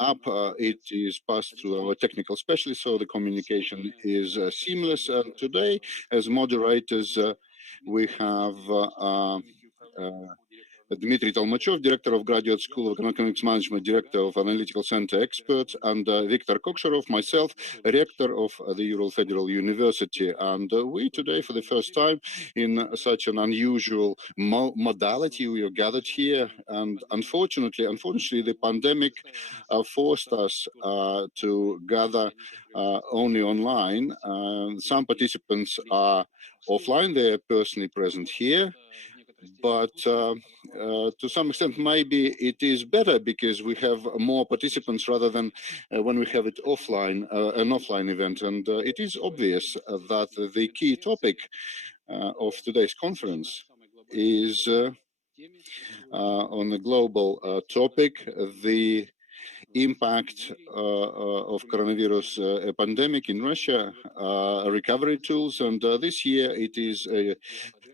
app, it is passed through our technical specialist, so the communication is seamless. And today, as moderators, we have Dmitry Tolmachov, Director of Graduate School of Economics Management, Director of Analytical Center Experts, and Viktor Koksharov, myself, Rector of the Ural Federal University. And we today, for the first time, in such an unusual modality, we are gathered here. And unfortunately, the pandemic forced us to gather only online. Some participants are offline, they are personally present here. But to some extent, maybe it is better because we have more participants rather than when we have it offline, an offline event. And it is obvious that the key topic of today's conference is on a global topic, the impact of coronavirus pandemic in Russia, recovery tools. And this year it is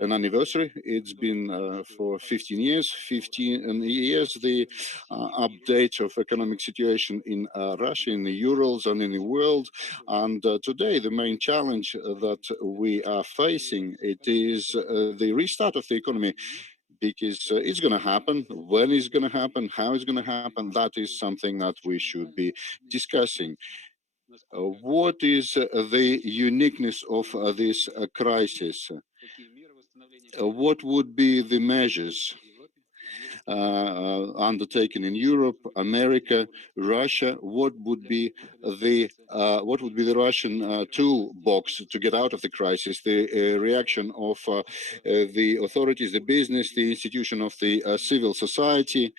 an anniversary. It's been for 15 years, the update of economic situation in Russia, in the Urals and in the world. And today the main challenge that we are facing, it is the restart of the economy, because it's going to happen. When it's going to happen, how it's going to happen, that is something that we should be discussing. What is the uniqueness of this crisis? What would be the measures undertaken in Europe, America, Russia? What would be the Russian toolbox to get out of the crisis? The reaction of the authorities, the business, the institution of the civil society,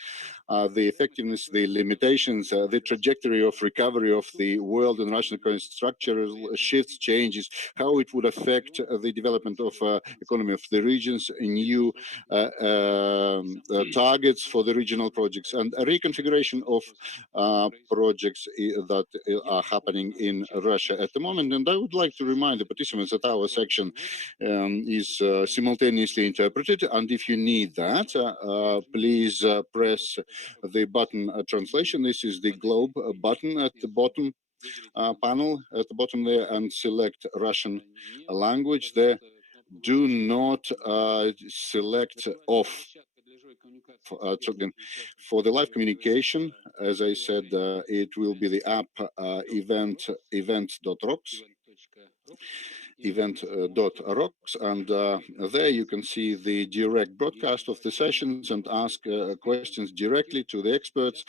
the effectiveness, the limitations, the trajectory of recovery of the world and Russian economic structural shifts, changes, how it would affect the development of economy of the regions, new targets for the regional projects, and a reconfiguration of projects that are happening in Russia at the moment. And I would like to remind the participants that our section is simultaneously interpreted, and if you need that, please press the button translation. This is the globe button at the bottom panel at the bottom there, and select Russian language there. Do not select off. For the live communication, as I said, it will be the app event.rocks, and there you can see the direct broadcast of the sessions and ask questions directly to the experts,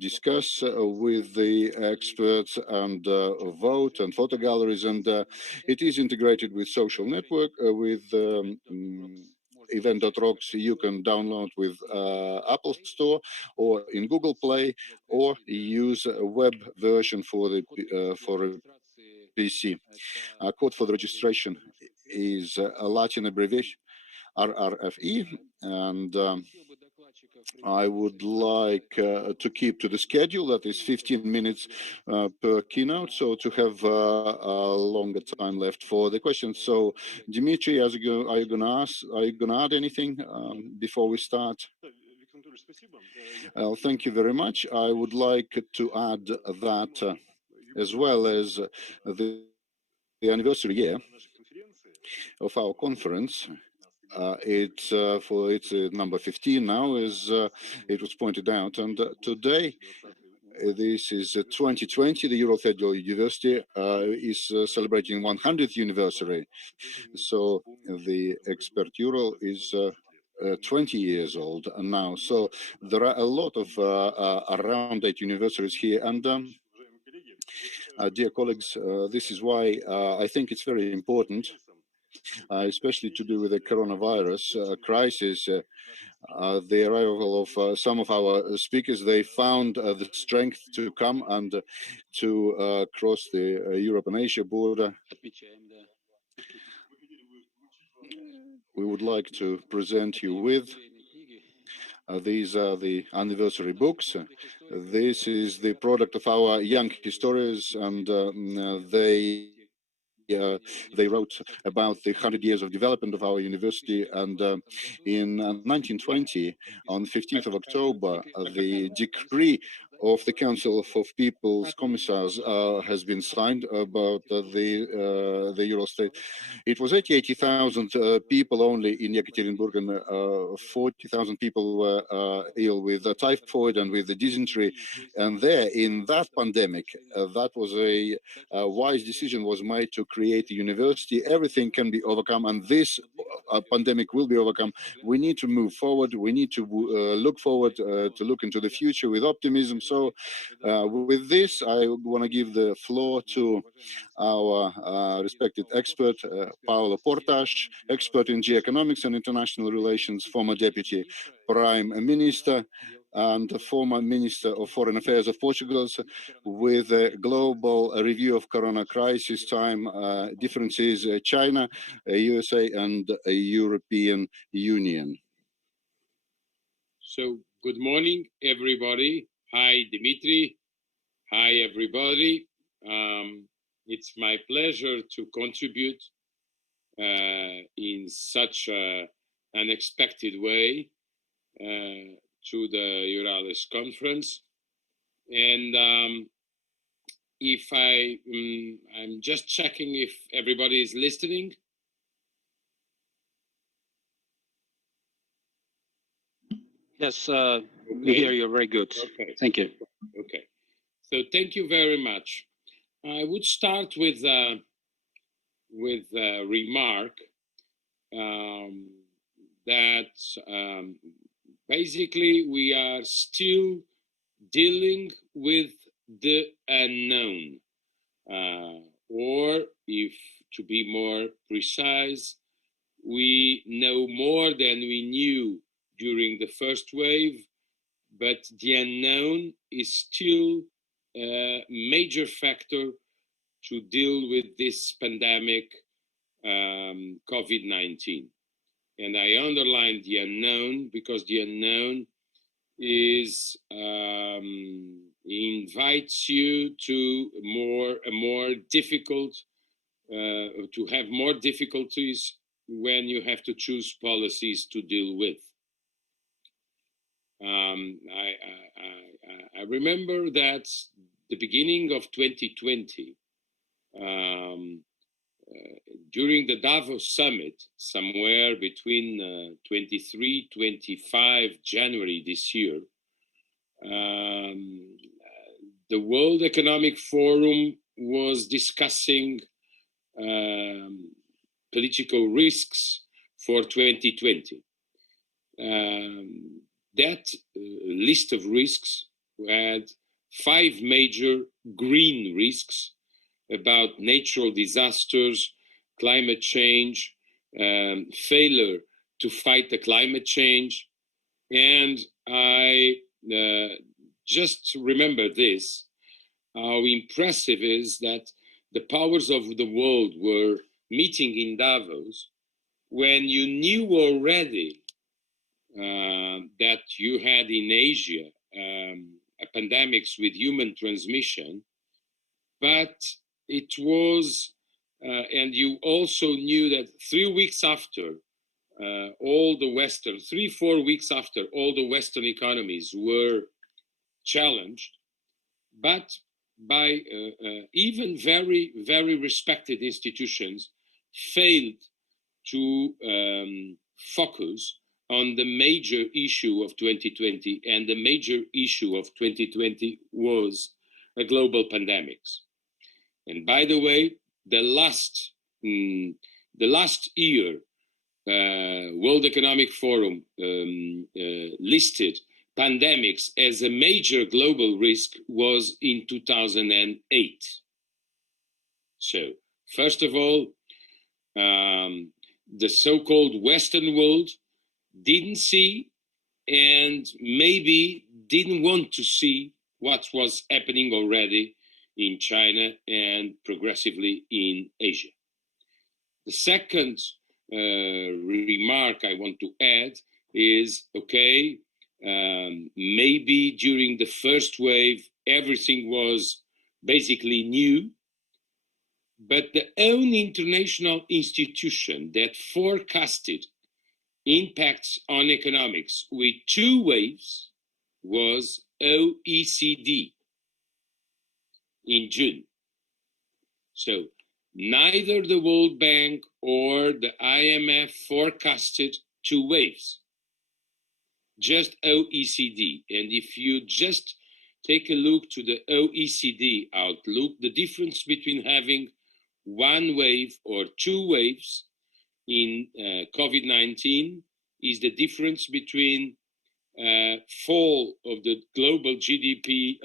discuss with the experts, and vote, and photo galleries. And it is integrated with social network, with event.rocks. You can download with Apple Store or in Google Play, or use a web version for the PC. Code for the registration is a Latin abbreviation, RRFE, and I would like to keep to the schedule, that is 15 minutes per keynote, so to have a longer time left for the questions. So, Dimitri, are you gonna add anything before we start? Thank you very much. I would like to add that as well as the anniversary year of our conference. It's number 15 now, as it was pointed out, and today this is 2020. The Ural Federal University is celebrating 100th anniversary. So the expert Ural is 20 years old now. So there are a lot of around 8 universities here, and dear colleagues, this is why I think it's very important, especially to do with the coronavirus crisis. The arrival of some of our speakers, they found the strength to come and to cross the Europe and Asia border. We would like to present you with these are the anniversary books. This is the product of our young historians, and they wrote about the 100 years of development of our university. And in 1920, on 15th of October, the decree of the Council of People's Commissars has been signed about the Eurostate. It was 80,000 people only in Yekaterinburg, and 40,000 people were ill with typhoid and with the dysentery. And there, in that pandemic, that was a wise decision was made to create a university. Everything can be overcome, and this pandemic will be overcome. We need to move forward. We need to look forward, to look into the future with optimism. So with this, I want to give the floor to our respected expert, Paolo Portas, expert in geoeconomics and international relations, former deputy prime minister, and former Minister of Foreign Affairs of Portugal, with a global review of corona crisis time differences, China, USA, and European Union. So, good morning, everybody. Hi, Dimitri. Hi, everybody. It's my pleasure to contribute in such an unexpected way to the Euralis conference. And if I'm just checking if everybody is listening. Yes, we hear you very good. Okay. Thank you. Okay. So thank you very much. I would start with a remark that basically we are still dealing with the unknown, or if to be more precise, we know more than we knew during the first wave, but the unknown is still a major factor to deal with this pandemic, COVID-19. And I underline the unknown because the unknown is invites you to more difficult to have more difficulties when you have to choose policies to deal with. I remember that the beginning of 2020, during the Davos summit, somewhere between 23-25 January this year, the World Economic Forum was discussing political risks for 2020. That list of risks had 5 major green risks about natural disasters, climate change, failure to fight the climate change. And I just remember this, how impressive is that the powers of the world were meeting in Davos when you knew already that you had in Asia pandemics with human transmission, but it was, and you also knew that 3 weeks after all the Western, 3-4 weeks after all the Western economies were challenged, but by even very, very respected institutions failed to focus on the major issue of 2020, and the major issue of 2020 was a global pandemics. And by the way, the last year, World Economic Forum listed pandemics as a major global risk was in 2008. So, first of all, the so-called Western world didn't see and maybe didn't want to see what was happening already in China and progressively in Asia. The second remark I want to add is, okay, maybe during the first wave, everything was basically new, but the only international institution that forecasted impacts on economics with 2 waves was OECD in June. So neither the World Bank or the IMF forecasted two waves, just OECD. And if you just take a look to the OECD outlook, the difference between having one wave or two waves in COVID-19 is the difference between fall of the global GDP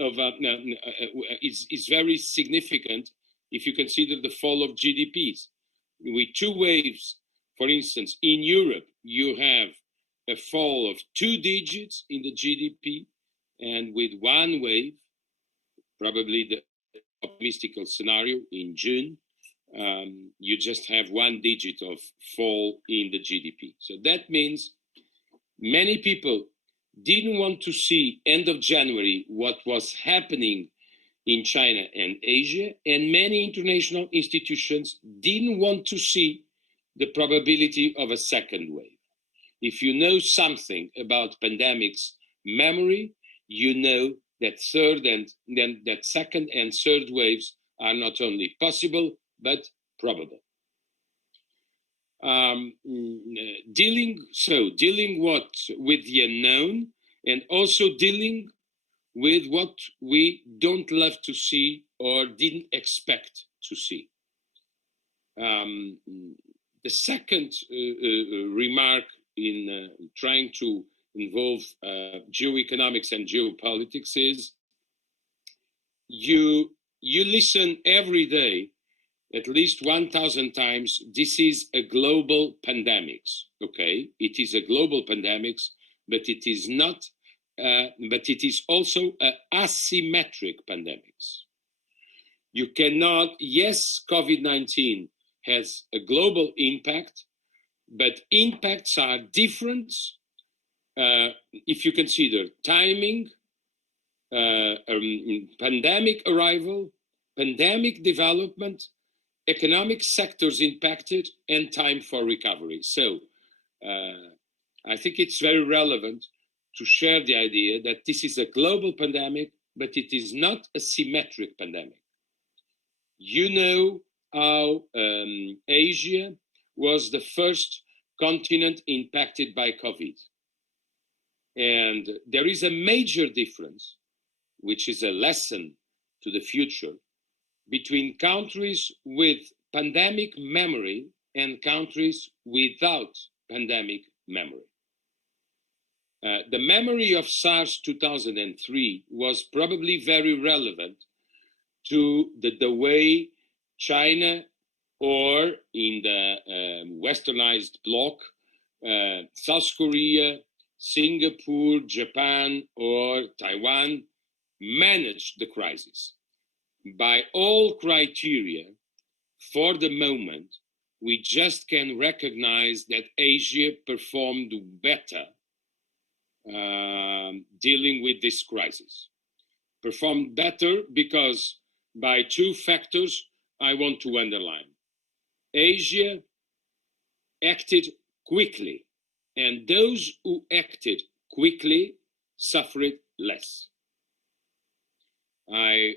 is very significant if you consider the fall of GDPs. With two waves, for instance, in Europe, you have a fall of 2 digits in the GDP, and with one wave, probably the optimistical scenario in June, you just have 1 digit of fall in the GDP. So that means many people didn't want to see end of January what was happening in China and Asia, and many international institutions didn't want to see the probability of a second wave. If you know something about pandemics memory, you know that second and third waves are not only possible, but probable. Dealing with the unknown, and also dealing with what we don't love to see or didn't expect to see. The second remark in trying to involve geoeconomics and geopolitics is you listen every day at least 1,000 times, this is a global pandemic. Okay, it is a global pandemic, but it is not. But it is also an asymmetric pandemic. You cannot. Yes, COVID-19 has a global impact, but impacts are different if you consider timing, pandemic arrival, pandemic development, economic sectors impacted, and time for recovery. So I think it's very relevant to share the idea that this is a global pandemic, but it is not a symmetric pandemic. You know how Asia was the first continent impacted by COVID. And there is a major difference, which is a lesson to the future, between countries with pandemic memory and countries without pandemic memory. The memory of SARS 2003 was probably very relevant to the way China, or in the westernized bloc, South Korea, Singapore, Japan, or Taiwan managed the crisis. By all criteria, for the moment, we just can recognize that Asia performed better dealing with this crisis. Performed better because by two factors I want to underline. Asia acted quickly, and those who acted quickly suffered less. I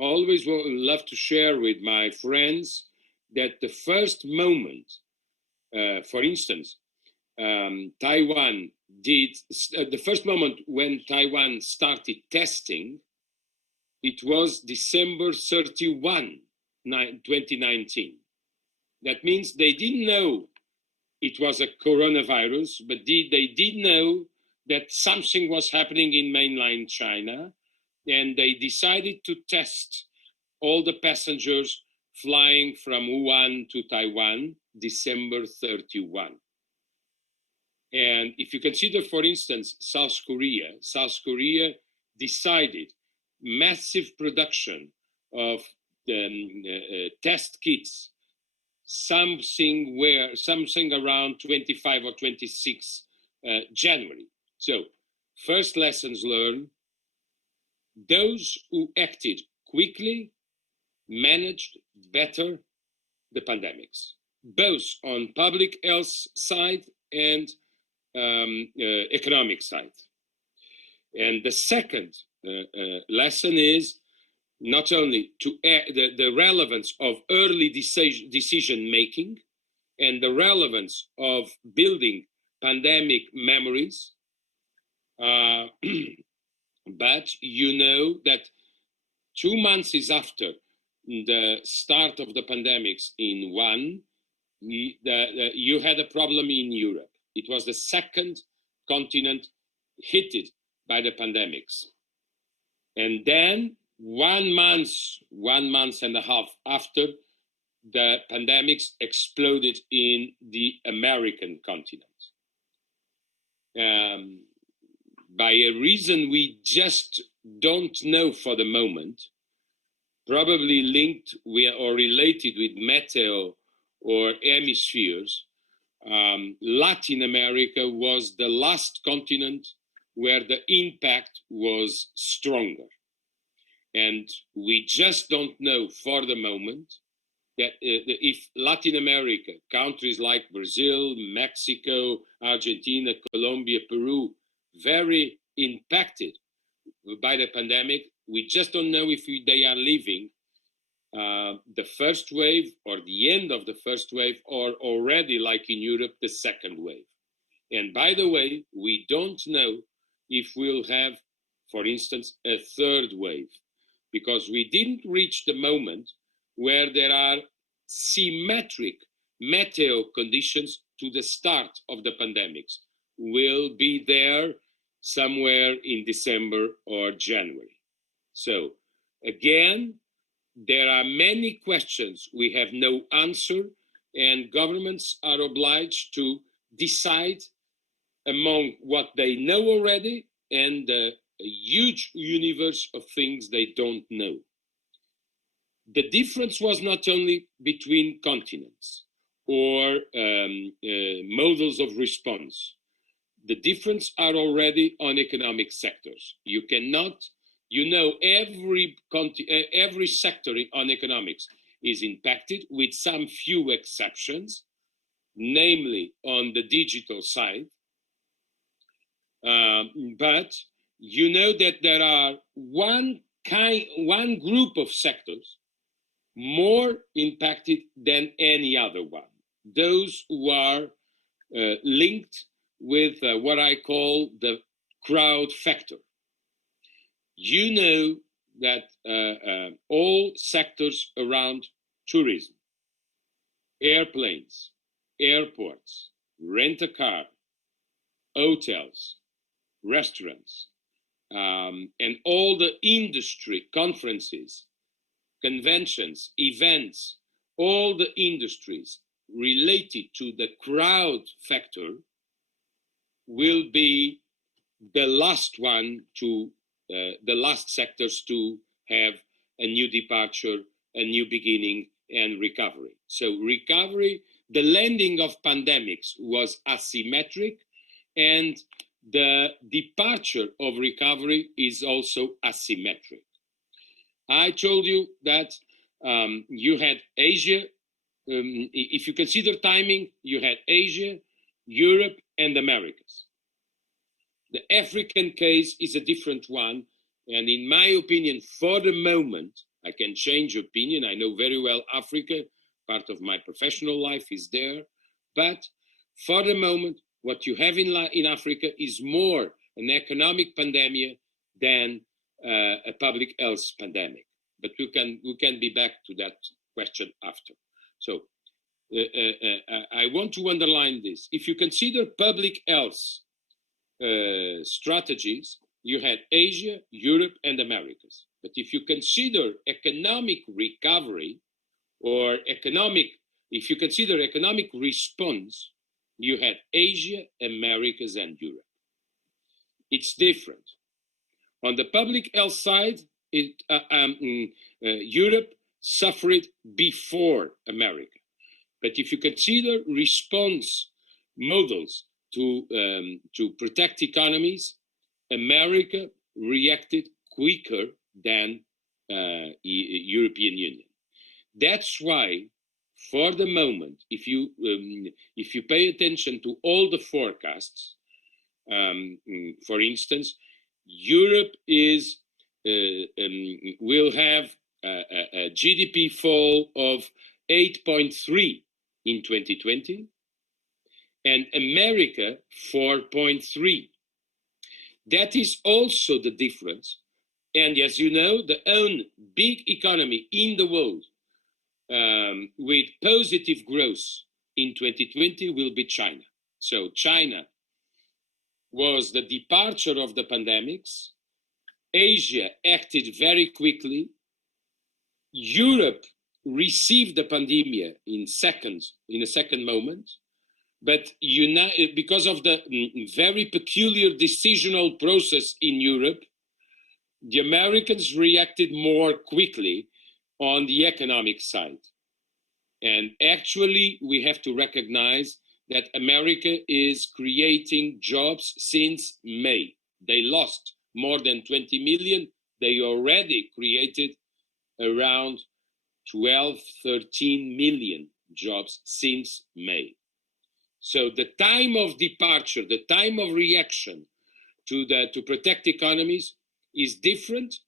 always love to share with my friends that the first moment, for instance, Taiwan did, the first moment when Taiwan started testing, it was December 31, 2019. That means they didn't know it was a coronavirus, but they did know that something was happening in mainland China, and they decided to test all the passengers flying from Wuhan to Taiwan, December 31. And if you consider, for instance, South Korea decided massive production of test kits, something around 25 or 26 January. So first lessons learned, those who acted quickly managed better the pandemics, both on public health side and economic side. And the second lesson is not only to the relevance of early decision making and the relevance of building pandemic memories, but you know that 2 months after the start of the pandemics in Wuhan, you had a problem in Europe. It was the second continent hit by the pandemics. And then 1 month and a half after, the pandemics exploded in the American continent. By a reason we just don't know for the moment, probably linked or related with meteo or hemispheres, Latin America was the last continent where the impact was stronger. And we just don't know for the moment that if Latin America, countries like Brazil, Mexico, Argentina, Colombia, Peru, very impacted by the pandemic, we just don't know if they are living the first wave or the end of the first wave, or already, like in Europe, the second wave. And by the way, we don't know if we'll have, for instance, a third wave, because we didn't reach the moment where there are symmetric meteo conditions to the start of the pandemics. We'll be there somewhere in December or January. So again, there are many questions we have no answer, and governments are obliged to decide among what they know already and the huge universe of things they don't know. The difference was not only between continents or models of response. The difference are already on economic sectors. You cannot, every sector on economics is impacted, with some few exceptions, namely on the digital side. But you know that there are one group of sectors more impacted than any other one. Those who are linked with what I call the crowd factor. You know that all sectors around tourism, airplanes, airports, rent-a-car, hotels, restaurants, and all the industry, conferences, conventions, events, all the industries related to the crowd factor will be the last one to, the last sectors to have a new departure, a new beginning, and recovery. So recovery, the landing of pandemics was asymmetric, and the departure of recovery is also asymmetric. I told you that you had Asia, if you consider timing, you had Asia, Europe, and Americas. The African case is a different one, and in my opinion, for the moment, I can change opinion. I know very well Africa, part of my professional life is there, but for the moment, what you have in Africa is more an economic pandemic than a public health pandemic. But we can be back to that question after. So I want to underline this. If you consider public health strategies, you had Asia, Europe, and Americas. But if you consider economic recovery or if you consider economic response, you had Asia, Americas, and Europe. It's different. On the public health side, Europe suffered before America. But if you consider response models to protect economies, America reacted quicker than European Union. That's why, for the moment, if you pay attention to all the forecasts, for instance, Europe will have a GDP fall of 8.3 in 2020, and America 4.3. That is also the difference. And as you know, the only big economy in the world with positive growth in 2020 will be China. So China was the departure of the pandemics. Asia acted very quickly. Europe received the pandemic in a second moment. But because of the very peculiar decisional process in Europe, the Americans reacted more quickly on the economic side. And actually, we have to recognize that America is creating jobs since May. They lost more than 20 million. They already created around 12, 13 million jobs since May. So the time of departure, the time of reaction to protect economies is different.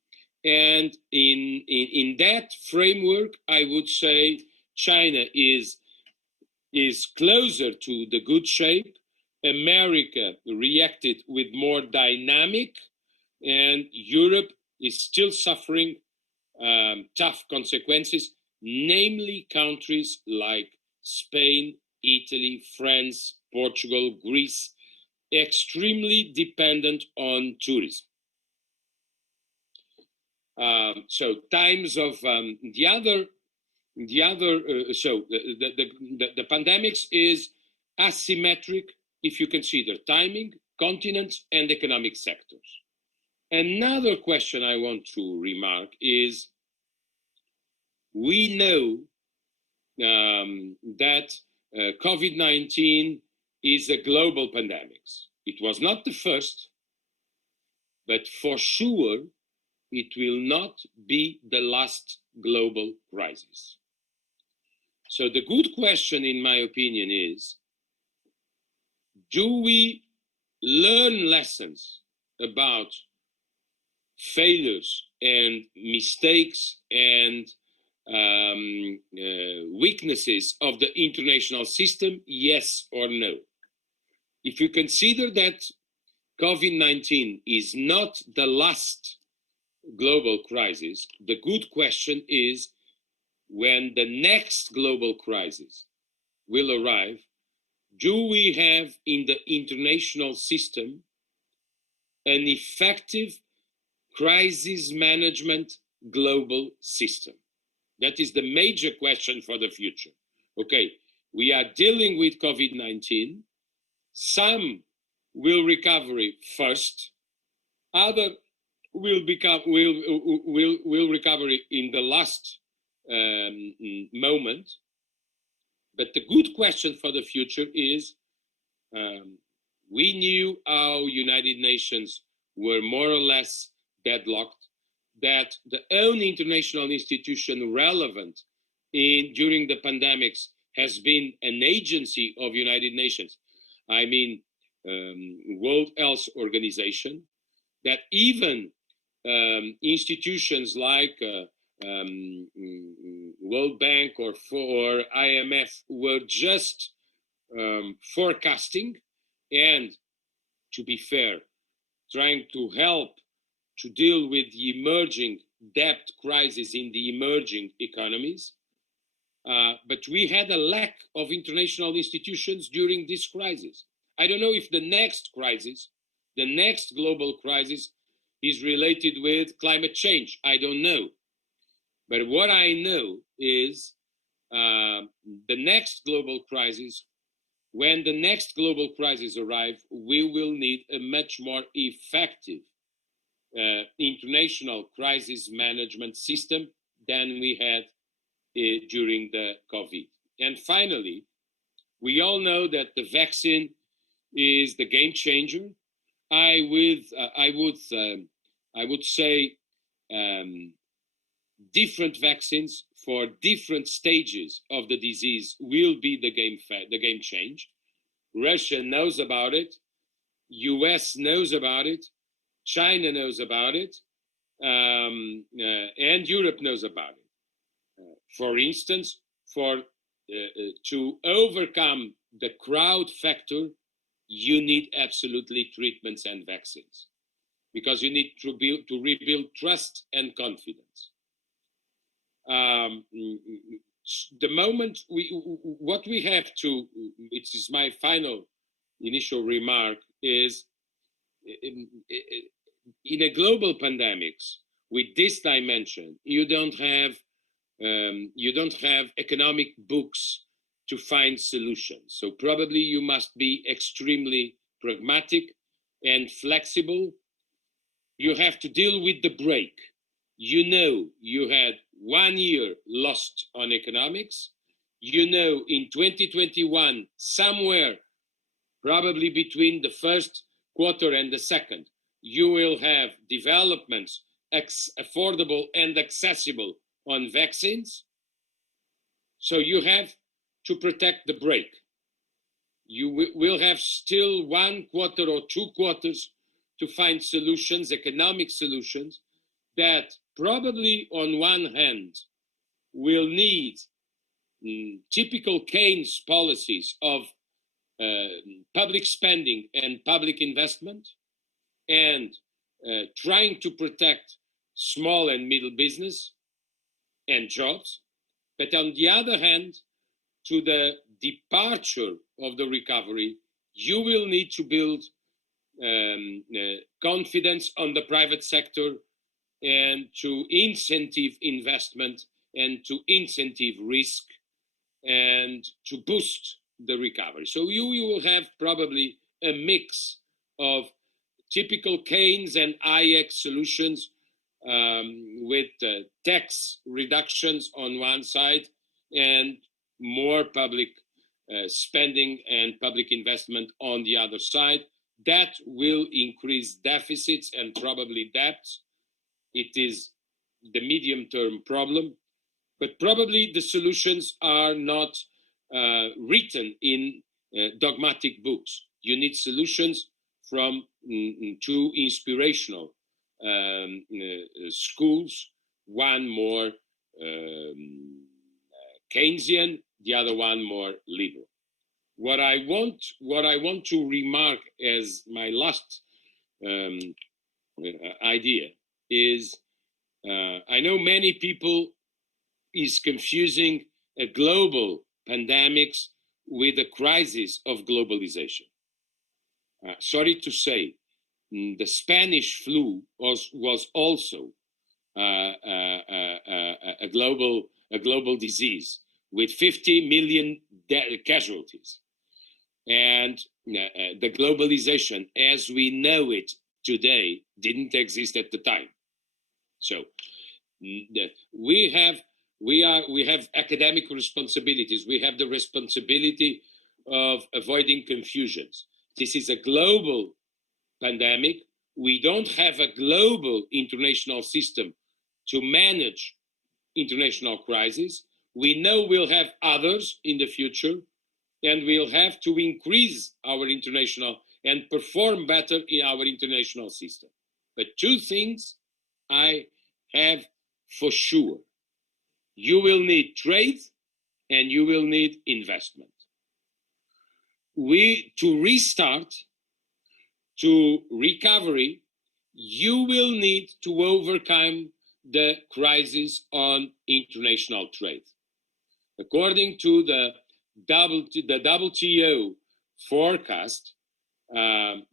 And in that framework, I would say China is closer to the good shape. America reacted with more dynamic, and Europe is still suffering tough consequences, namely countries like Spain, Italy, France, Portugal, Greece, extremely dependent on tourism. So times of the pandemics is asymmetric if you consider timing, continents, and economic sectors. Another question I want to remark is, we know that COVID-19 is a global pandemic. It was not the first, but for sure, it will not be the last global crisis. So the good question, in my opinion, is, do we learn lessons about failures and mistakes and weaknesses of the international system, yes or no? If you consider that COVID-19 is not the last global crisis, the good question is, when the next global crisis will arrive, do we have in the international system an effective crisis management global system? That is the major question for the future. Okay, we are dealing with COVID-19. Some will recover first. Other will recover in the last moment. But the good question for the future is, we knew how United Nations were more or less deadlocked, that the only international institution relevant during the pandemics has been an agency of United Nations. I mean, World Health Organization, that even institutions like World Bank or IMF were just forecasting and, to be fair, trying to help to deal with the emerging debt crisis in the emerging economies. But we had a lack of international institutions during this crisis. I don't know if the next crisis, the next global crisis, is related with climate change. I don't know. But what I know is the next global crisis, when the next global crisis arrives, we will need a much more effective international crisis management system than we had during the COVID. And finally, we all know that the vaccine is the game changer. I would say different vaccines for different stages of the disease will be the game change. Russia knows about it. US knows about it. China knows about it, and Europe knows about it. For instance, to overcome the crowd factor, you need absolutely treatments and vaccines, because you need to rebuild trust and confidence. The moment what we have to, it is my final initial remark, is in a global pandemics with this dimension, you don't have economic books to find solutions. So probably you must be extremely pragmatic and flexible. You have to deal with the break. You know, you had 1 year lost on economics. You know, in 2021, somewhere probably between the first quarter and the second, you will have developments affordable and accessible on vaccines. So you have to protect the break. You will have still 1 quarter or 2 quarters to find solutions, economic solutions, that probably on one hand will need typical Keynes policies of public spending and public investment, and trying to protect small and middle business and jobs. But on the other hand, to the departure of the recovery, you will need to build confidence on the private sector, and to incentive investment and to incentive risk, and to boost the recovery. So you will have probably a mix of typical Keynes and Hayek solutions, with tax reductions on one side and more public spending and public investment on the other side. That will increase deficits and probably debts. It is the medium-term problem, but probably the solutions are not written in dogmatic books. You need solutions from two inspirational schools, one more Keynesian, the other one more liberal. What I want to remark as my last idea is, I know many people is confusing a global pandemics with a crisis of globalization. Sorry to say, the Spanish flu was also a global disease with 50 million casualties. And the globalization as we know it today didn't exist at the time. So we have academic responsibilities. We have the responsibility of avoiding confusions. This is a global pandemic. We don't have a global international system to manage international crises. We know we'll have others in the future, and we'll have to increase our international and perform better in our international system. But two things I have for sure. You will need trade and you will need investment. To restart, to recovery, you will need to overcome the crisis on international trade. According to the WTO forecast, in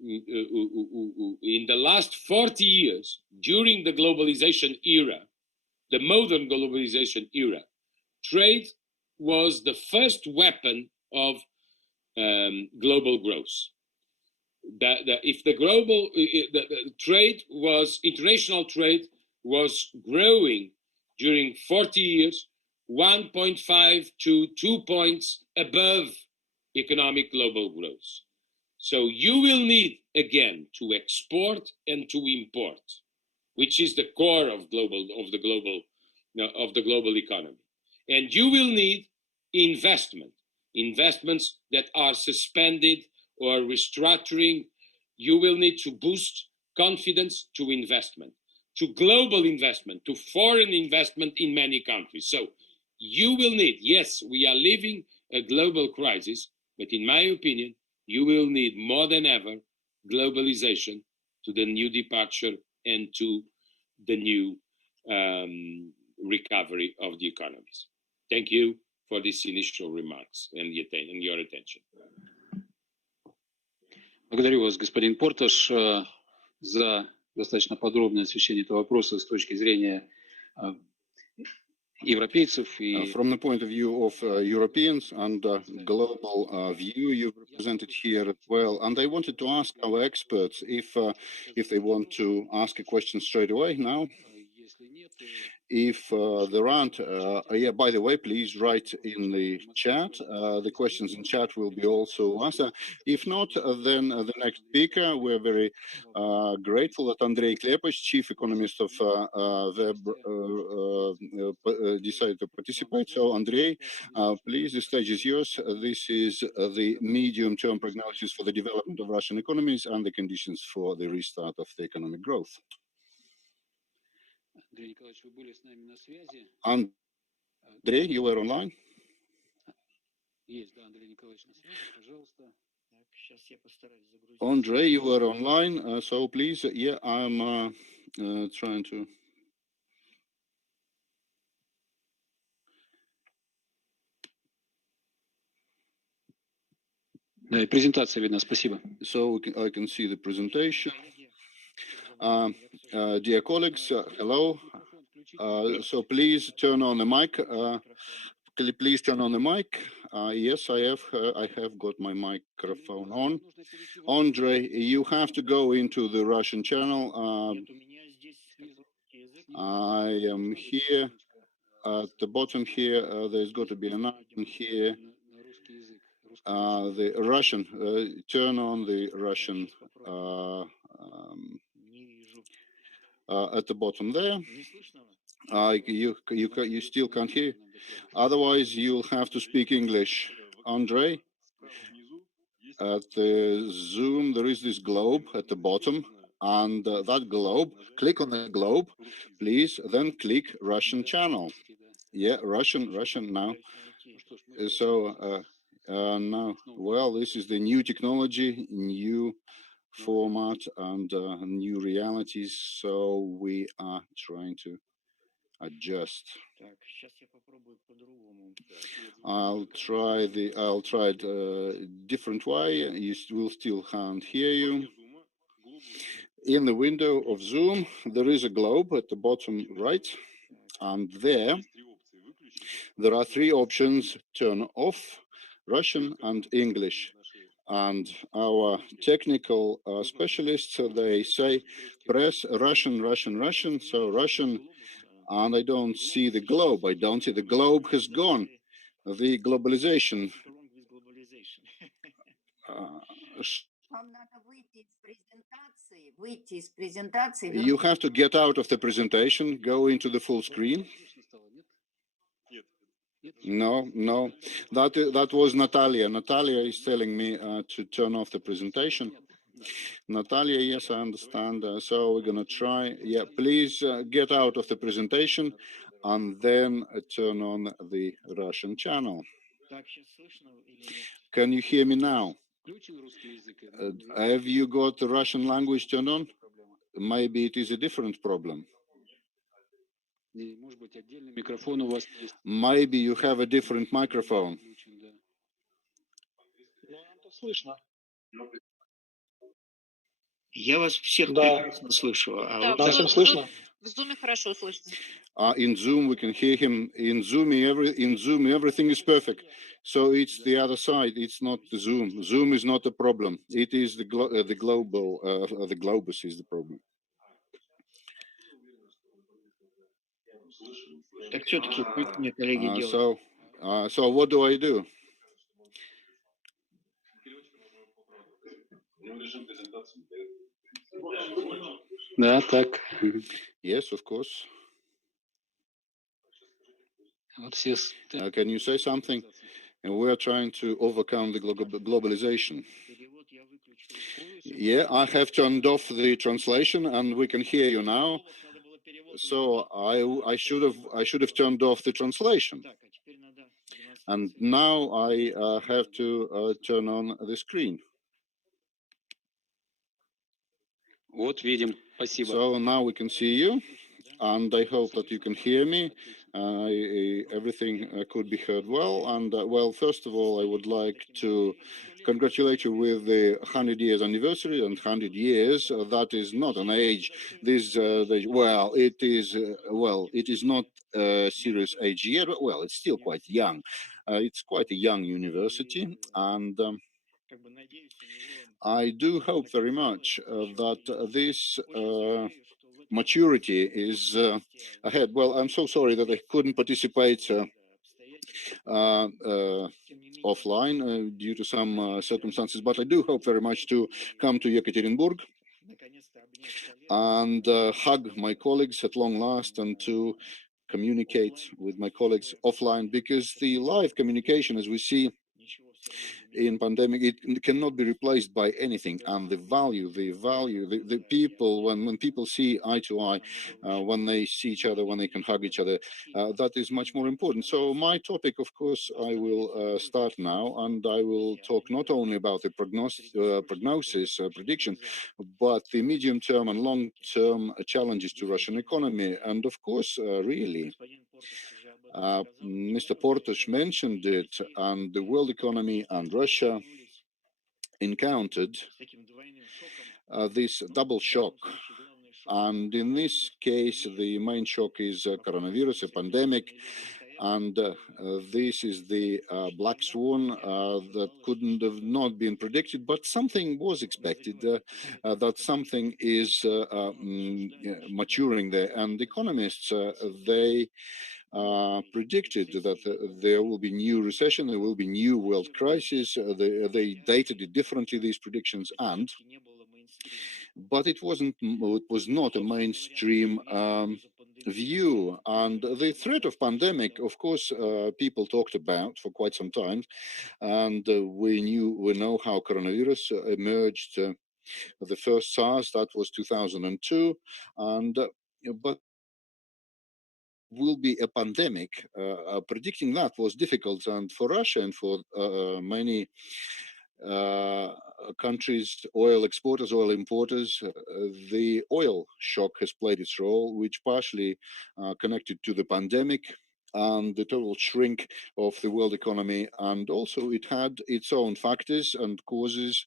the last 40 years, during the globalization era, the modern globalization era, trade was the first weapon of global growth. If the global international trade was growing during 40 years, 1.5 to 2 points above economic global growth. So you will need again to export and to import, which is the core of the global economy. And you will need investments that are suspended or restructuring. You will need to boost confidence to investment, to global investment, to foreign investment in many countries. So you will need, yes, we are living a global crisis, but in my opinion, you will need more than ever globalization to the new departure and to the new recovery of the economies. Thank you for these initial remarks and your attention. Благодарю вас, господин Порташ, за достаточно подробное освещение этого вопроса с точки зрения европейцев. From the point of view of Europeans and global view, you've presented here as well. And I wanted to ask our experts if they want to ask a question straight away now. If there aren't, by the way, please write in the chat. The questions in chat will be also answered. If not, then the next speaker, we're very grateful that Andrei Klepoch, chief economist of Web, decided to participate. So, Andrei, please, the stage is yours. This is the medium-term prognosis for the development of Russian economies and the conditions for the restart of the economic growth. Andrei, you were online? Andrei, you were online, so please, yeah, I'm trying to. Презентация видна, спасибо. So I can see the presentation. Dear colleagues, hello. So please turn on the mic. Please turn on the mic. Yes, I have got my microphone on. Andrei, you have to go into the Russian channel. I am here at the bottom here. There's got to be an icon here. The Russian. Turn on the Russian. At the bottom there. You still can't hear. Otherwise, you'll have to speak English. Andrei, at the Zoom, there is this globe at the bottom, and that globe, click on the globe, please, then click Russian channel. Yeah, Russian now. So now, well, this is the new technology, new format, and new realities. So we are trying to adjust. I'll try it a different way. You will still can't hear you. In the window of Zoom, there is a globe at the bottom right, and there are three options: turn off, Russian, and English. And our technical specialists, they say press Russian, Russian, Russian. So Russian. And I don't see the globe. I don't see the globe has gone. The globalization. You have to get out of the presentation, go into the full screen. No, that was Natalia. Natalia is telling me to turn off the presentation. Natalia, yes, I understand. So we're going to try. Yeah, please get out of the presentation and then turn on the Russian channel. Can you hear me now? Have you got the Russian language turned on? Maybe it is a different problem. Maybe you have a different microphone. Я вас всех прекрасно слышу. Нас всем слышно? В Zoom хорошо слышно. In Zoom we can hear him. In Zoom everything is perfect. So it's the other side. It's not the Zoom. Zoom is not the problem. It is the global. The globus is the problem. Так все-таки, как мне, коллеги, делать? So what do I do? Да, так. Yes, of course. Вот can you say something? And we are trying to overcome the globalization. Yeah, I have turned off the translation, and we can hear you now. So I should have turned off the translation, and now I have to turn on the screen. Вот видим. Спасибо. So now we can see you, and I hope that you can hear me. Everything could be heard well. And well, first of all, I would like to congratulate you with the 100 years anniversary. And 100 years, that is not an age. Well, it is not a serious age yet. Well, it's still quite young. It's quite a young university, and I do hope very much that this maturity is ahead. Well, I'm so sorry that I couldn't participate offline due to some circumstances, but I do hope very much to come to Yekaterinburg and hug my colleagues at long last, and to communicate with my colleagues offline, because the live communication, as we see in pandemic, it cannot be replaced by anything. And the people, when people see eye to eye, when they see each other, when they can hug each other, that is much more important. So my topic, of course, I will start now, and I will talk not only about the prognosis prediction, but the medium term and long term challenges to Russian economy. And of course, really, Mr. Portas mentioned it, and the world economy and Russia encountered this double shock. And in this case, the main shock is coronavirus, a pandemic, and this is the black swan that couldn't have not been predicted, but something was expected, that something is maturing there. And economists, they predicted that there will be new recession, there will be new world crisis. They dated it differently, these predictions, but it was not a mainstream view. And the threat of pandemic, of course, people talked about for quite some time, and we know how coronavirus emerged. The first SARS, that was 2002, and but will be a pandemic. Predicting that was difficult, and for Russia and for many countries, oil exporters, oil importers, the oil shock has played its role, which partially connected to the pandemic and the total shrink of the world economy, and also it had its own factors and causes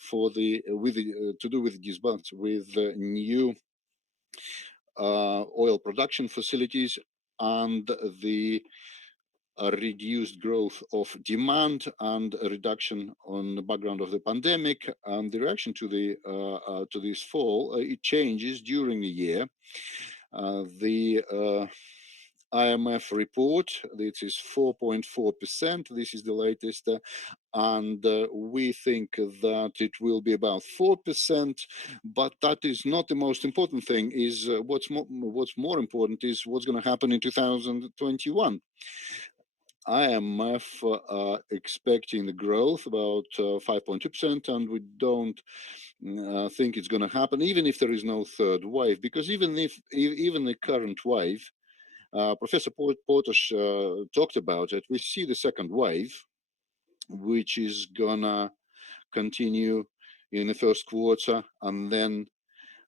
for to do with this, but with new oil production facilities and the reduced growth of demand and a reduction on the background of the pandemic. And the reaction to this fall, it changes during the year. The IMF report, this is 4.4%. This is the latest, and we think that it will be about 4%. But that is not the most important thing. Is what's more important is what's going to happen in 2021. IMF expecting the growth about 5.2%, and we don't think it's going to happen, even if there is no third wave, because even the current wave, Professor Portas talked about it, we see the second wave, which is gonna continue in the first quarter, and then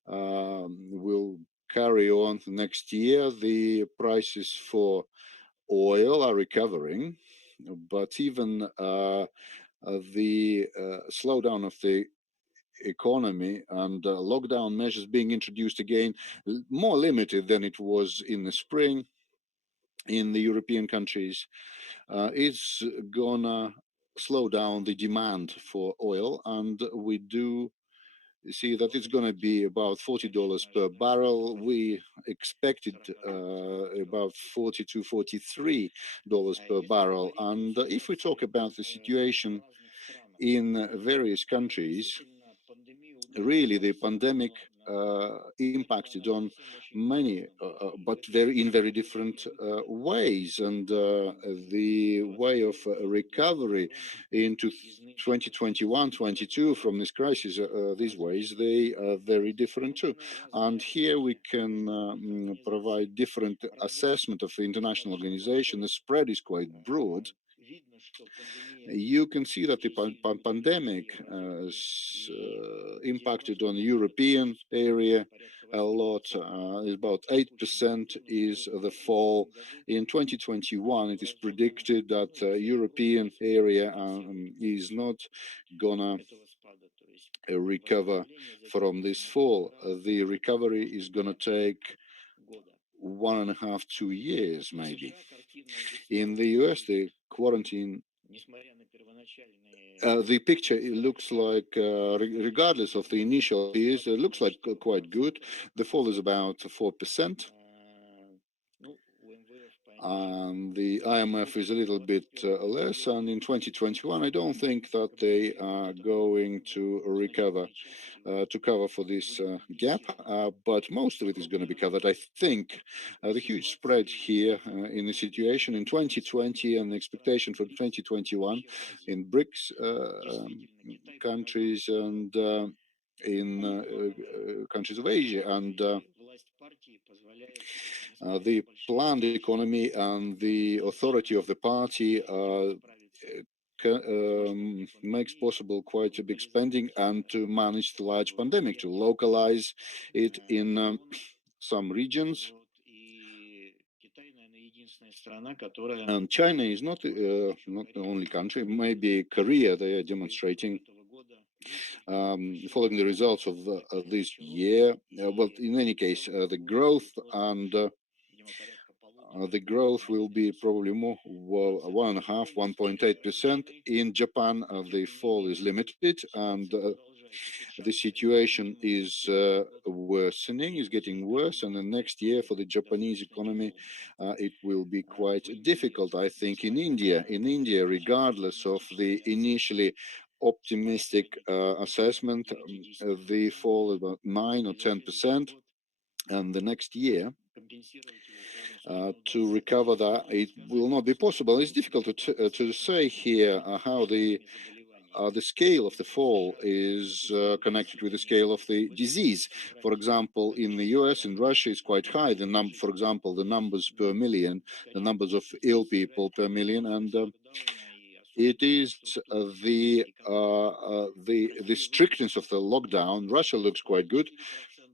will carry on next year. The prices for oil are recovering, but even the slowdown of the economy and lockdown measures being introduced again, more limited than it was in the spring in the European countries, is gonna slow down the demand for oil, and we do see that it's going to be about $40 per barrel. We expected about $40 to $43 per barrel. And if we talk about the situation in various countries, really the pandemic impacted on many, but in very different ways. And the way of recovery into 2021-22 from this crisis, these ways, they are very different too. And here we can provide different assessment of the international organization. The spread is quite broad. You can see that the pandemic impacted on the European area a lot. About 8% is the fall. In 2021, it is predicted that European area is not gonna recover from this fall. The recovery is gonna take 1.5, 2 years, maybe. In the US, the quarantine, the picture, it looks like, regardless of the initial fears, it looks like quite good. The fall is about 4%. And the IMF is a little bit less. And in 2021, I don't think that they are going to recover, to cover for this gap, but most of it is going to be covered. I think the huge spread here in the situation in 2020 and the expectation for 2021 in BRICS countries and in countries of Asia, and the planned economy and the authority of the party makes possible quite a big spending and to manage the large pandemic, to localize it in some regions. And China is not the only country. Maybe Korea, they are demonstrating following the results of this year. But in any case, the growth and the growth will be probably more 1.5, 1.8%. In Japan, the fall is limited, and the situation is worsening, is getting worse. And the next year for the Japanese economy, it will be quite difficult, I think. In India, regardless of the initially optimistic assessment, the fall is about 9 or 10%, and the next year to recover that, it will not be possible. It's difficult to say here how the scale of the fall is connected with the scale of the disease. For example, in the US and Russia is quite high. For example, the numbers per million, the numbers of ill people per million, and it is the strictness of the lockdown. Russia looks quite good.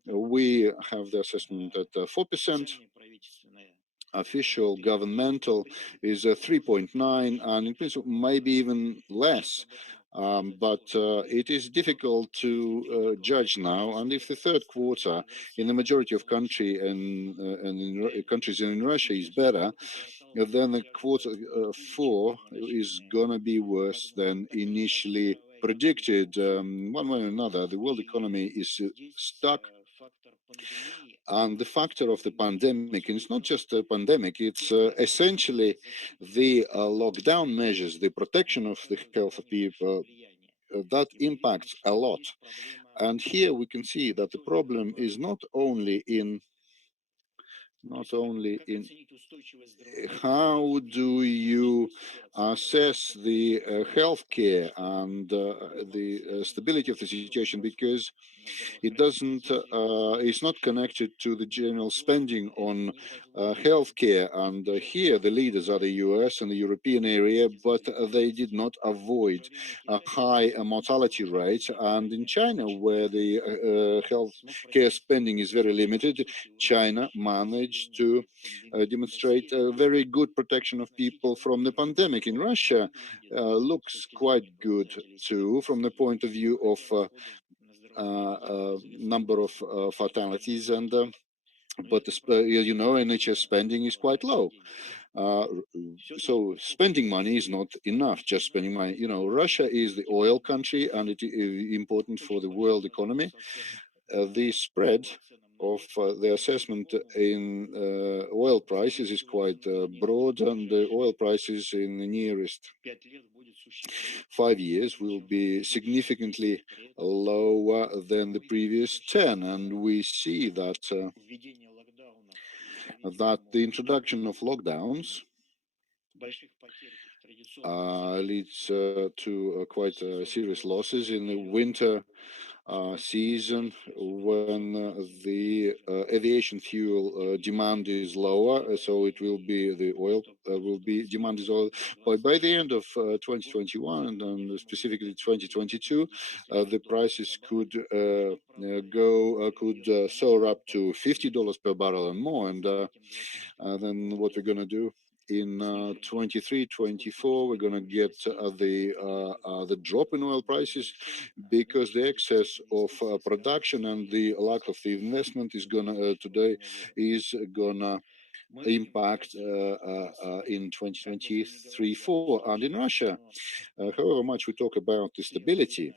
We have the assessment at 4%. Official governmental is 3.9, and in principle maybe even less. But it is difficult to judge now. And if the third quarter in the majority of countries in Russia is better, then the quarter 4 is going to be worse than initially predicted. One way or another, the world economy is stuck. And the factor of the pandemic, and it's not just a pandemic, it's essentially the lockdown measures, the protection of the health of people, that impacts a lot. And here we can see that the problem is not only in how do you assess the healthcare and the stability of the situation, because it doesn't, it's not connected to the general spending on healthcare. And here the leaders are the US and the European area, but they did not avoid a high mortality rate. And in China, where the healthcare spending is very limited, China managed to demonstrate a very good protection of people from the pandemic. In Russia, looks quite good too, from the point of view of number of fatalities, and but you know, NHS spending is quite low. So spending money is not enough, just spending money. You know, Russia is the oil country, and it is important for the world economy. The spread of the assessment in oil prices is quite broad, and the oil prices in the nearest 5 years will be significantly lower than the previous 10. And we see that, that the introduction of lockdowns leads to quite serious losses in the winter season when the aviation fuel demand is lower, so it will be the oil will be demand is oil. But by the end of 2021 and specifically 2022, the prices could could soar up to $50 per barrel and more. And then what we're going to do in 23, 24, we're going to get the drop in oil prices because the excess of production and the lack of the investment is gonna today is gonna impact in 2023-4. And in Russia, however much we talk about the stability,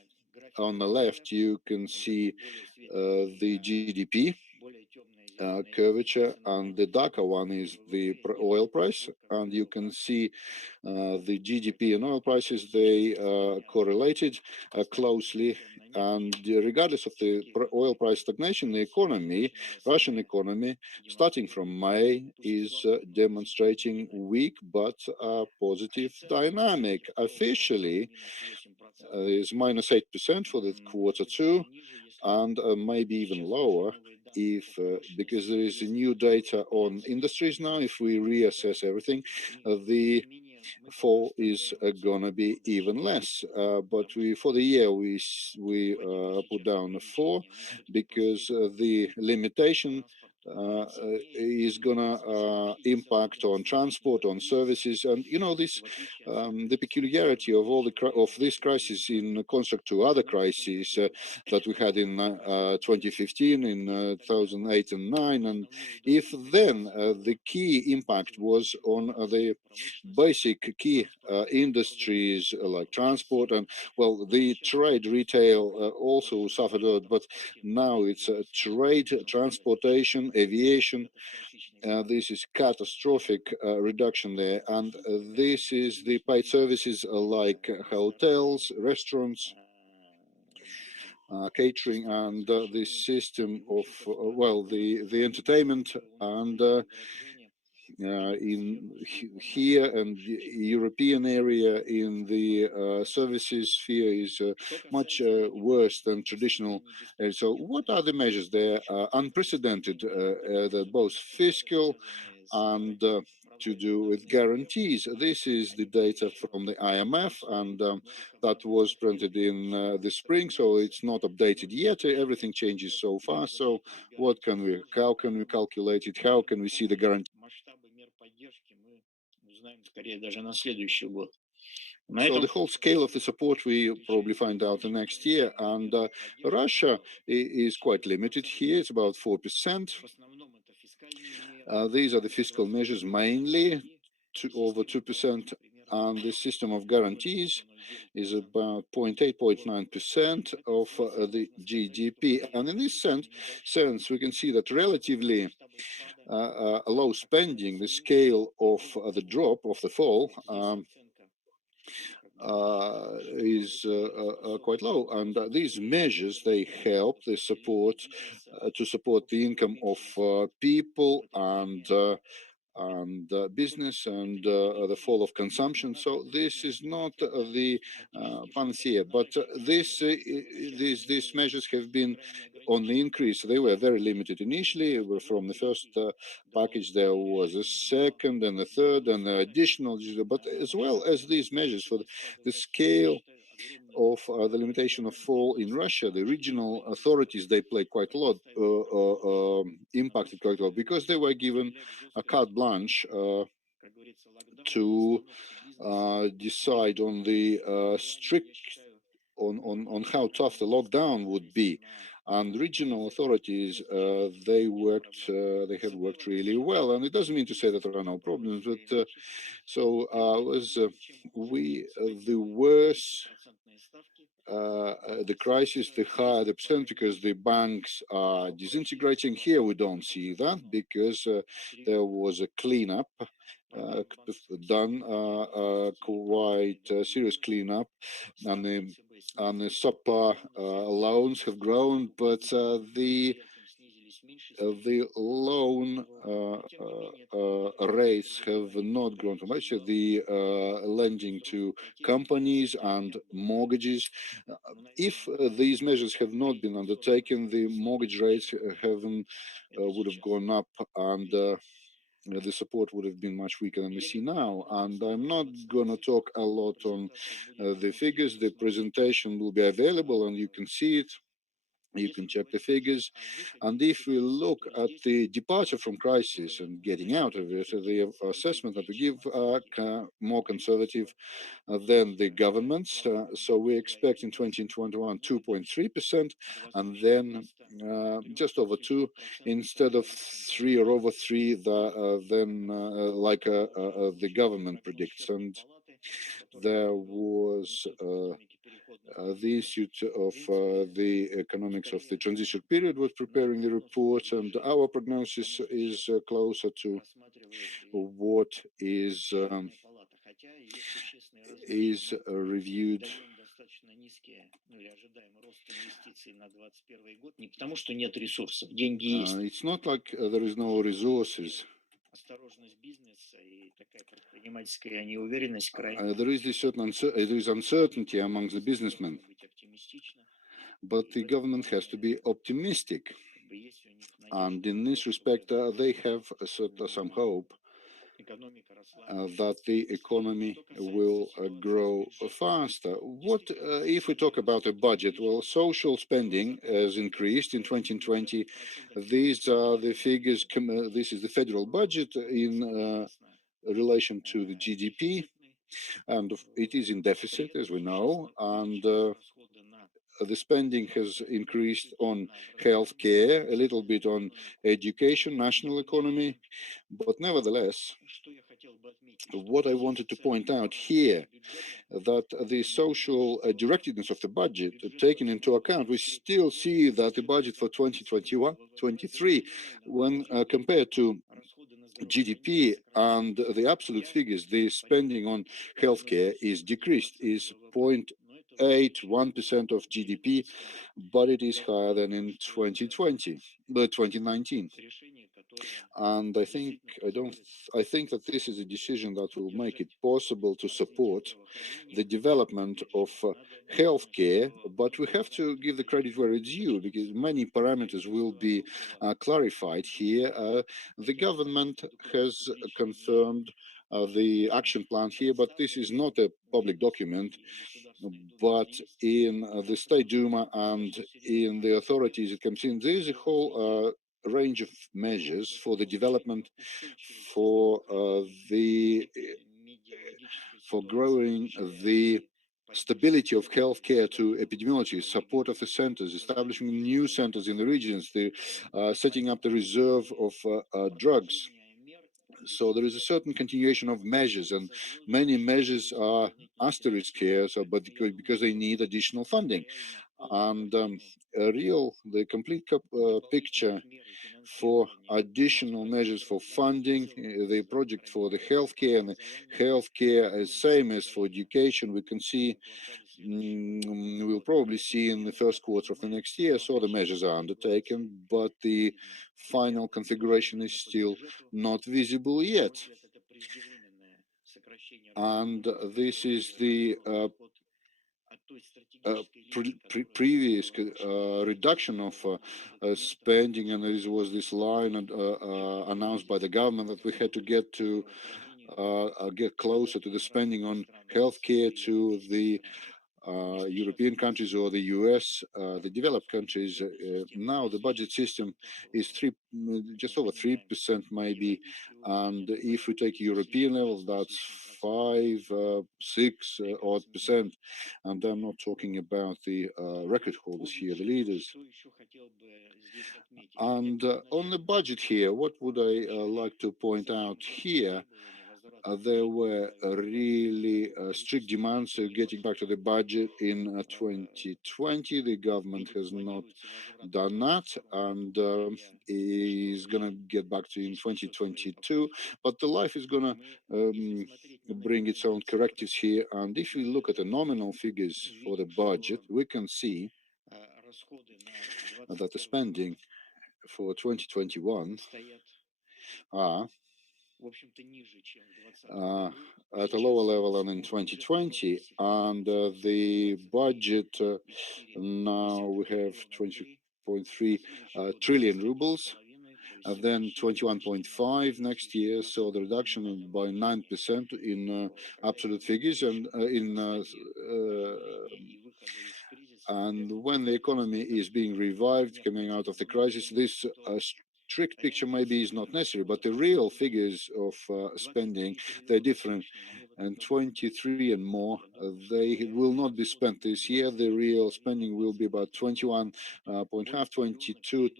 on the left you can see the GDP curvature, and the darker one is the oil price, and you can see the GDP and oil prices, they correlated closely, and regardless of the oil price stagnation, the economy, Russian economy, starting from May, is demonstrating weak but positive dynamic. Officially, is -8% for the Q2, and maybe even lower if because there is new data on industries now. If we reassess everything, the fall is gonna be even less. But we for the year we put down a 4 because the limitation is gonna impact on transport, on services, and you know this the peculiarity of all of this crisis in construct to other crises that we had in 2015, in 2008 and 9, and if then the key impact was on the basic key industries like transport and well the trade retail also suffered a lot, but now it's trade, transportation, aviation. This is catastrophic reduction there, and this is the paid services like hotels, restaurants, catering, and the system of well the entertainment, and in here and the European area in the services sphere is much worse than traditional. So what are the measures there? Unprecedented, that both fiscal and to do with guarantees. This is the data from the IMF, and that was printed in the spring, so it's not updated yet. Everything changes so fast. So how can we calculate it? How can we see the guarantee? So the whole scale of the support we probably find out the next year, and Russia is quite limited here. It's about 4%. These are the fiscal measures mainly, over 2%, and the system of guarantees is about 0.8, 0.9% of the GDP. And in this sense, we can see that relatively low spending, the scale of the drop of the fall, is quite low, and these measures they help, they support to support the income of people and business and the fall of consumption. So this is not the panacea, but these measures have been on the increase. They were very limited initially. From the first package, there was a second and a third and the additional, but as well as these measures for the scale of the limitation of fall in Russia, the regional authorities, they played quite a lot, impacted quite a lot, because they were given a carte blanche to decide on the strict, on how tough the lockdown would be. And regional authorities, they have worked really well. And it doesn't mean to say that there are no problems, but so was the worse the crisis, the higher the percent, because the banks are disintegrating. Here we don't see that because there was a cleanup done, quite serious cleanup, and the subprime loans have grown, but the loan rates have not grown too much. The lending to companies and mortgages, if these measures have not been undertaken, the mortgage rates haven't would have gone up, and the support would have been much weaker than we see now. And I'm not going to talk a lot on the figures. The presentation will be available and you can see it. You can check the figures. And if we look at the departure from crisis and getting out of it, the assessment that we give are more conservative than the government's. So we expect in 2021 2.3%, and then just over 2 instead of 3 or over 3 like the government predicts. And there was the Institute of the Economics of the Transition Period was preparing the report, and our prognosis is closer to what is reviewed. It's not like there is no resources. There is uncertainty amongst the businessmen, but the government has to be optimistic, and in this respect they have some hope that the economy will grow faster. What if we talk about a budget? Well, social spending has increased in 2020. These are the figures. This is the federal budget in relation to the GDP, and it is in deficit, as we know, and the spending has increased on healthcare, a little bit on education, national economy, but nevertheless, what I wanted to point out here, that the social directedness of the budget taken into account, we still see that the budget for 2021-23, when compared to GDP and the absolute figures, the spending on healthcare is decreased, is 0.81% of GDP, but it is higher than in 2019. And I think that this is a decision that will make it possible to support the development of healthcare, but we have to give the credit where it's due, because many parameters will be clarified here. The government has confirmed the action plan here, but this is not a public document. But in the State Duma and in the authorities, it comes in. There is a whole range of measures for the development, for growing the stability of healthcare to epidemiology, support of the centers, establishing new centers in the regions, the setting up the reserve of drugs. So there is a certain continuation of measures, and many measures are asterisk here, but because they need additional funding. And the complete picture for additional measures for funding the project for the healthcare, and the healthcare is same as for education. We can see, we'll probably see in the first quarter of the next year. So the measures are undertaken, but the final configuration is still not visible yet. And this is the previous reduction of spending, and there was this line announced by the government that we had to get closer to the spending on healthcare to the European countries or the US, the developed countries. Now the budget system is just over 3% maybe, and if we take European level, that's 5-6 odd percent, and I'm not talking about the record holders here, the leaders. And on the budget here, what would I like to point out here? there were really strict demands getting back to the budget in 2020. The government has not done that and is going to get back to in 2022. But the life is going to bring its own correctives here. And if we look at the nominal figures for the budget, we can see that the spending for 2021 are at a lower level than in 2020, and the budget now we have 20.3 trillion rubles, and then 21.5 next year, so the reduction by 9% in absolute figures, and when the economy is being revived coming out of the crisis, this strict picture maybe is not necessary, but the real figures of spending, they're different. And 23 and more, they will not be spent this year. The real spending will be about 22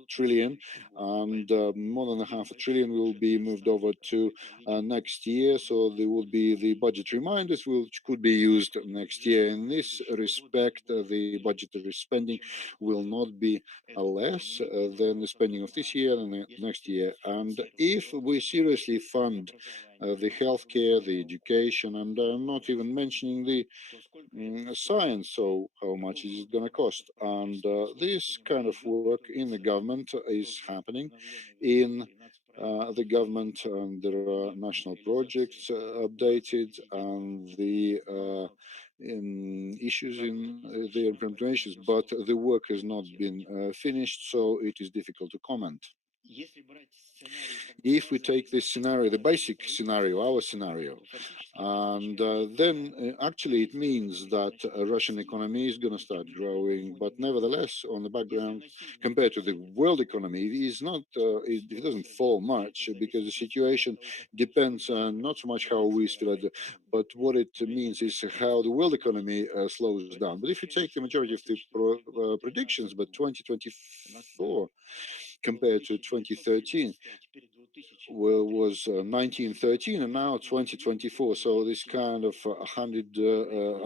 trillion, and more than half a trillion will be moved over to next year. So there will be the budget reminders which could be used next year. In this respect, the budgetary spending will not be less than the spending of this year and next year. And if we seriously fund the healthcare, the education, and I'm not even mentioning the science, so how much is it going to cost? And this kind of work in the government is happening in the government, and there are national projects updated, and the issues in the implementations, but the work has not been finished, so it is difficult to comment. If we take this scenario, the basic scenario, our scenario, and then actually it means that Russian economy is going to start growing, but nevertheless, on the background, compared to the world economy, it is not, it doesn't fall much, because the situation depends not so much how we feel it, but what it means is how the world economy slows down. But if you take the majority of the predictions, but 2024 compared to 2013 was 1913 and now 2024. So this kind of 100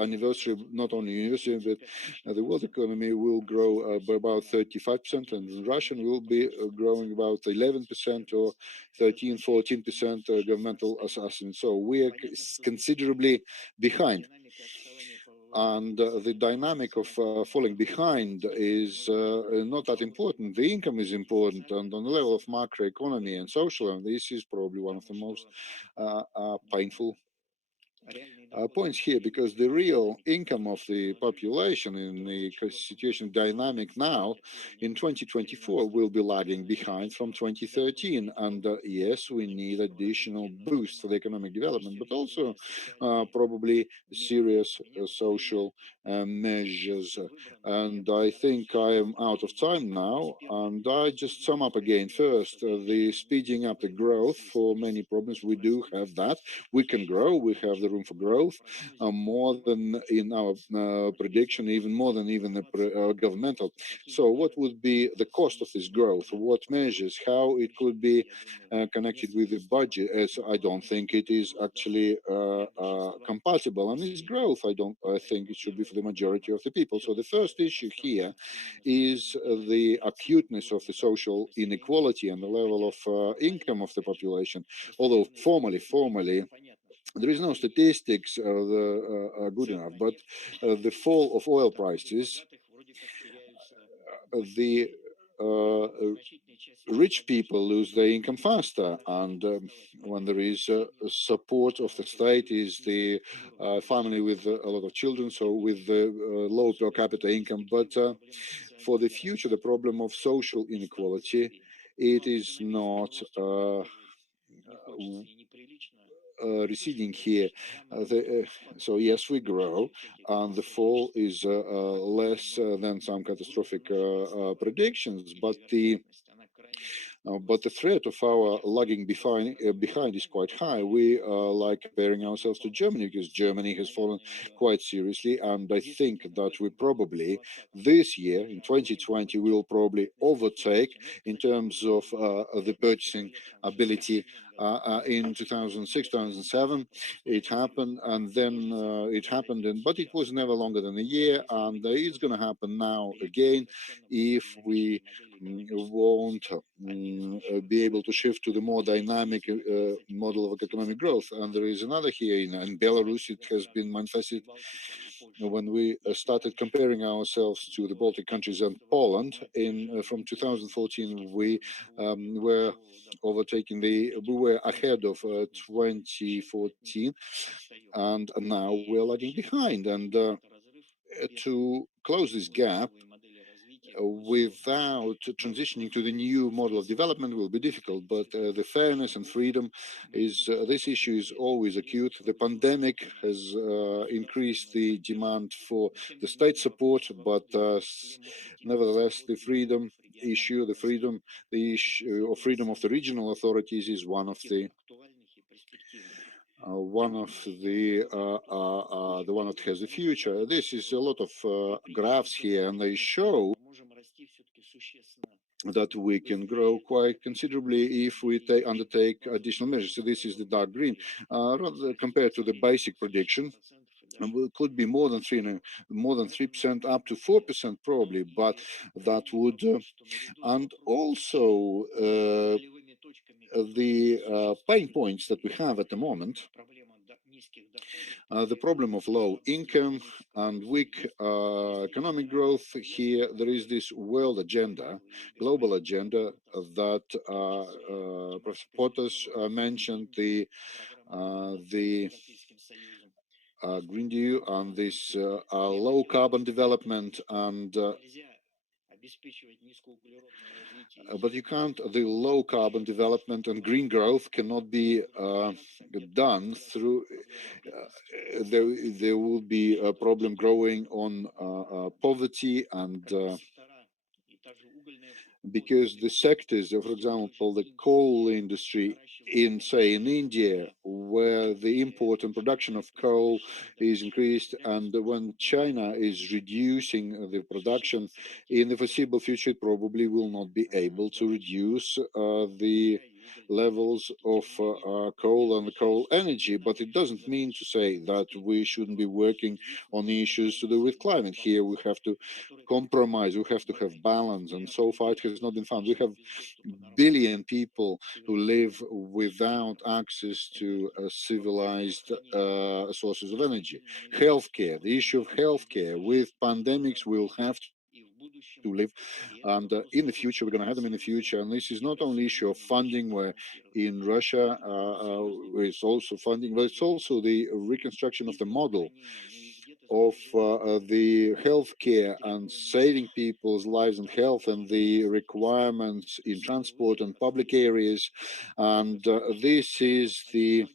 anniversary, not only university, but the world economy will grow by about 35%, and Russian will be growing about 11% or 13-14% governmental assassin. So we are considerably behind. And the dynamic of falling behind is not that important. The income is important, and on the level of macroeconomy and social, and this is probably one of the most painful points here, because the real income of the population in the situation dynamic now in 2024 will be lagging behind from 2013. And yes, we need additional boost for the economic development, but also probably serious social measures. And I think I am out of time now, and I just sum up again. First, the speeding up the growth. For many problems, we do have that. We can grow, we have the room for growth, more than in our prediction, even more than even the governmental. So what would be the cost of this growth? What measures? How it could be connected with the budget? As I don't think it is actually compatible. And this growth, I think it should be for the majority of the people. So the first issue here is the acuteness of the social inequality and the level of income of the population. Although formally, there is no statistics good enough, but the fall of oil prices, the rich people lose their income faster, and when there is support of the state, is the family with a lot of children, so with the low per capita income. But for the future, the problem of social inequality, it is not receding here. So yes, we grow, and the fall is less than some catastrophic predictions, but the But the threat of our lagging behind is quite high. We are like comparing ourselves to Germany because Germany has fallen quite seriously. And I think that we probably this year in 2020 we will probably overtake in terms of the purchasing ability. In 2006, 2007, it happened, and then it happened, but it was never longer than a year, and it's going to happen now again if we won't be able to shift to the more dynamic model of economic growth. And there is another here in Belarus. It has been manifested when we started comparing ourselves to the Baltic countries and Poland. From 2014, we were overtaking we were ahead of 2014, and now we're lagging behind. And to close this gap without transitioning to the new model of development will be difficult, but the fairness and freedom is this issue is always acute. The pandemic has increased the demand for the state support, but nevertheless the freedom issue, the issue of freedom of the regional authorities is one of the the one that has a future. This is a lot of graphs here, and they show that we can grow quite considerably if we undertake additional measures. So this is the dark green, rather compared to the basic prediction. It could be more than 3%, up to 4% probably, but that would, and also the pain points that we have at the moment. The problem of low income and weak economic growth. Here, there is this world agenda, global agenda that Professor Potas mentioned, the Green Deal and this low carbon development, and but you can't, the low carbon development and green growth cannot be done through, there will be a problem growing on poverty, and because the sectors, for example, the coal industry in, say, in India, where the import and production of coal is increased, and when China is reducing the production in the foreseeable future, it probably will not be able to reduce the levels of coal and coal energy. But it doesn't mean to say that we shouldn't be working on issues to do with climate. Here we have to compromise, we have to have balance, and so far it has not been found. We have billion people who live without access to civilized sources of energy. Healthcare, the issue of healthcare, with pandemics we'll have to live, and in the future we're going to have them in the future. And this is not only issue of funding, where in Russia it's also funding, but it's also the reconstruction of the model of the healthcare and saving people's lives and health, and the requirements in transport and public areas. And this is the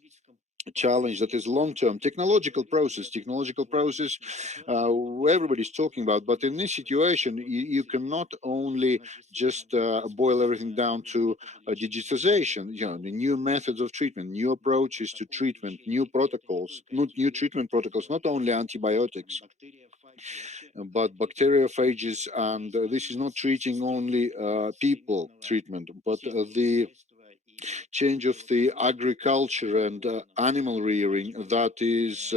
challenge that is long-term technological process everybody's talking about. But in this situation, you cannot only just boil everything down to digitization. The new methods of treatment, new approaches to treatment, new protocols, new treatment protocols, not only antibiotics but bacteriophages. And this is not treating only people treatment, but the change of the agriculture and animal rearing that is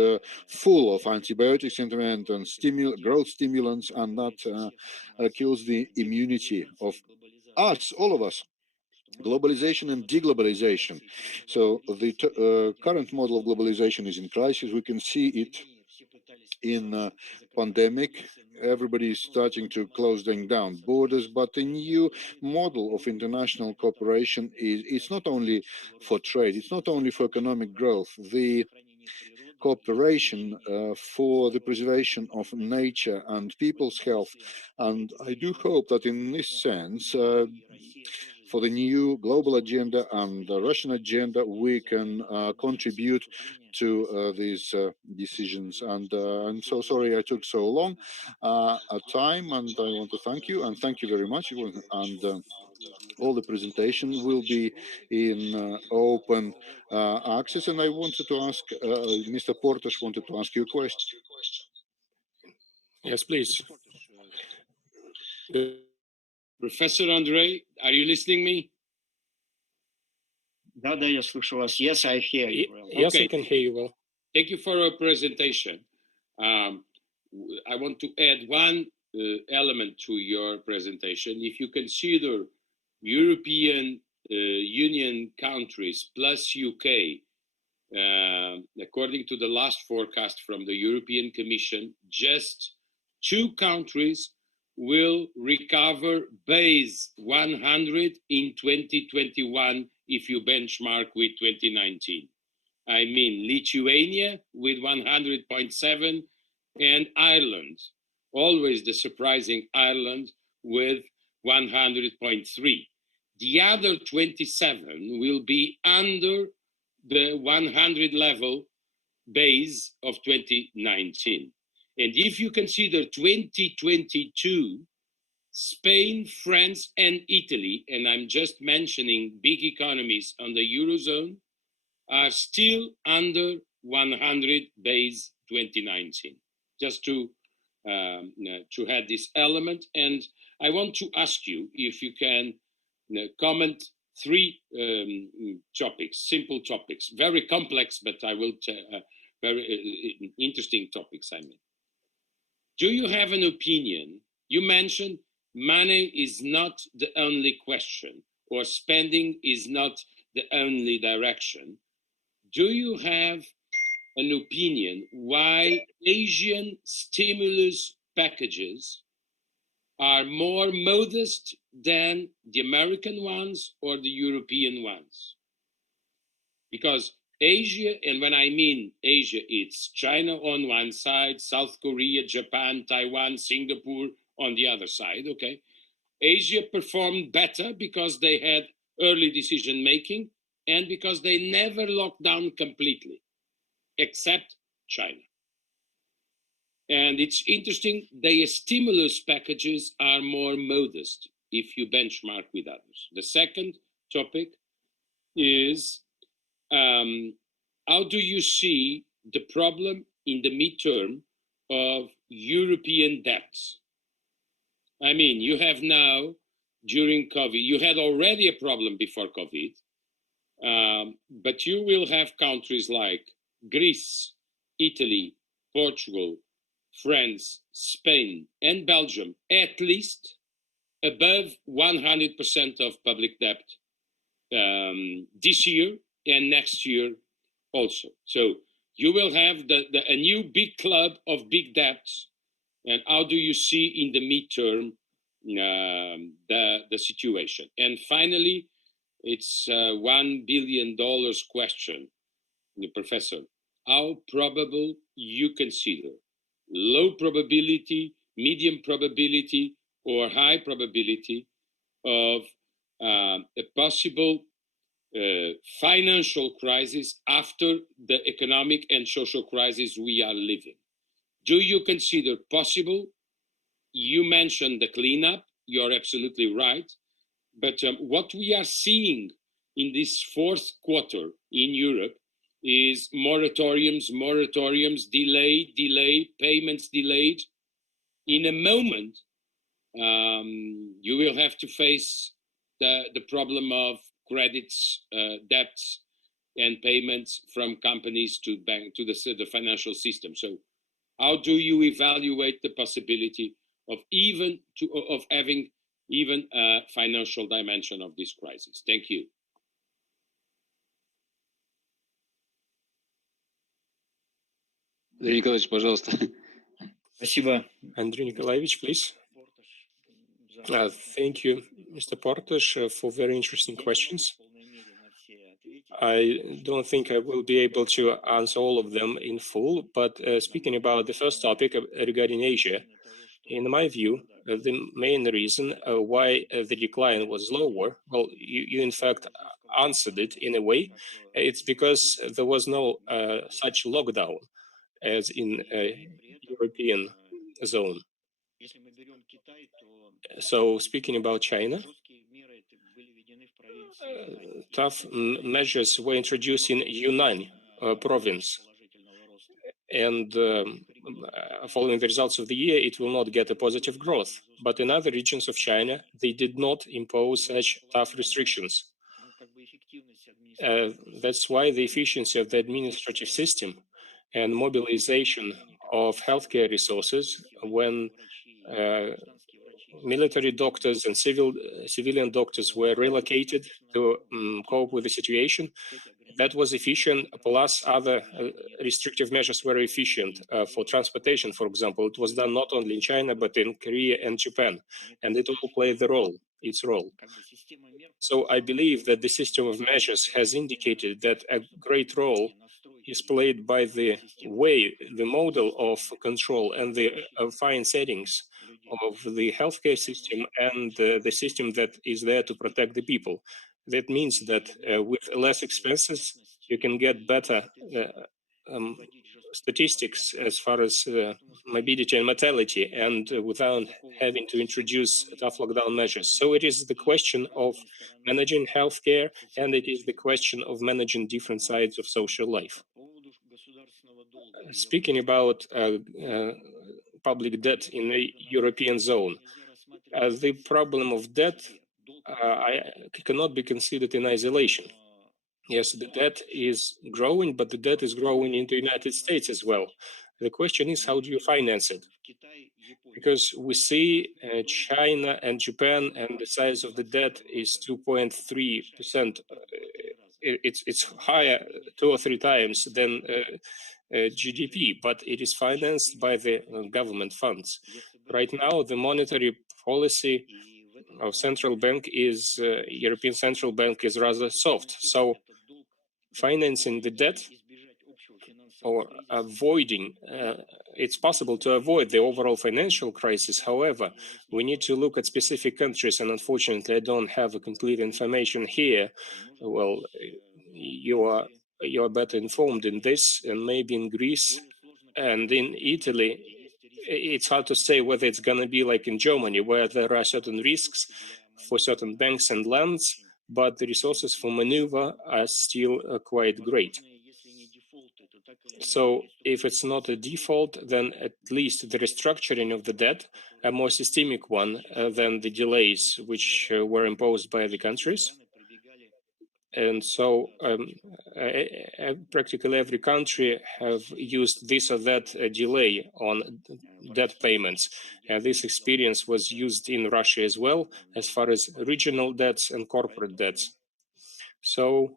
full of antibiotics and growth stimulants, and that kills the immunity of us, all of us. Globalization and deglobalization. So the current model of globalization is in crisis. We can see it in pandemic. Everybody is starting to close down borders, but the new model of international cooperation it's not only for trade, it's not only for economic growth. The cooperation for the preservation of nature and people's health. And I do hope that in this sense, for the new global agenda and the Russian agenda, we can contribute to these decisions. And I'm so sorry I took so long a time, and I want to thank you, and thank you very much. And All the presentation will be in open access, and I wanted to ask, Mr. Portas wanted to ask you a question. Yes, please. Professor Andrei, are you listening me? Да, я слышу вас. Yes, I hear you well. Yes, Okay. I can hear you well. Thank you for your presentation. I want to add one element to your presentation. If you consider European Union countries plus UK, according to the last forecast from the European Commission, just 2 countries will recover base 100 in 2021 if you benchmark with 2019. I mean Lithuania with 100.7 and Ireland, always the surprising Ireland, with 100.3. The other 27 will be under the 100 level base of 2019. And if you consider 2022, Spain, France, and Italy, and I'm just mentioning big economies on the Eurozone, are still under 100 base 2019. Just to add this element, and I want to ask you if you can comment 3 topics, simple topics, very complex, but I will very interesting topics. I mean, do you have an opinion? You mentioned money is not the only question, or spending is not the only direction. Do you have an opinion why Asian stimulus packages are more modest than the American ones or the European ones? Because Asia, and when I mean Asia, it's China on one side, South Korea, Japan, Taiwan, Singapore on the other side, okay? Asia performed better because they had early decision making and because they never locked down completely, except China. And it's interesting, their stimulus packages are more modest if you benchmark with others. The second topic is, how do you see the problem in the midterm of European debts? I mean, you have now, during COVID, you had already a problem before COVID, but you will have countries like Greece, Italy, Portugal, France, Spain, and Belgium, at least above 100% of public debt this year and next year also. So you will have a new big club of big debts. And how do you see in the midterm the situation? And finally, it's $1 billion question, Professor. How probable you consider low probability, medium probability, or high probability of a possible financial crisis after the economic and social crisis we are living? Do you consider possible? You mentioned the cleanup, you're absolutely right, but what we are seeing in this 4th quarter in Europe is moratoriums, delay, payments delayed. In a moment, you will have to face the problem of credits, debts, and payments from companies to the financial system. So how do you evaluate the possibility of having even a financial dimension of this crisis? Thank you. Андрей Николаевич, пожалуйста. Спасибо. Andrei Nikolaevich, please. Thank you, Mr. Portas, for very interesting questions. I don't think I will be able to answer all of them in full, but speaking about the first topic regarding Asia, in my view, the main reason why the decline was lower, well, you in fact answered it in a way. It's because there was no such lockdown as in European zone. So speaking about China, tough measures were introduced in Yunnan province. And following the results of the year, it will not get a positive growth. But in other regions of China, they did not impose such tough restrictions. That's why the efficiency of the administrative system and mobilization of healthcare resources when military doctors and civilian doctors were relocated to cope with the situation, that was efficient, plus other restrictive measures were efficient. For transportation, for example, it was done not only in China, but in Korea and Japan, and it all played its role. So I believe that the system of measures has indicated that a great role is played by the way, the model of control and the fine settings of the healthcare system and the system that is there to protect the people. That means that with less expenses, you can get better statistics as far as morbidity and mortality, and without having to introduce tough lockdown measures. So it is the question of managing healthcare, and it is the question of managing different sides of social life. Speaking about public debt in the European zone, the problem of debt cannot be considered in isolation. Yes, the debt is growing, but the debt is growing in the United States as well. The question is, how do you finance it? Because we see China and Japan, and the size of the debt is 2.3%. It's higher 2 or 3 times than GDP, but it is financed by the government funds. Right now, the monetary policy of central bank is European Central Bank is rather soft. So financing the debt or avoiding, it's possible to avoid the overall financial crisis. However, we need to look at specific countries, and unfortunately, I don't have a complete information here. Well, you are better informed in this, and maybe in Greece and in Italy, it's hard to say whether it's going to be like in Germany, where there are certain risks for certain banks and lands, but the resources for maneuver are still quite great. So if it's not a default, then at least the restructuring of the debt, a more systemic one than the delays which were imposed by the countries. And so practically every country have used this or that delay on debt payments. And this experience was used in Russia as well, as far as regional debts and corporate debts. So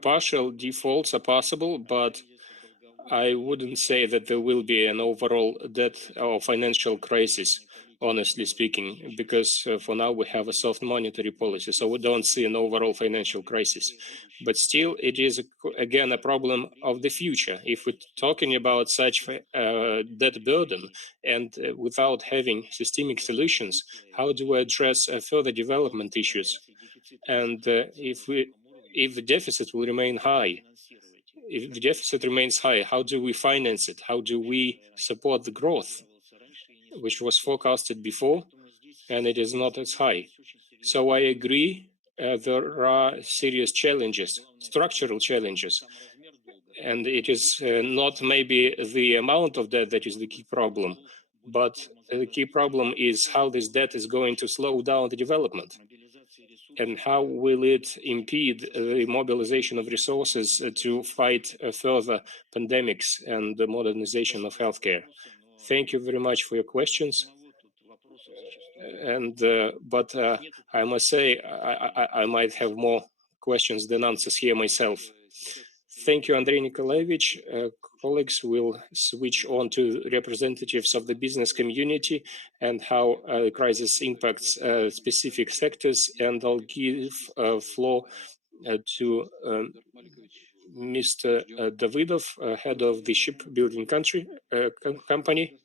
partial defaults are possible, but I wouldn't say that there will be an overall debt or financial crisis, honestly speaking, because for now we have a soft monetary policy, so we don't see an overall financial crisis. But still, it is, again, a problem of the future. If we're talking about such debt burden and without having systemic solutions, how do we address further development issues? And if the deficit will remain high, if the deficit remains high, how do we finance it? How do we support the growth, which was forecasted before, and it is not as high? So I agree, there are serious challenges, structural challenges, and it is not maybe the amount of debt that is the key problem, but the key problem is how this debt is going to slow down the development. And how will it impede the mobilization of resources to fight further pandemics and the modernization of healthcare? Thank you very much for your questions. And but I must say I might have more questions than answers here myself. Thank you, Andrei Nikolaevich. Colleagues will switch on to representatives of the business community and how the crisis impacts specific sectors. And I'll give floor to Mr. Davidov, head of the shipbuilding company.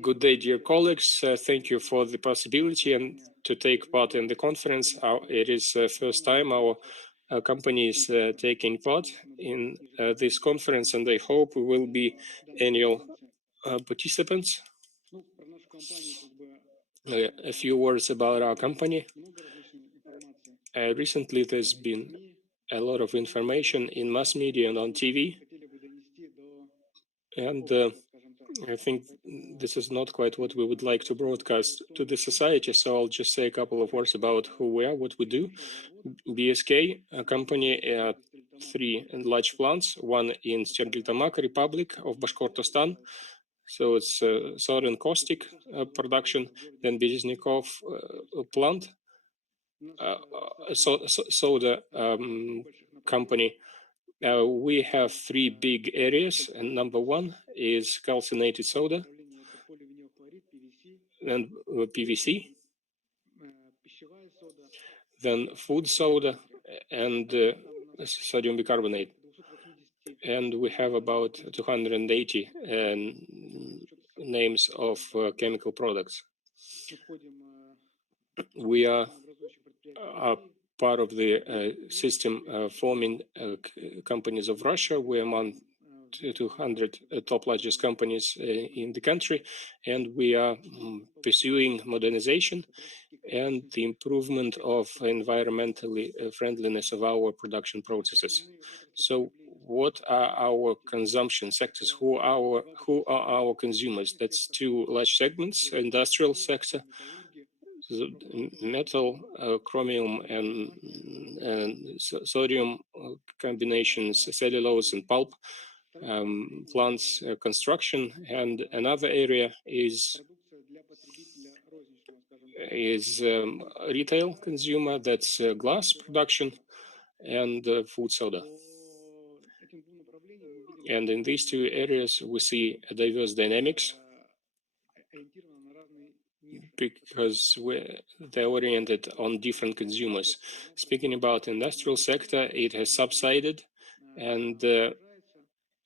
Good day, dear colleagues. Thank you for the possibility and to take part in the conference. It is the first time our company is taking part in this conference, and I hope we will be annual participants. A few words about our company. Recently, there's been a lot of information in mass media and on TV, and I think this is not quite what we would like to broadcast to the society, so I'll just say a couple of words about who we are, what we do. BSK, a company, 3 large plants, one in Stergiltamaka Republic of Bashkortostan, so it's soda and caustic production, then Bereznikov plant, soda company. We have 3 big areas, and number 1 is calcinated soda and PVC, then food soda and sodium bicarbonate. And we have about 280 names of chemical products. We are part of the system forming companies of Russia. We're among 200 top largest companies in the country, and we are pursuing modernization and the improvement of environmentally friendliness of our production processes. So what are our consumption sectors? Who are our consumers? That's 2 large segments: industrial sector, metal, chromium and sodium combinations, cellulose and pulp, plants, construction, and another area is retail consumer, that's glass production and food soda. And in these 2 areas, we see a diverse dynamics because they're oriented on different consumers. Speaking about industrial sector, it has subsided and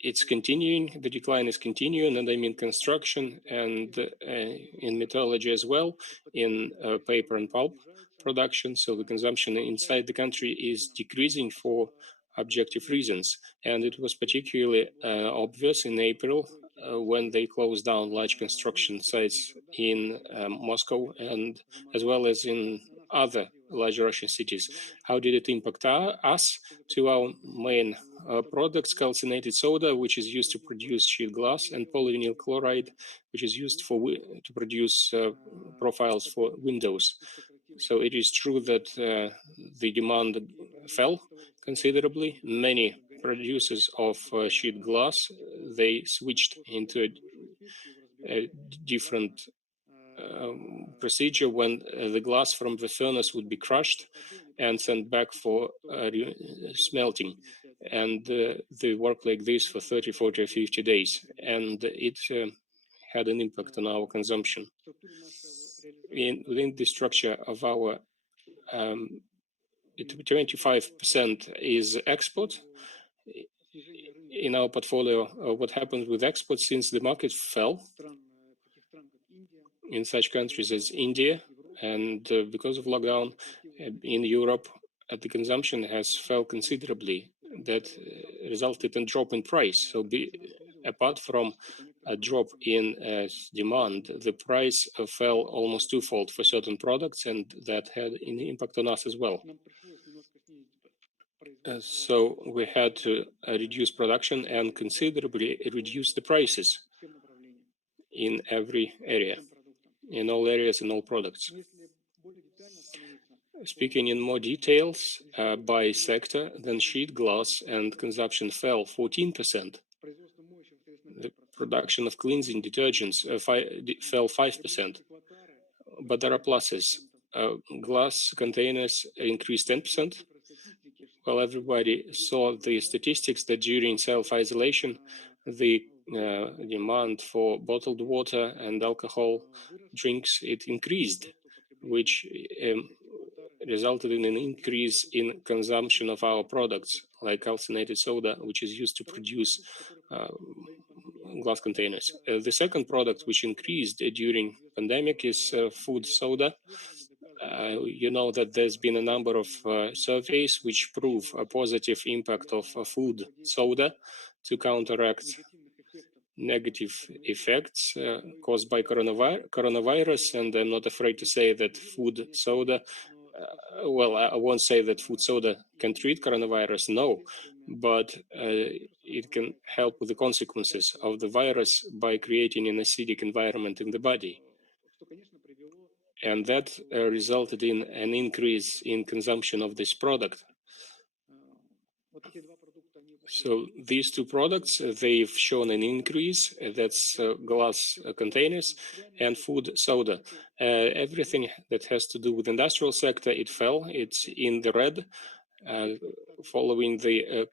it's continuing, the decline is continuing, and I mean construction and in metallurgy as well, in paper and pulp production. So the consumption inside the country is decreasing for objective reasons. And it was particularly obvious in April when they closed down large construction sites in Moscow and as well as in other large Russian cities. How did it impact us? To our main products, calcinated soda, which is used to produce sheet glass, and polyvinyl chloride, which is used to produce profiles for windows. So it is true that the demand fell considerably. Many producers of sheet glass, they switched into a different procedure when the glass from the furnace would be crushed and sent back for smelting. And they work like this for 30, 40, or 50 days. And it had an impact on our consumption. Within the structure of our 25% is export. In our portfolio, what happened with exports since the market fell in such countries as India, and because of lockdown in Europe, the consumption has fell considerably. That resulted in drop in price. So apart from a drop in demand, the price fell almost twofold for certain products, and that had an impact on us as well. So we had to reduce production and considerably reduce the prices in every area, in all areas, in all products. Speaking in more details by sector, then sheet glass and consumption fell 14%. The production of cleansing detergents fell 5%. But there are pluses. Glass containers increased 10%. Well, everybody saw the statistics that during self-isolation, the demand for bottled water and alcohol drinks, it increased, which resulted in an increase in consumption of our products, like calcinated soda, which is used to produce glass containers. The second product which increased during pandemic is food soda. You know that there's been a number of surveys which prove a positive impact of food soda to counteract negative effects caused by coronavirus, and I'm not afraid to say that food soda well, I won't say that food soda can treat coronavirus, no, but it can help with the consequences of the virus by creating an acidic environment in the body. And that resulted in an increase in consumption of this product. So these two products, they've shown an increase, that's glass containers and food soda. Everything that has to do with industrial sector, it fell, it's in the red, following the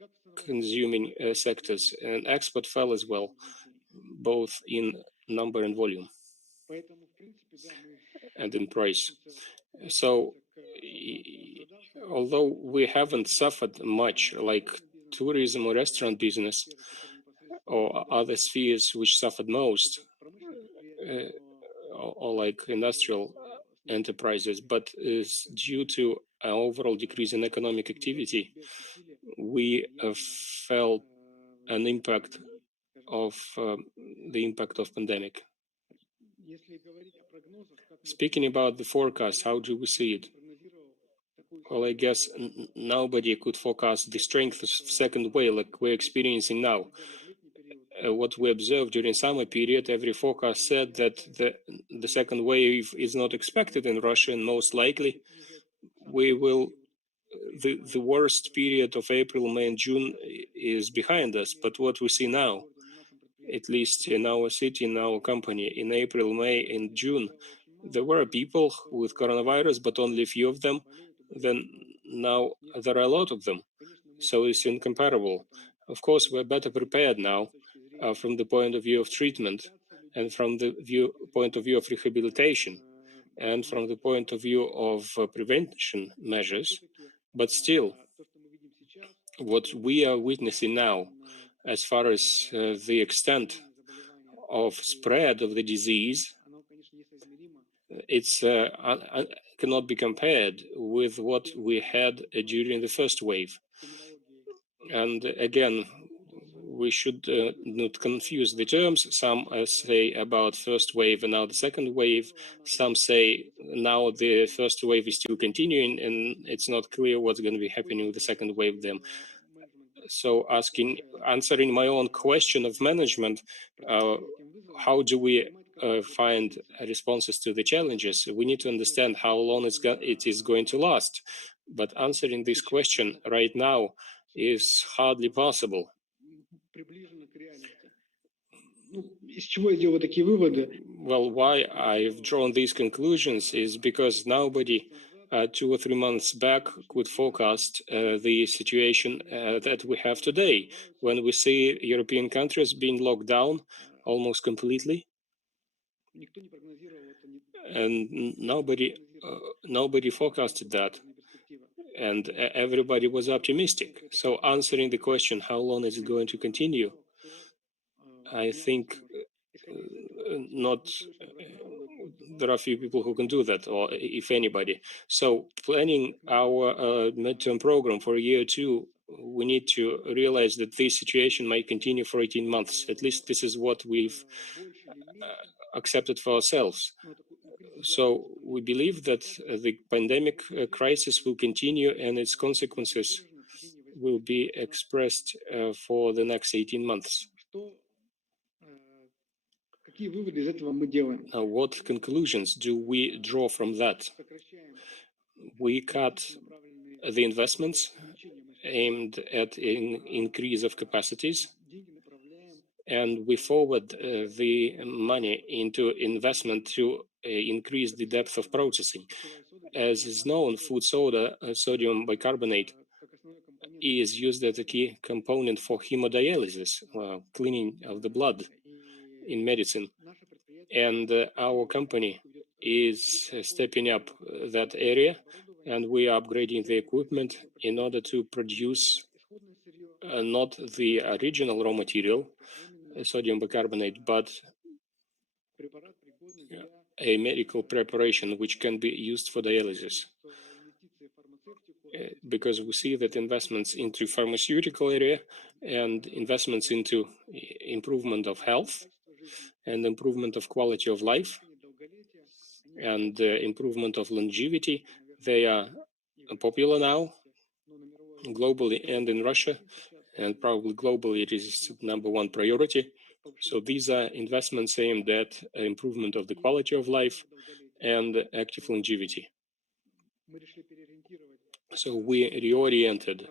consuming sectors, and export fell as well, both in number and volume and in price. So although we haven't suffered much like tourism or restaurant business or other spheres which suffered most, or like industrial enterprises, but due to an overall decrease in economic activity, we felt an impact of the impact of pandemic. Speaking about the forecast, how do we see it? Well, I guess nobody could forecast the strength of second wave like we're experiencing now. What we observed during summer period, every forecast said that the second wave is not expected in Russia, and most likely we will, the worst period of April, May, and June is behind us. But what we see now, at least in our city, in our company, in April, May, and June, there were people with coronavirus, but only a few of them. Then now there are a lot of them. So it's incomparable. Of course, we're better prepared now from the point of view of treatment and from the point of view of rehabilitation and from the point of view of prevention measures. But still, what we are witnessing now, as far as the extent of spread of the disease, it's cannot be compared with what we had during the first wave. And again, we should not confuse the terms. Some say about first wave and now the second wave. Some say now the first wave is still continuing and it's not clear what's going to be happening with the second wave then. So answering my own question of management, how do we find responses to the challenges? We need to understand how long it is going to last. But answering this question right now is hardly possible. Well, why I've drawn these conclusions is because nobody 2 or 3 months back could forecast the situation that we have today, when we see European countries being locked down almost completely, and nobody forecasted that, and everybody was optimistic. So answering the question, how long is it going to continue? I think not. There are few people who can do that, or if anybody. So planning our midterm program for a year or two, we need to realize that this situation might continue for 18 months. At least this is what we've accepted for ourselves. So we believe that the pandemic crisis will continue and its consequences will be expressed for the next 18 months. Now, what conclusions do we draw from that? We cut the investments aimed at an increase of capacities, and we forward the money into investment to increase the depth of processing. As is known, food soda, sodium bicarbonate, is used as a key component for hemodialysis, cleaning of the blood in medicine. And our company is stepping up that area, and we are upgrading the equipment in order to produce not the original raw material, sodium bicarbonate, but a medical preparation which can be used for dialysis. Because we see that investments into pharmaceutical area and investments into improvement of health and improvement of quality of life and improvement of longevity, They are popular now, globally and in Russia, and probably globally it is #1 priority. So these are investments aimed at improvement of the quality of life and active longevity. So we reoriented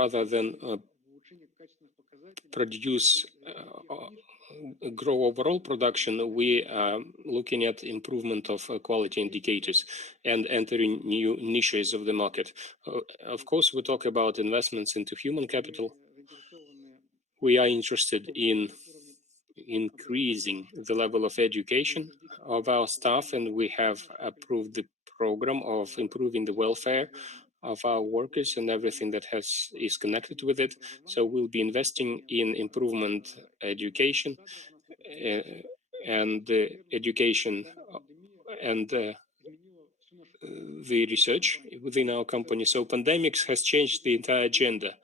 rather than grow overall production, we are looking at improvement of quality indicators and entering new niches of the market. Of course, we talk about investments into human capital. We are interested in increasing the level of education of our staff, and we have approved the program of improving the welfare of our workers and everything that is connected with it. So we'll be investing in improvement education and education and the research within our company. So pandemics has changed the entire agenda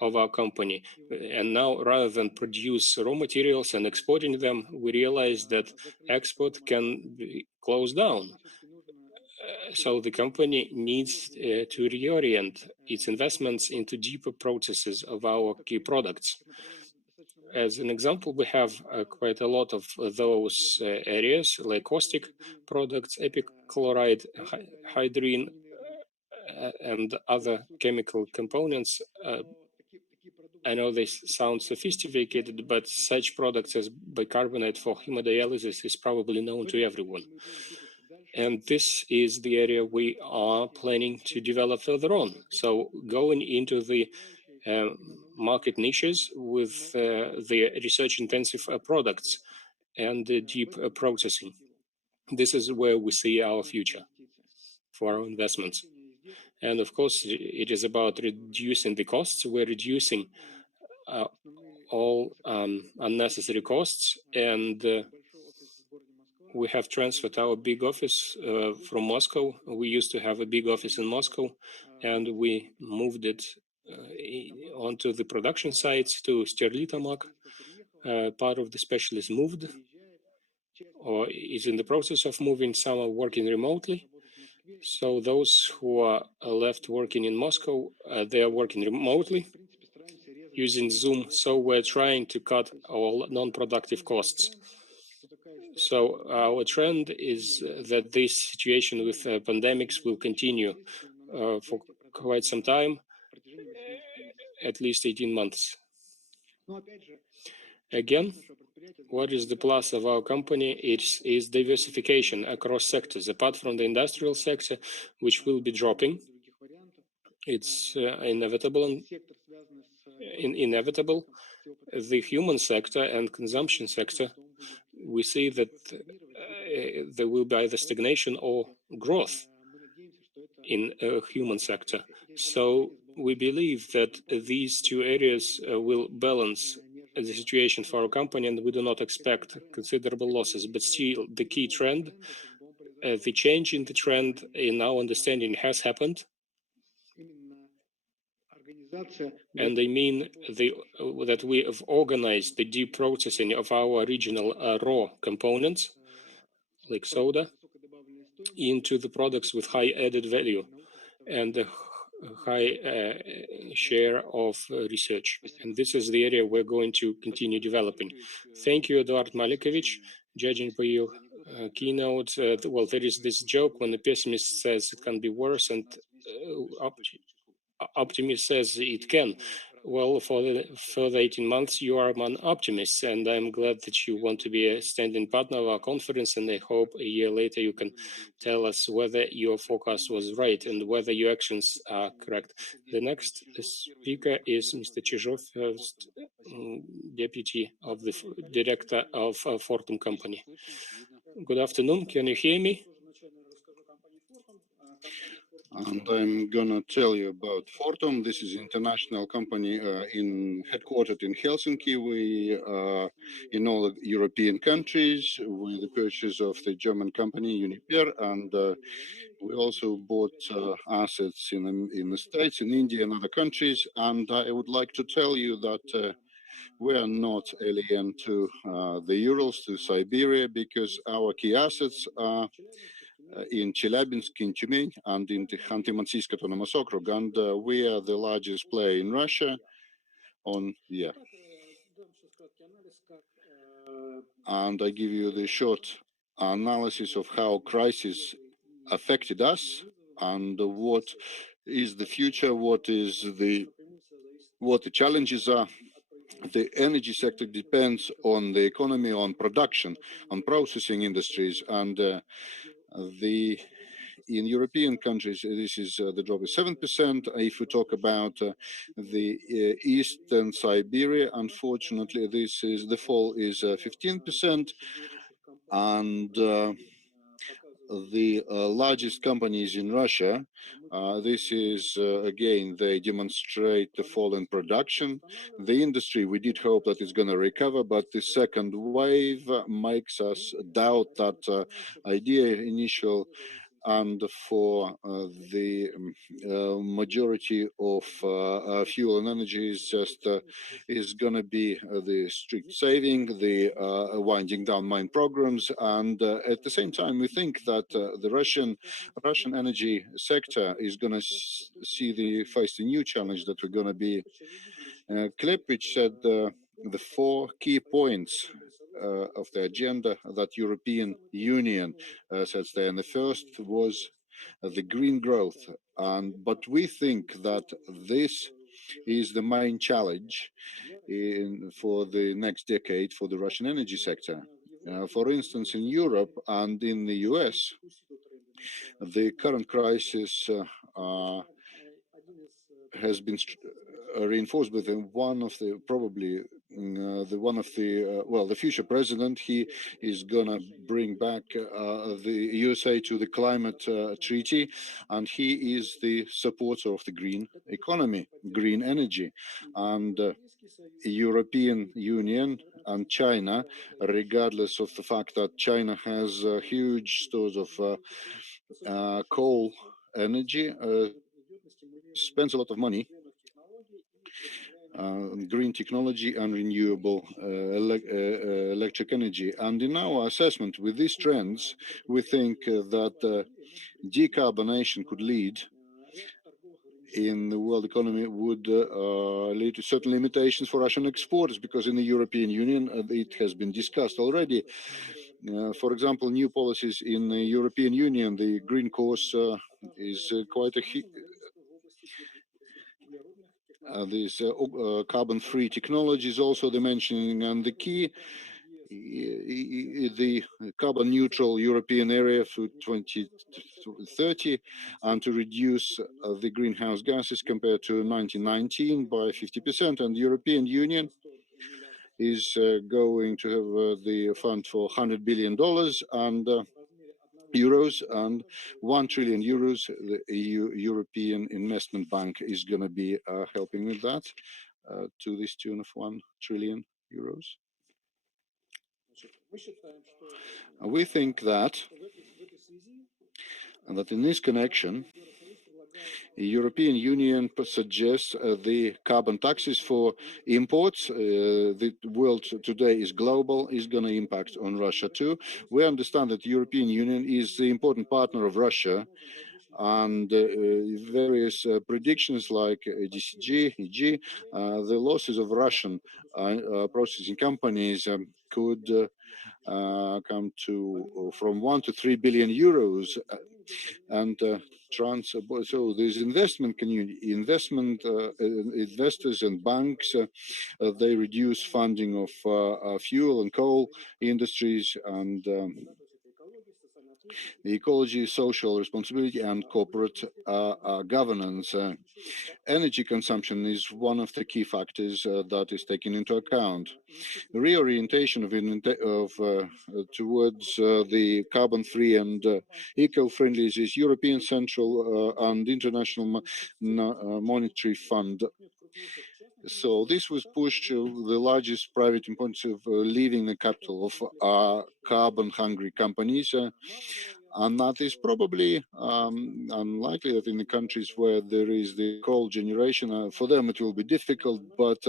of our company. And now, rather than produce raw materials and exporting them, we realize that export can be closed down. So the company needs to reorient its investments into deeper processes of our key products. As an example, we have quite a lot of those areas, like caustic products, epichloride, hydrine, and other chemical components. I know this sounds sophisticated, but such products as bicarbonate for hemodialysis is probably known to everyone. And this is the area we are planning to develop further on. So going into the market niches with the research-intensive products and deep processing. This is where we see our future for our investments. And of course, it is about reducing the costs. We're reducing all unnecessary costs, and we have transferred our big office from Moscow. We used to have a big office in Moscow, and we moved it onto the production sites to Sterlitamak. Part of the specialists moved or is in the process of moving. Some are working remotely. So those who are left working in Moscow, they are working remotely using Zoom. So we're trying to cut all non-productive costs. So our trend is that this situation with pandemics will continue for quite some time, at least 18 months. Again, what is the plus of our company? It is diversification across sectors, apart from the industrial sector, which will be dropping. It's inevitable. The human sector and consumption sector, we see that there will be either stagnation or growth in human sector. So we believe that these two areas will balance the situation for our company, and we do not expect considerable losses. But still, the key trend, the change in the trend in our understanding has happened. And I mean that we have organized the deep processing of our regional raw components, like soda, into the products with high added value and a high share of research. And this is the area we're going to continue developing. Thank you, Eduard Malikovich. Judging by your keynote, well, there is this joke when the pessimist says it can be worse and optimist says it can. Well, for the further 18 months, you are an optimist, and I'm glad that you want to be a standing partner of our conference, and I hope a year later you can tell us whether your forecast was right and whether your actions are correct. The next speaker is Mr. Chizhov, first deputy of the director of Fortum company. Good afternoon, can you hear me? And I'm gonna tell you about Fortum. This is an international company headquartered in Helsinki. We in all the European countries with the purchase of the German company Uniper, and we also bought assets in the States, in India, and other countries. And I would like to tell you that We are not alien to the Urals, to Siberia, because our key assets are in Chelyabinsk, in Tyumen, and in the Khanty-Mansiysk Autonomous Okrug, and we are the largest player in Russia. And I give you the short analysis of how crisis affected us and what is the future, what the challenges are. The energy sector depends on the economy, on production, on processing industries, and in European countries, this is the drop is 7%. If we talk about the Eastern Siberia, unfortunately, the fall is 15%, and the largest companies in Russia, this is again, they demonstrate the fall in production. The industry, we did hope that it's going to recover, but the second wave makes us doubt that idea initial. And for the majority of fuel and energy is going to be the strict saving, the winding down mine programs, and at the same time, we think that the Russian energy sector is going to face a new challenge that we're going to be. Klepich said the four key points of the agenda that European Union sets there. And the first was the green growth. But we think that this is the main challenge for the next decade for the Russian energy sector. For instance, in Europe and in the US, the current crisis has been reinforced with one of the probably the future president. He is gonna bring back the USA to the climate treaty, and he is the supporter of the green economy, green energy, and European Union and China, regardless of the fact that China has huge stores of coal energy, spends a lot of money on green technology and renewable electric energy. And in our assessment with these trends, we think that decarbonation could lead in the world economy would lead to certain limitations for Russian exporters, because in the European Union, it has been discussed already. For example, new policies in the European Union, the green course is quite a these carbon-free technologies also they're mentioning, and the key, the carbon-neutral European area through 2030, and to reduce the greenhouse gases compared to 1919 by 50%. And the European Union is going to have the fund for $100 billion and euros and 1 trillion euros. The European Investment Bank is going to be helping with that to this tune of 1 trillion euros. We think that in this connection, the European Union suggests the carbon taxes for imports. The world today is global, is going to impact on Russia too. We understand that the European Union is the important partner of Russia, and various predictions like DCG, EG, the losses of Russian processing companies could come to from 1 to 3 billion euros. And so there's investment community, investors and banks, they reduce funding of fuel and coal industries, and the ecology, social responsibility, and corporate governance. Energy consumption is one of the key factors that is taken into account. Reorientation towards the carbon-free and eco-friendly is European Central and International Monetary Fund. So this was pushed the largest private importance of leaving the capital of carbon-hungry companies. And that is probably unlikely that in the countries where there is the coal generation, for them it will be difficult. But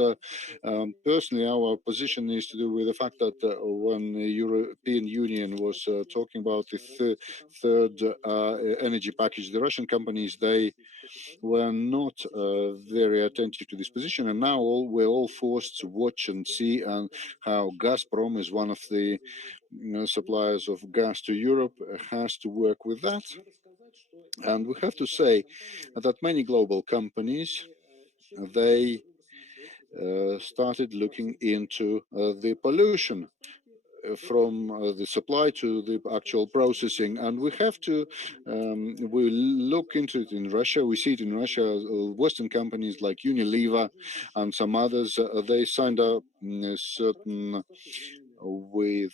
personally, our position is to do with the fact that when the European Union was talking about the third energy package, the Russian companies, they were not very attentive to this position, and now we're all forced to watch and see and how Gazprom is one of the suppliers of gas to Europe has to work with that. And we have to say that many global companies, they started looking into the pollution from the supply to the actual processing, and we have to we look into it in Russia. We see it in Russia. Western companies like Unilever and some others, they signed up certain with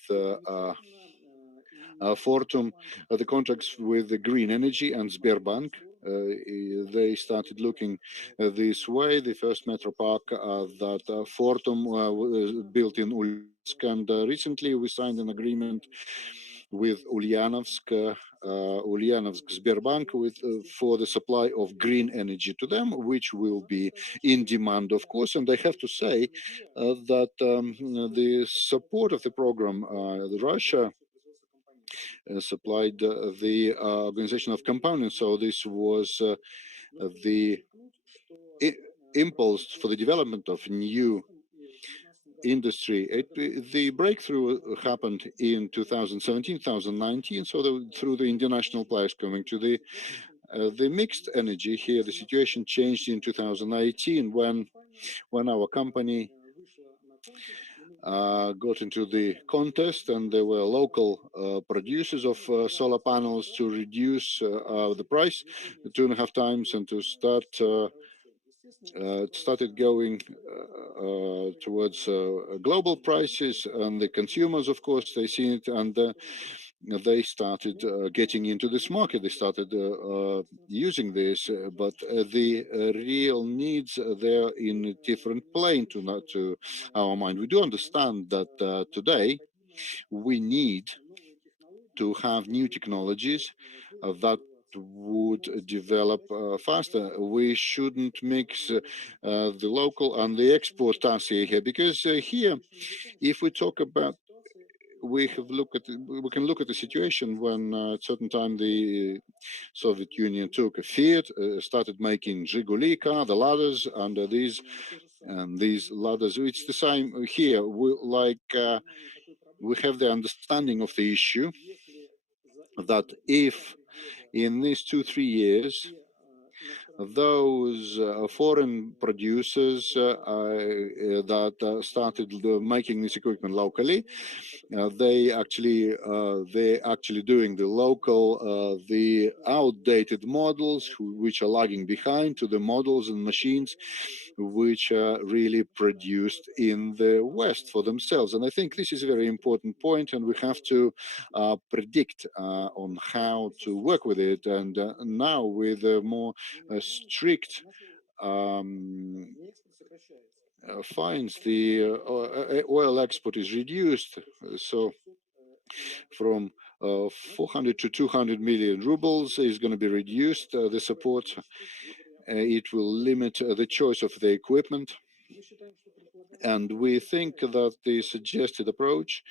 Fortum the contracts with the green energy and Sberbank. They started looking this way. The first metro park that Fortum built in Ulyanovsk, and recently we signed an agreement with Ulyanovsk Sberbank for the supply of green energy to them, which will be in demand, of course. And I have to say that the support of the program, Russia supplied the organization of components. So this was the impulse for the development of new industry. The breakthrough happened in 2017, 2019. So through the international players coming to the mixed energy here, the situation changed in 2018 when our company got into the contest, and there were local producers of solar panels to reduce the price 2.5 times and to started going towards global prices, and the consumers, of course, they see it, and they started getting into this market. They started using this, but the real needs they're in a different plane to our mind. We do understand that today we need to have new technologies that would develop faster. We shouldn't mix the local and the export dossier here, because here, if we talk about, we can look at the situation when at a certain time the Soviet Union took a Fiat, started making Zhiguli car, the ladders, and these ladders. It's the same here. We have the understanding of the issue that if in these 2-3 years those foreign producers that started making this equipment locally, they actually doing the local the outdated models which are lagging behind to the models and machines which are really produced in the West for themselves. And I think this is a very important point, and we have to predict on how to work with it. And now with a more strict fines, the oil export is reduced. So from 400 to 200 million rubles is going to be reduced, the support. It will limit the choice of the equipment. And we think that the suggested approach,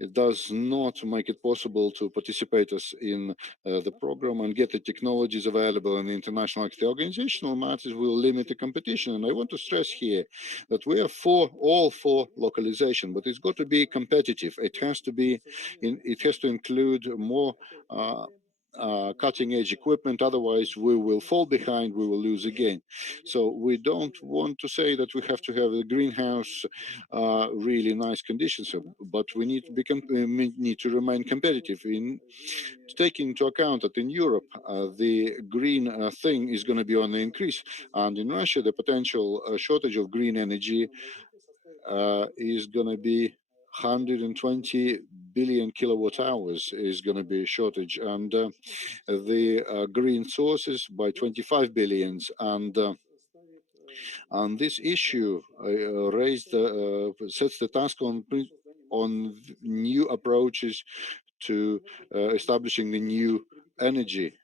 it does not make it possible to participate in the program and get the technologies available in the international. The organizational matters will limit the competition. And I want to stress here that we are all for localization, but it's got to be competitive. It has to include more cutting edge equipment. Otherwise we will fall behind, we will lose again. So we don't want to say that we have to have a greenhouse really nice conditions, but we need to remain competitive in taking into account that in Europe the green thing is going to be on the increase, and in Russia the potential shortage of green energy is going to be 120 billion kilowatt hours is going to be a shortage, and the green sources by 25 billions. And this issue sets the task on new approaches to establishing the new energy.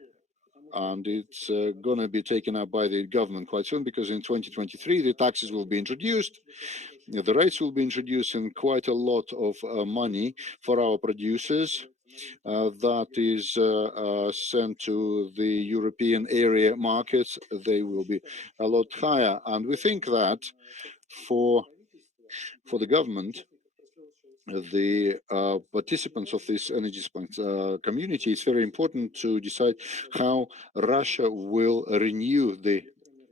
And it's going to be taken up by the government quite soon, because in 2023 the taxes will be introduced, the rates will be introduced, and quite a lot of money for our producers that is sent to the European area markets. They will be a lot higher, and we think that for the government, the participants of this energy community, it's very important to decide how Russia will renew the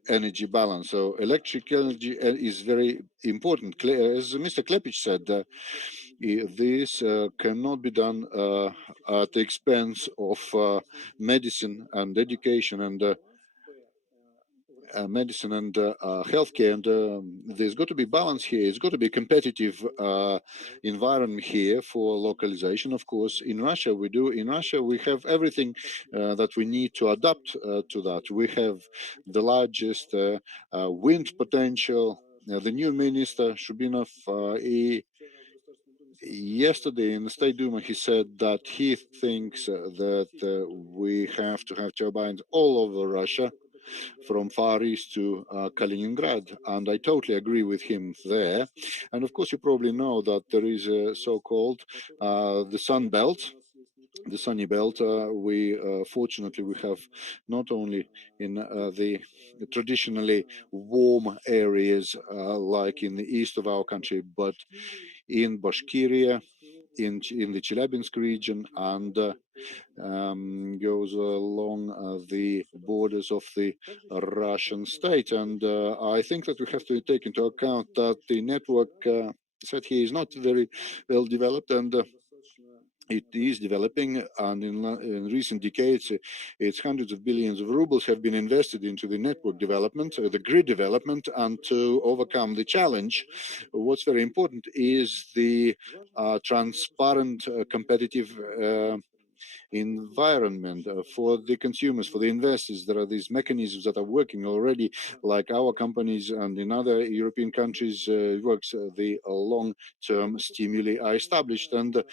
energy balance. So electric energy is very important. As Mr. Klepich said, this cannot be done at the expense of medicine and education and healthcare, and there's got to be balance here. It's got to be competitive environment here for localization. Of course, in Russia we have everything that we need to adapt to that. We have the largest wind potential. The new minister Shubinov, yesterday in the State Duma, he said that he thinks that we have to have turbines all over Russia, from Far East to Kaliningrad, and I totally agree with him there. And of course, you probably know that there is a so-called the Sun Belt, the Sunny Belt. We fortunately we have not only in the traditionally warm areas like in the east of our country, but in Bashkiria, in the Chelyabinsk region, and goes along the borders of the Russian state. And I think that we have to take into account that the network set here is not very well developed, and it is developing, and in recent decades, it's hundreds of billions of rubles have been invested into the network development, the grid development, and to overcome the challenge, what's very important is the transparent, competitive environment for the consumers, for the investors. There are these mechanisms that are working already, like our companies, and in other European countries works. The long-term stimuli are established, and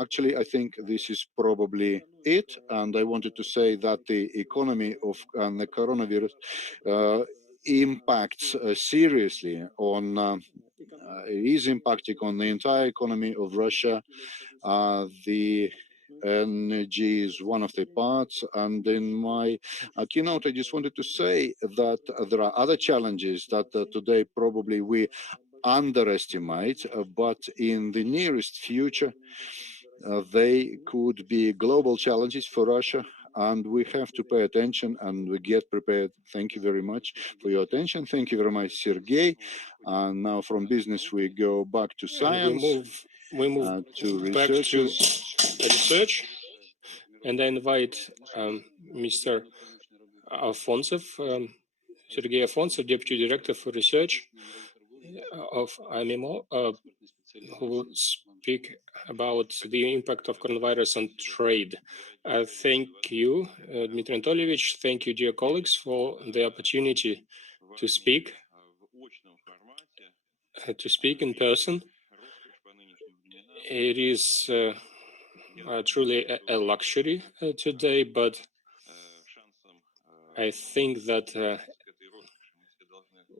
actually I think this is probably it. And I wanted to say that the economy of the coronavirus impacts seriously on is impacting on the entire economy of Russia. The energy is one of the parts, and in my keynote I just wanted to say that there are other challenges that today probably we underestimate, but in the nearest future they could be global challenges for Russia, and we have to pay attention and we get prepared. Thank you very much for your attention. Thank you very much, Sergey. And now from business we go back to science. We move to back to researchers. research, and I invite Mr. Alfonsov, Sergey Alfonsov, Deputy Director for Research of IMO, who will speak about the impact of coronavirus on trade. Thank you, Dmitry Anatольevich. Thank you, dear colleagues, for the opportunity to speak in person. It is truly a luxury today, but I think that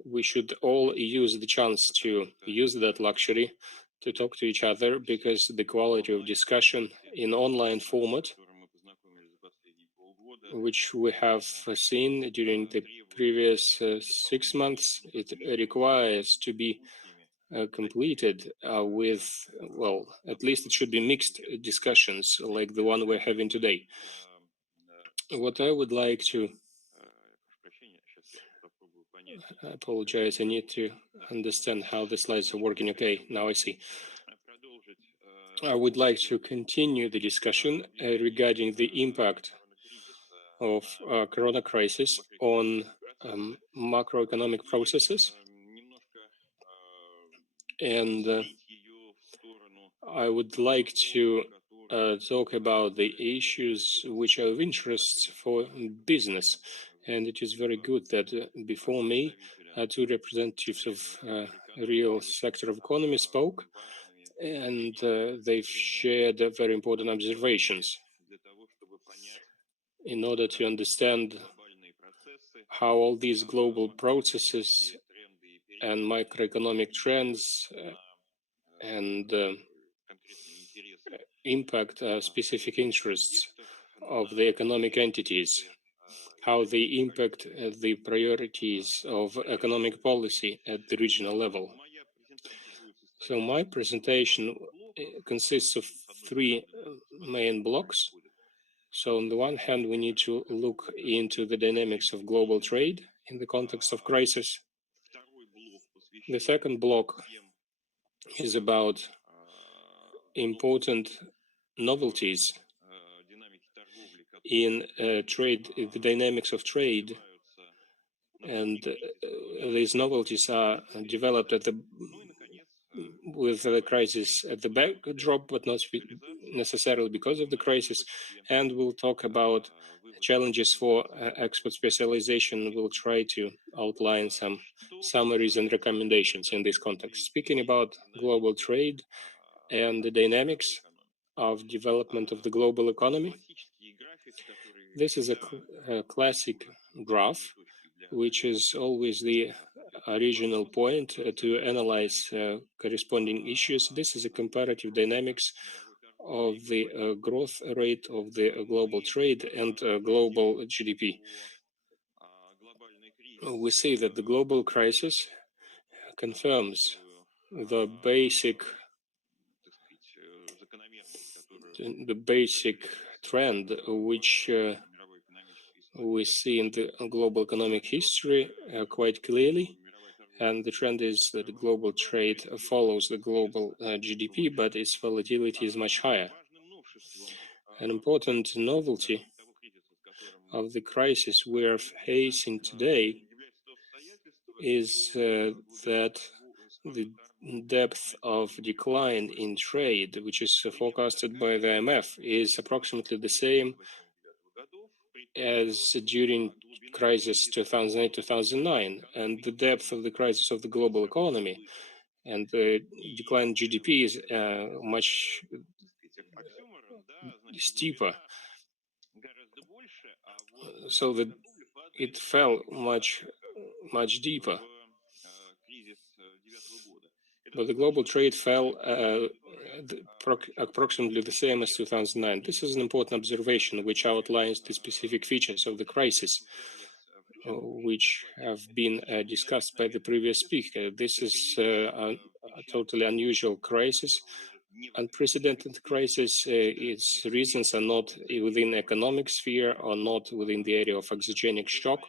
we should all use the chance to use that luxury to talk to each other, because the quality of discussion in online format, which we have seen during the previous 6 months, it requires to be completed with, well, at least it should be mixed discussions like the one we're having today. What I would like to, I apologize, I need to understand how the slides are working. Okay, now I see. I would like to continue the discussion regarding the impact of corona crisis on macroeconomic processes. And I would like to talk about the issues which are of interest for business. And it is very good that before me, two representatives of real sector of economy spoke. and they've shared very important observations in order to understand how all these global processes and macroeconomic trends and impact specific interests of the economic entities, how they impact the priorities of economic policy at the regional level. So my presentation consists of three main blocks. So on the one hand, we need to look into the dynamics of global trade in the context of crisis. The second block is about important novelties in trade, the dynamics of trade, and these novelties are developed at with the crisis at the backdrop, but not necessarily because of the crisis. And we'll talk about challenges for export specialization. We'll try to outline some summaries and recommendations in this context. Speaking about global trade and the dynamics of development of the global economy, this is a classic graph, which is always the original point to analyze corresponding issues. This is a comparative dynamics of the growth rate of the global trade and global GDP. We see that the global crisis confirms the basic trend which we see in the global economic history quite clearly. And the trend is that the global trade follows the global GDP, but its volatility is much higher. An important novelty of the crisis we are facing today is that the depth of decline in trade, which is forecasted by the IMF, is approximately the same as during crisis 2008-2009, and the depth of the crisis of the global economy and the decline in GDP is much steeper, so that it fell much deeper. But the global trade fell approximately the same as 2009. This is an important observation which outlines the specific features of the crisis, which have been discussed by the previous speaker. This is a totally unusual crisis, unprecedented crisis. Its reasons are not within economic sphere or not within the area of exogenic shock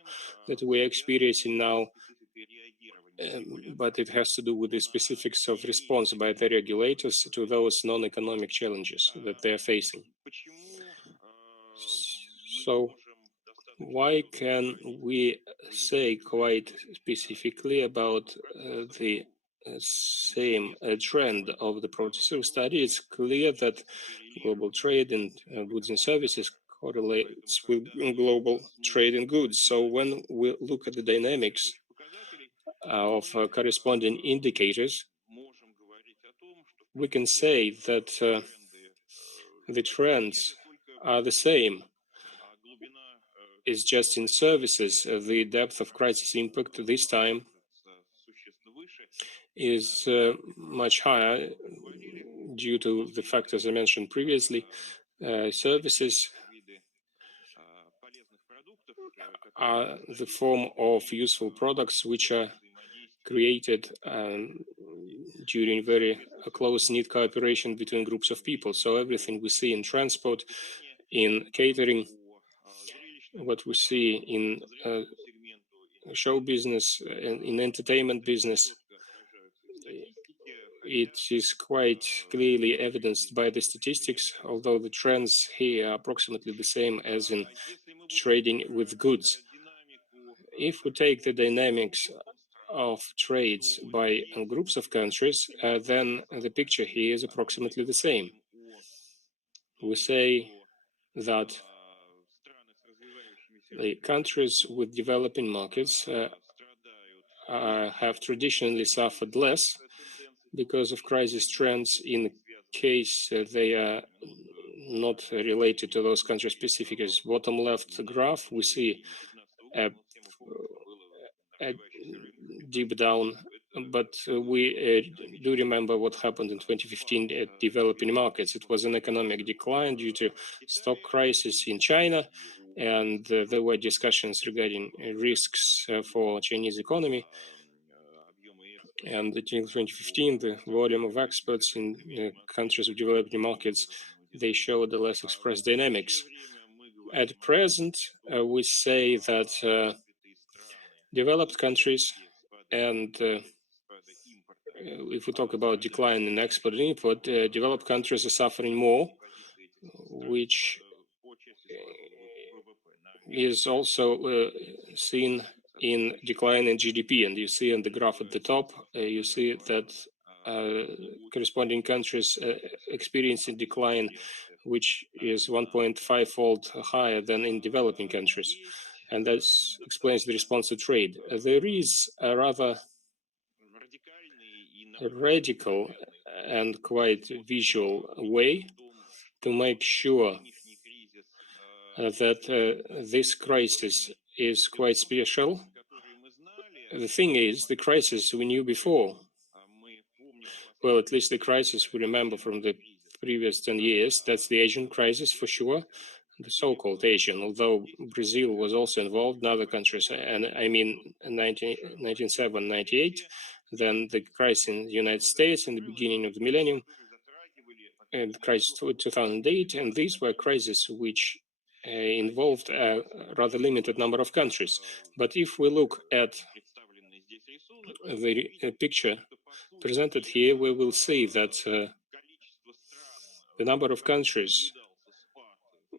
that we're experiencing now, but it has to do with the specifics of response by the regulators to those non-economic challenges that they are facing. So why can we say quite specifically about the same trend of the process study? It's clear that global trade in goods and services correlates with global trade in goods. So when we look at the dynamics of corresponding indicators, we can say that the trends are the same. It's just in services, the depth of crisis impact this time is much higher due to the factors I mentioned previously. Services are the form of useful products which are created during very close-knit cooperation between groups of people. So everything we see in transport, in catering, what we see in show business, and in entertainment business, it is quite clearly evidenced by the statistics, although the trends here are approximately the same as in trading with goods. If we take the dynamics of trades by groups of countries, then the picture here is approximately the same. We say that the countries with developing markets have traditionally suffered less because of crisis trends in case they are not related to those country specifics. Bottom left graph, we see a deep down, but we do remember what happened in 2015 at developing markets. It was an economic decline due to stock crisis in China, and there were discussions regarding risks for Chinese economy. And until 2015, the volume of exports in countries of developing markets, they showed the less expressed dynamics. At present, we say that developed countries, and if we talk about decline in export and import, developed countries are suffering more, which is also seen in decline in GDP. And you see on the graph at the top, you see that corresponding countries experiencing decline, which is 1.5-fold higher than in developing countries. And that explains the response to trade. There is a rather radical and quite visual way to make sure that this crisis is quite special. The thing is, the crisis we knew before. Well, at least the crisis we remember from the previous 10 years, that's the Asian crisis for sure, the so-called Asian, although Brazil was also involved in other countries, and I mean 1997, 98, then the crisis in the United States in the beginning of the millennium, and the crisis 2008, and these were crises which involved a rather limited number of countries. But if we look at the picture presented here, we will see that the number of countries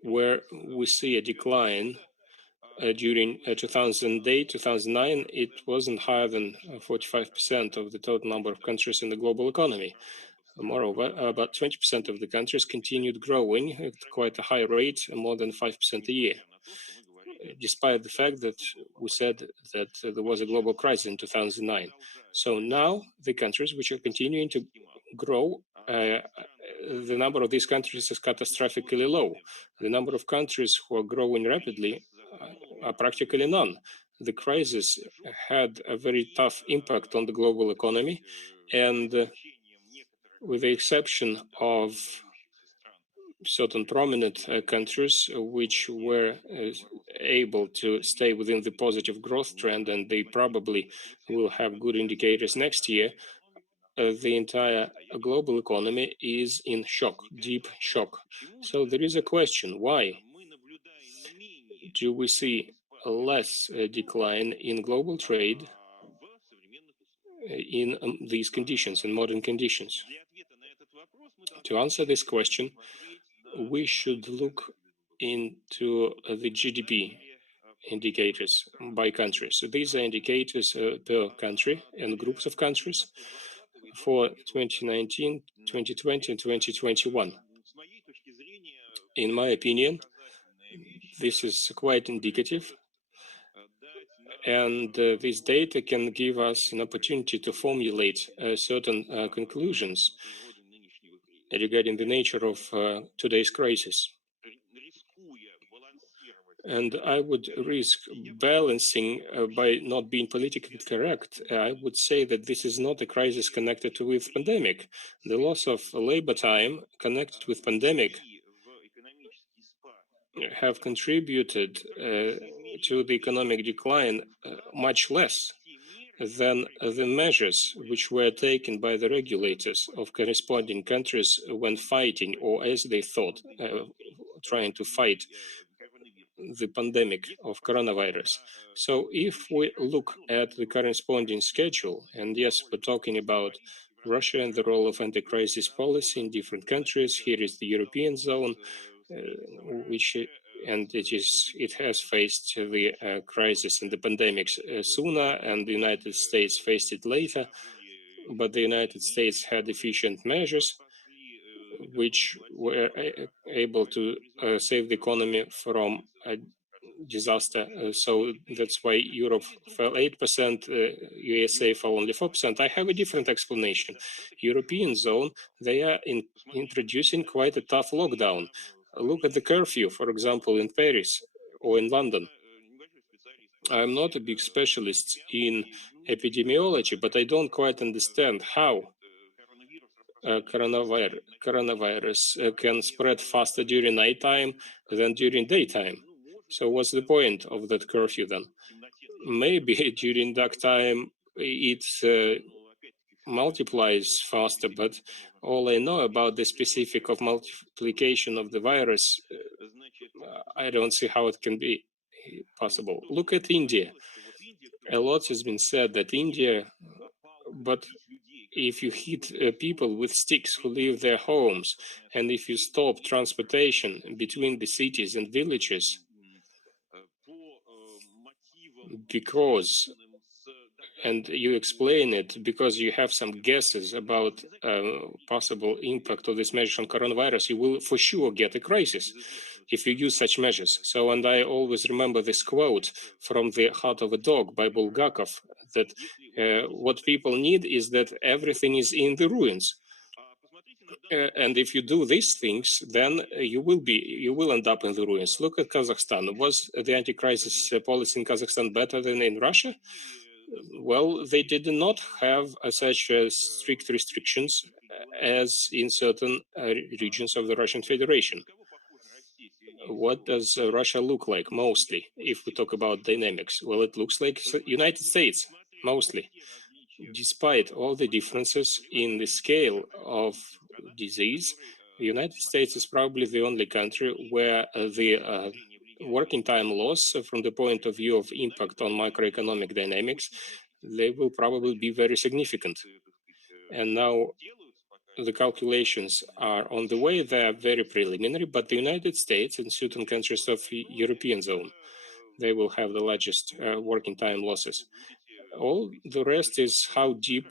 where we see a decline during 2008, 2009, it wasn't higher than 45% of the total number of countries in the global economy. Moreover, about 20% of the countries continued growing at quite a high rate, more than 5% a year, despite the fact that we said that there was a global crisis in 2009. So now the countries which are continuing to grow, the number of these countries is catastrophically low. The number of countries who are growing rapidly are practically none. The crisis had a very tough impact on the global economy, and with the exception of certain prominent countries which were able to stay within the positive growth trend, and they probably will have good indicators next year, the entire global economy is in shock, deep shock. So there is a question, why do we see less decline in global trade in these conditions, in modern conditions? To answer this question, we should look into the GDP indicators by country. So these are indicators per country and groups of countries for 2019, 2020, and 2021. In my opinion, this is quite indicative, and this data can give us an opportunity to formulate certain conclusions regarding the nature of today's crisis. And I would risk balancing by not being politically correct. I would say that this is not a crisis connected with pandemic. The loss of labor time connected with pandemic have contributed to the economic decline much less than the measures which were taken by the regulators of corresponding countries when fighting, or as they thought, trying to fight the pandemic of coronavirus. So if we look at the corresponding schedule, and yes, we're talking about Russia and the role of anti-crisis policy in different countries. Here is the European zone, which it has faced the crisis and the pandemics sooner, and the United States faced it later. But the United States had efficient measures which were able to save the economy from disaster. So that's why Europe fell 8%, USA fell only 4%. I have a different explanation. European zone, they are introducing quite a tough lockdown. Look at the curfew, for example, in Paris or in London. I'm not a big specialist in epidemiology, but I don't quite understand how coronavirus can spread faster during nighttime than during daytime. So what's the point of that curfew then? Maybe during dark time it multiplies faster, but all I know about the specific of multiplication of the virus, I don't see how it can be possible. Look at India. A lot has been said that India, but if you hit people with sticks who leave their homes, and if you stop transportation between the cities and villages, because, and you explain it because you have some guesses about possible impact of this measure on coronavirus, you will for sure get a crisis if you use such measures. So, and I always remember this quote from The Heart of a Dog by Bulgakov, that what people need is that everything is in the ruins. And if you do these things, then you will end up in the ruins. Look at Kazakhstan. Was the anti-crisis policy in Kazakhstan better than in Russia? Well, they did not have such strict restrictions as in certain regions of the Russian Federation. What does Russia look like mostly, if we talk about dynamics? Well, it looks like United States, mostly. Despite all the differences in the scale of disease, the United States is probably the only country where the working time loss from the point of view of impact on macroeconomic dynamics, they will probably be very significant. And now the calculations are on the way. They are very preliminary, but the United States and certain countries of the European zone, they will have the largest working time losses. All the rest is how deep,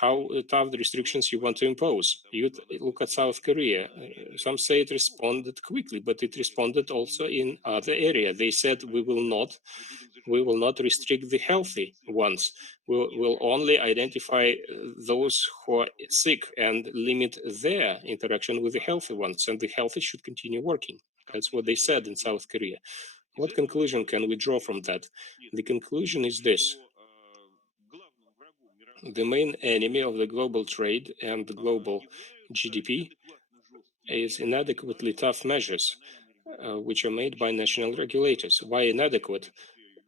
how tough the restrictions you want to impose. You look at South Korea. Some say it responded quickly, but it responded also in other areas. They said we will not restrict the healthy ones. We'll only identify those who are sick and limit their interaction with the healthy ones, and the healthy should continue working. That's what they said in South Korea. What conclusion can we draw from that? The conclusion is this. The main enemy of the global trade and the global GDP is inadequately tough measures, which are made by national regulators. Why inadequate?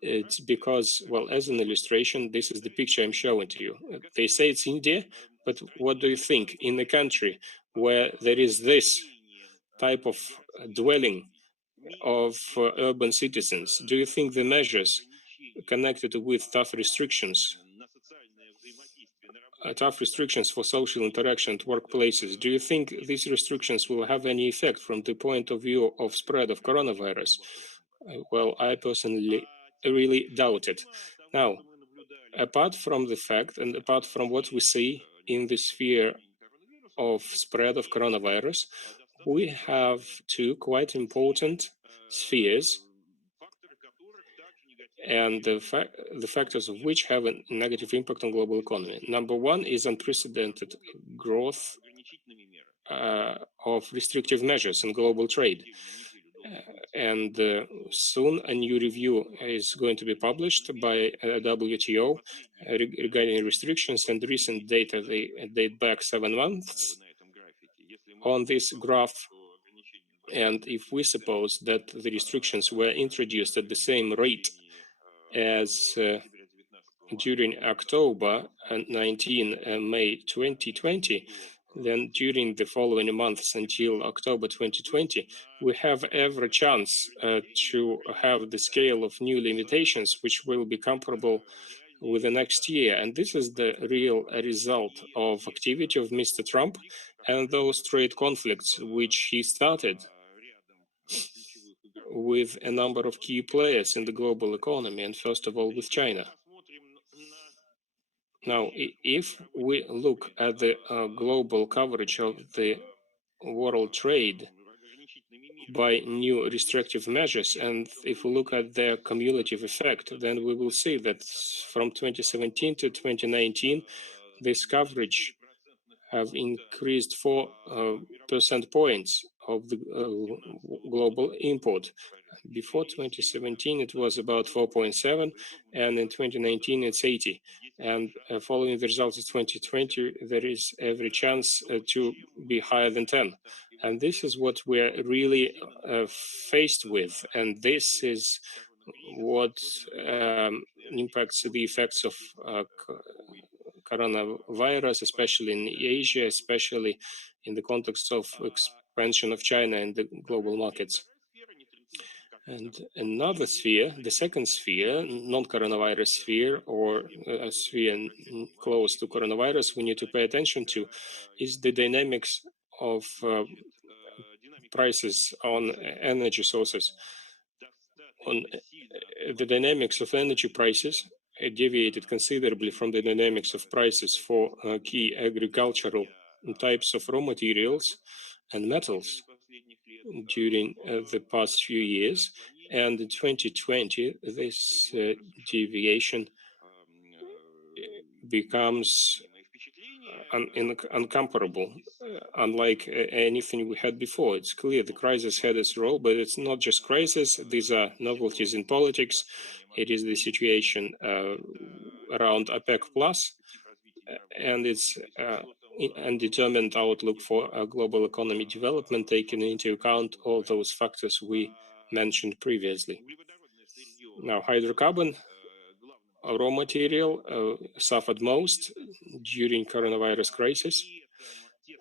It's because, well, as an illustration, this is the picture I'm showing to you. They say it's India, but what do you think? In a country where there is this type of dwelling of urban citizens, do you think the measures connected with tough restrictions for social interaction at workplaces, do you think these restrictions will have any effect from the point of view of spread of coronavirus? Well, I personally really doubt it. Now, apart from the fact and apart from what we see in the sphere of spread of coronavirus, we have two quite important spheres, and the factors of which have a negative impact on global economy. Number one is unprecedented growth of restrictive measures in global trade. And soon a new review is going to be published by WTO regarding restrictions, and recent data, they date back 7 months on this graph. And if we suppose that the restrictions were introduced at the same rate as during October 19, May 2020, then during the following months until October 2020, we have every chance to have the scale of new limitations which will be comparable with the next year. And this is the real result of activity of Mr. Trump and those trade conflicts which he started with a number of key players in the global economy, and first of all with China. Now, if we look at the global coverage of the world trade by new restrictive measures. And if we look at their cumulative effect, then we will see that from 2017 to 2019, this coverage have increased 4 percentage points of the global import. Before 2017, it was about 4.7, and in 2019, it's 80. And following the results of 2020, there is every chance to be higher than 10. And this is what we're really faced with. And this is what impacts the effects of coronavirus, especially in Asia, especially in the context of expansion of China in the global markets. And another sphere, the second sphere, non-coronavirus sphere, or a sphere close to coronavirus, we need to pay attention to, is the dynamics of prices on energy sources. On the dynamics of energy prices deviated considerably from the dynamics of prices for key agricultural types of raw materials and metals during the past few years. And in 2020, this deviation becomes uncomparable, unlike anything we had before. It's clear the crisis had its role, but it's not just crisis. These are novelties in politics. It is the situation around OPEC Plus, and it's undetermined outlook for global economy development, taking into account all those factors we mentioned previously. Now, hydrocarbon raw material suffered most during coronavirus crisis.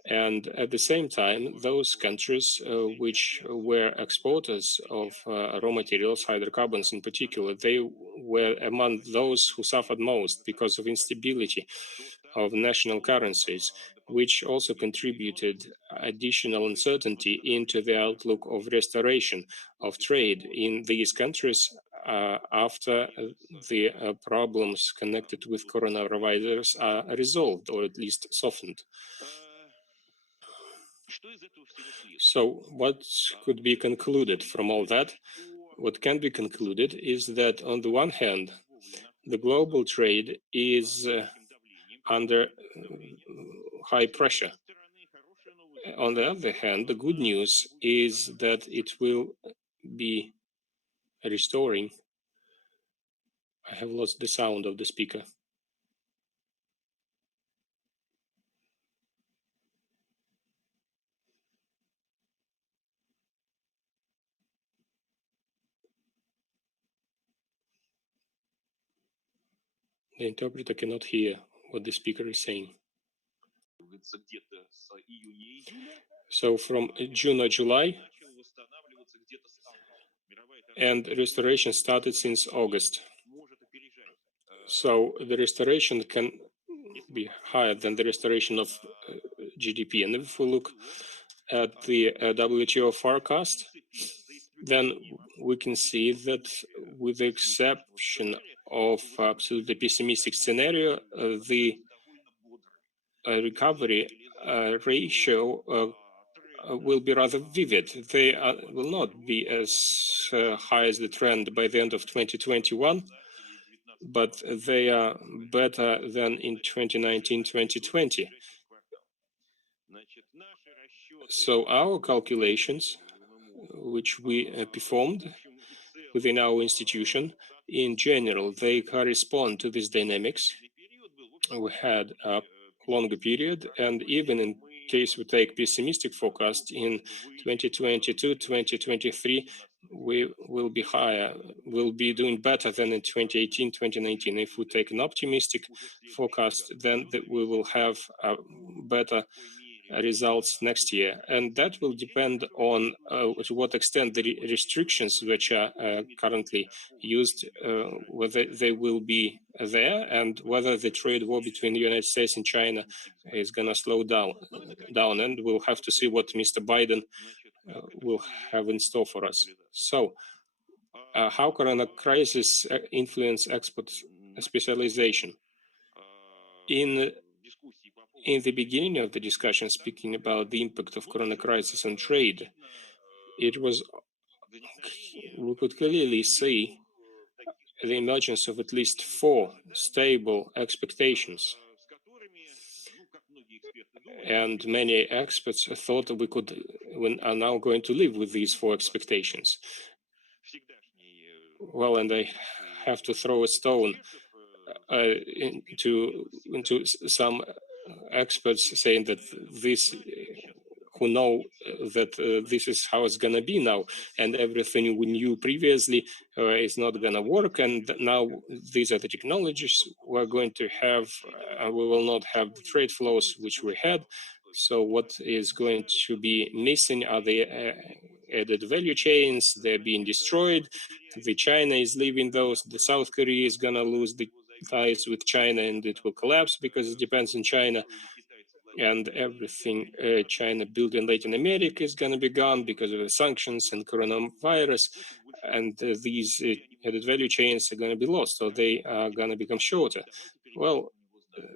And at the same time, those countries which were exporters of raw materials, hydrocarbons in particular, they were among those who suffered most because of instability of national currencies, which also contributed additional uncertainty into the outlook of restoration of trade in these countries after the problems connected with coronavirus are resolved, or at least softened. So what could be concluded from all that? What can be concluded is that on the one hand, the global trade is under high pressure. On the other hand, the good news is that it will be restoring. I have lost the sound of the speaker. The interpreter cannot hear what the speaker is saying. So from June or July, and restoration started since August. So the restoration can be higher than the restoration of GDP. And if we look at the WTO forecast, then we can see that with the exception of absolutely pessimistic scenario, the recovery ratio will be rather vivid. They will not be as high as the trend by the end of 2021, but they are better than in 2019-2020. So our calculations, which we performed within our institution, in general, they correspond to these dynamics. We had a longer period, and even in case we take pessimistic forecast in 2022, 2023, we will be higher, we'll be doing better than in 2018, 2019. If we take an optimistic forecast, then we will have better results next year. And that will depend on to what extent the restrictions which are currently used, whether they will be there, and whether the trade war between the United States and China is going to slow down. And we'll have to see what Mr. Biden will have in store for us. So how corona crisis influence export specialization? In the beginning of the discussion, speaking about the impact of corona crisis on trade, we could clearly see the emergence of at least 4 stable expectations. And many experts thought we are now going to live with these 4 expectations. Well, and I have to throw a stone into some experts saying that who know that this is how it's going to be now, and everything we knew previously is not going to work, and now these are the technologies we're going to have, and we will not have the trade flows which we had. So what is going to be missing are the added value chains. They're being destroyed. The China is leaving those. The South Korea is going to lose the ties with China, and it will collapse because it depends on China. And everything China built in Latin America is going to be gone because of the sanctions and coronavirus. And these added value chains are going to be lost, so they are going to become shorter. Well,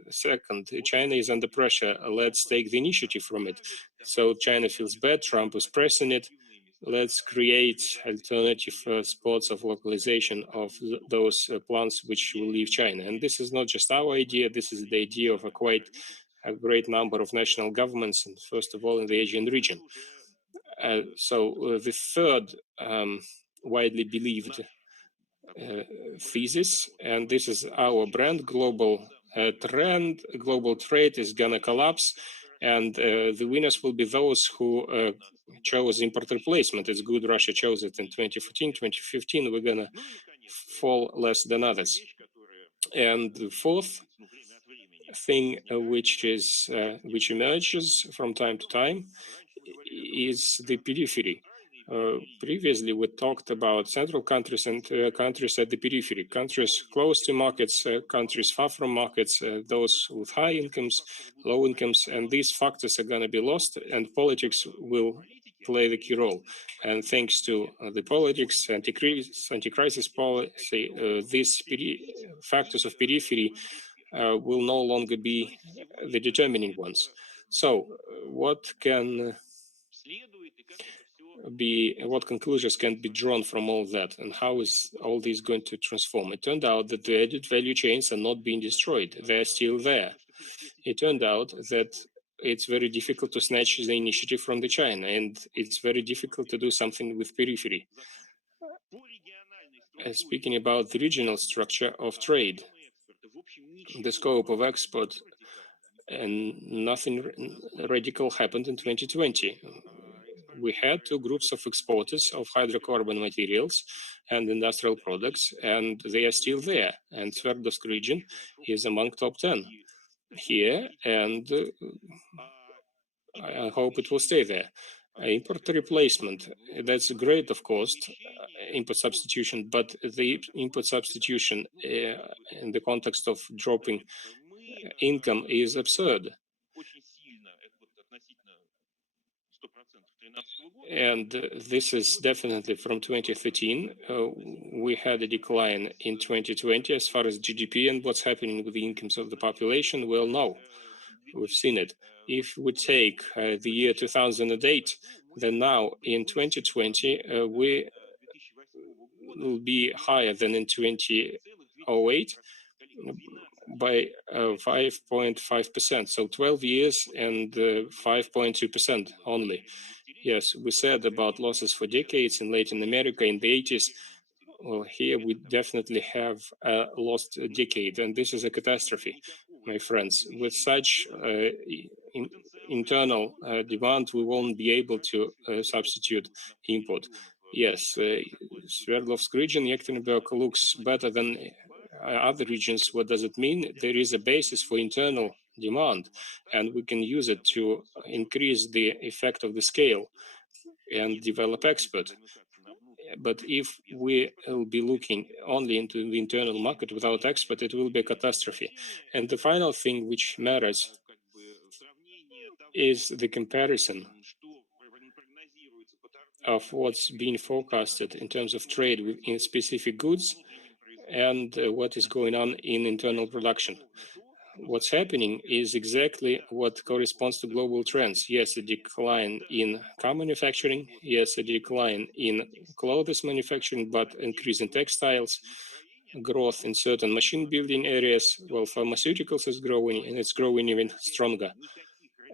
second, China is under pressure. Let's take the initiative from it. So China feels bad. Trump is pressing it. Let's create alternative spots of localization of those plants which will leave China. And this is not just our idea. This is the idea of a great number of national governments, and first of all in the Asian region. So the third widely believed thesis, and this is our brand, global trend, global trade is gonna collapse, and the winners will be those who chose import replacement. It's good Russia chose it in 2014, 2015, we're gonna fall less than others. And the fourth thing which emerges from time to time is the periphery. Previously, we talked about central countries and countries at the periphery, countries close to markets, countries far from markets, those with high incomes, low incomes, and these factors are going to be lost, and politics will play the key role. And thanks to the politics, anti-crisis policy, these factors of periphery will no longer be the determining ones. So what conclusions can be drawn from all that, and how is all this going to transform? It turned out that the added value chains are not being destroyed. They're still there. It turned out that it's very difficult to snatch the initiative from the China, and it's very difficult to do something with periphery. Speaking about the regional structure of trade, the scope of export, and nothing radical happened in 2020. We had 2 groups of exporters of hydrocarbon materials and industrial products, and they are still there. And Sverdlovsk region is among top 10 here, and I hope it will stay there. Import replacement, that's great, of course, import substitution, but the import substitution in the context of dropping income is absurd. And this is definitely from 2013. We had a decline in 2020 as far as GDP, and what's happening with the incomes of the population, well, no, we've seen it. If we take the year 2008, then now in 2020, we will be higher than in 2008 by 5.5%. So 12 years and 5.2% only. Yes, we said about losses for decades in Latin America in the 80s. Well, here we definitely have a lost decade, and this is a catastrophe, my friends. With such internal demand, we won't be able to substitute import. Yes, Sverdlovsk region, Yekaterinburg looks better than other regions. What does it mean? There is a basis for internal demand, and we can use it to increase the effect of the scale and develop export. But if we will be looking only into the internal market without export, it will be a catastrophe. And the final thing which matters is the comparison of what's being forecasted in terms of trade in specific goods and what is going on in internal production. what's happening is exactly what corresponds to global trends. Yes, a decline in car manufacturing. Yes, a decline in clothes manufacturing, but increase in textiles, growth in certain machine building areas. Well, pharmaceuticals is growing, and it's growing even stronger.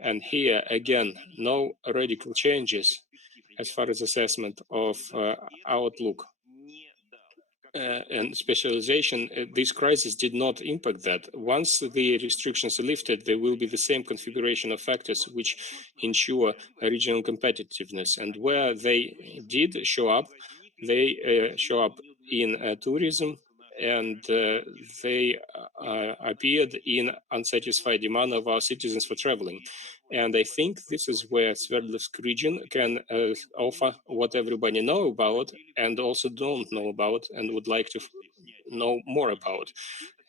And here, again, no radical changes as far as assessment of outlook. And specialization, this crisis did not impact that. Once the restrictions are lifted, there will be the same configuration of factors which ensure regional competitiveness. And where they did show up, they show up in tourism, and they appeared in unsatisfied demand of our citizens for traveling. And I think this is where Sverdlovsk region can offer what everybody know about and also don't know about and would like to know more about.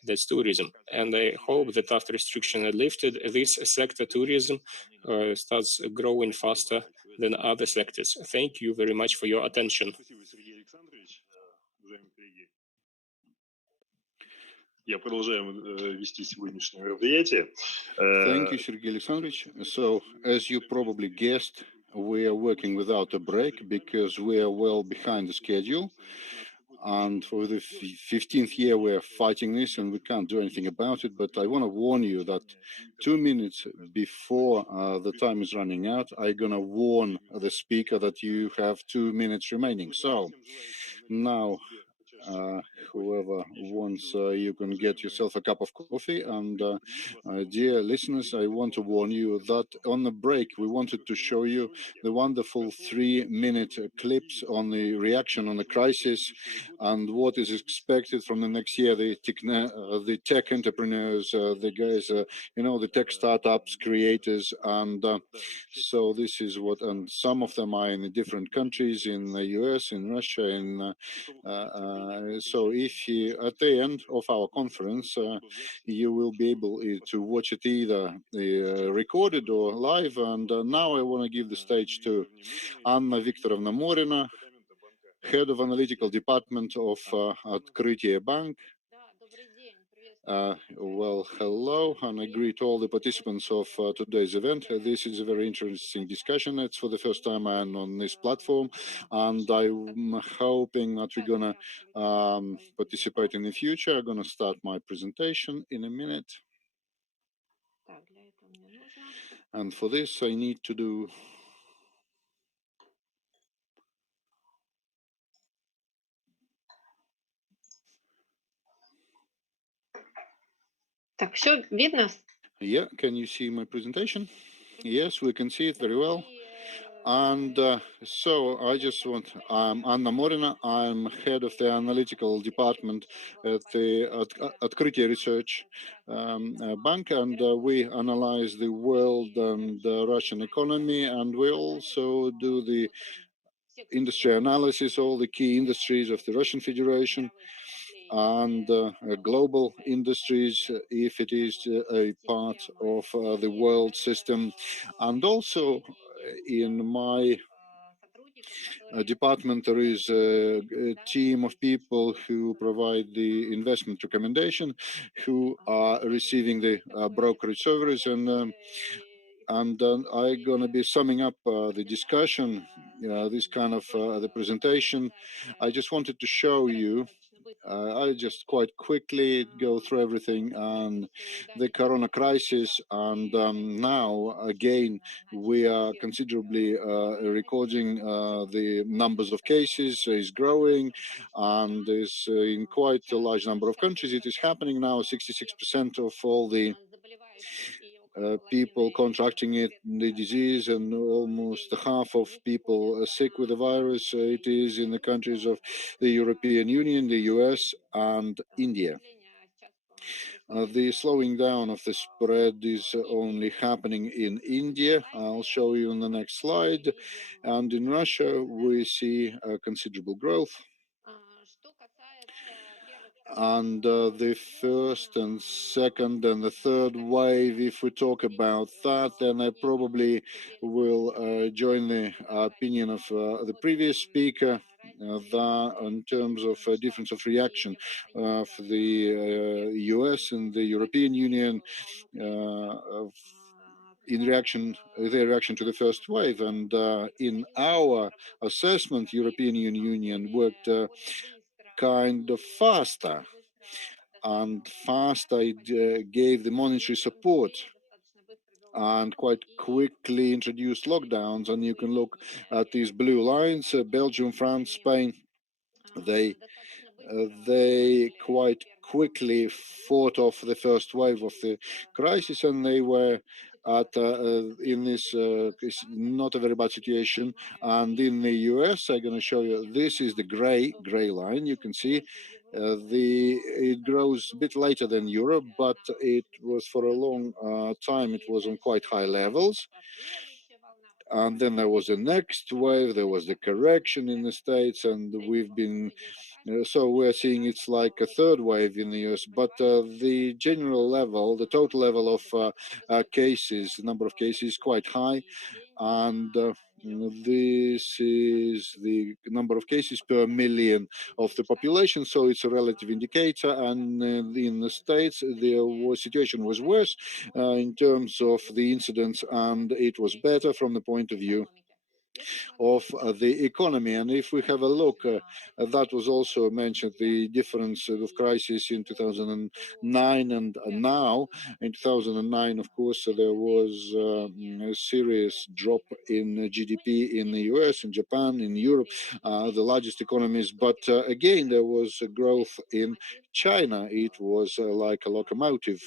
That's tourism. And I hope that after restrictions are lifted, this sector, tourism, starts growing faster than other sectors. Thank you very much for your attention. Thank you, Sergey Alexandrovich. So, as you probably guessed, we are working without a break because we are well behind the schedule. And for the 15th year, we're fighting this and we can't do anything about it. But I want to warn you that 2 minutes before the time is running out, I'm going to warn the speaker that you have 2 minutes remaining. So now, whoever wants, you can get yourself a cup of coffee. And dear listeners, I want to warn you that on the break, we wanted to show you the wonderful 3-minute clips on the reaction on the crisis and what is expected from the next year. The tech entrepreneurs, the guys, the tech startups, creators. And so this is what, and some of them are in different countries, in the US, in Russia, in so if you, at the end of our conference, you will be able to watch it either recorded or live. And now I want to give the stage to Anna Viktorovna Morina, Head of Analytical Department of Открытие Bank. Well, hello, and I greet all the participants of today's event. This is a very interesting discussion. It's for the first time I'm on this platform, and I'm hoping that we're going to participate in the future. I'm going to start my presentation in a minute. And for this, I need to do... Так, все видно? Yeah, can you see my presentation? Yes, we can see it very well. And so I just want, I'm Anna Morina, I'm head of the analytical department at the Открытие Research Bank, and we analyze the world and the Russian economy, and we also do the industry analysis, all the key industries of the Russian Federation, and global industries, if it is a part of the world system. And also in my department, there is a team of people who provide the investment recommendation, who are receiving the brokerage service. And I'm going to be summing up the discussion, this kind of the presentation. I just wanted to show you, I just quite quickly go through everything on the corona crisis. And now, again, we are considerably recording the numbers of cases is growing, and is in quite a large number of countries. It is happening now. 66% of all the people contracting the disease, and almost half of people are sick with the virus. It is in the countries of the European Union, the US, and India. The slowing down of the spread is only happening in India. I'll show you on the next slide. And in Russia, we see considerable growth. And the first and second and the third wave, if we talk about that, then I probably will join the opinion of the previous speaker. in terms of difference of reaction for the US and the European Union in their reaction to the first wave. And in our assessment, European Union worked kind of faster, and faster it gave the monetary support and quite quickly introduced lockdowns. And you can look at these blue lines, Belgium, France, Spain. They quite quickly fought off the first wave of the crisis, and they were in this not a very bad situation. And in the US, I'm going to show you, this is the gray line. You can see it grows a bit later than Europe, but it was for a long time, it was on quite high levels. And then there was the next wave, there was the correction in the States, and we've been so we're seeing it's like a third wave in the US, but the general level, the total level of cases, the number of cases is quite high, and this is the number of cases per million of the population, so it's a relative indicator. And in the States, the situation was worse in terms of the incidence, and it was better from the point of view of the economy. And if we have a look, that was also mentioned, the difference of crisis in 2009 and now. In 2009, of course, there was a serious drop in GDP in the US, in Japan, in Europe, the largest economies. But again, there was a growth in China. It was like a locomotive.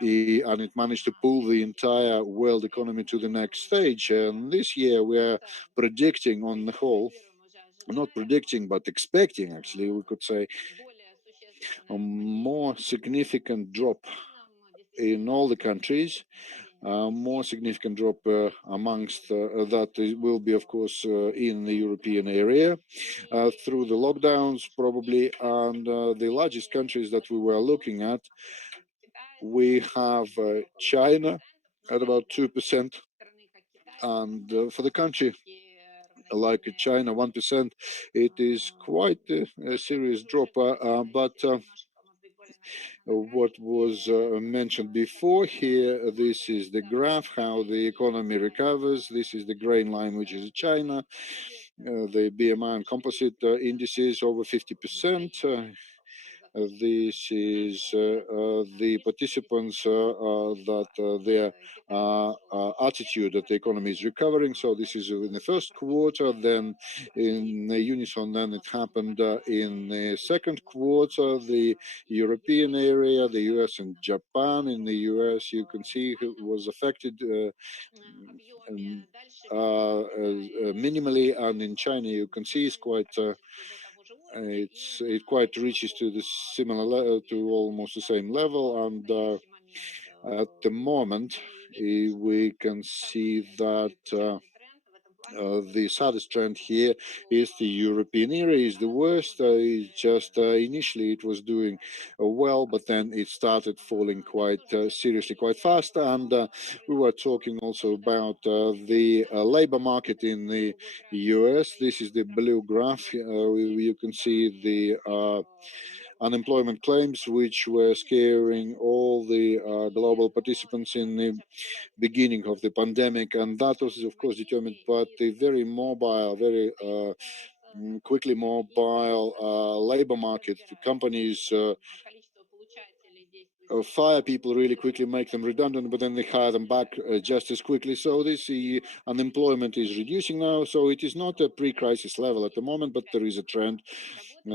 And it managed to pull the entire world economy to the next stage. And this year we are predicting, on the whole, not predicting, but expecting, actually, we could say, a more significant drop in all the countries, more significant drop amongst that will be, of course, in the European area through the lockdowns, probably. And the largest countries that we were looking at, we have China at about 2%, and for the country like China, 1%, it is quite a serious drop. But what was mentioned before here, this is the graph, how the economy recovers. This is the green line, which is China. The BMI and composite indices over 50%. This is the participants that their attitude that the economy is recovering. So this is in the first quarter, then in unison, then it happened in the second quarter, the European area, the US and Japan. In the US, you can see who was affected minimally, and in China, you can see it's quite it quite reaches to the similar to almost the same level. And at the moment we can see that the saddest trend here is the European area is the worst. Just initially it was doing well, but then it started falling quite seriously, quite fast. And we were talking also about the labor market in the US. This is the blue graph. You can see the unemployment claims, which were scaring all the global participants in the beginning of the pandemic, and that was, of course, determined by the very mobile, very quickly mobile labor market. The companies fire people really quickly, make them redundant, but then they hire them back just as quickly. So this unemployment is reducing now. So it is not a pre-crisis level at the moment, but there is a trend.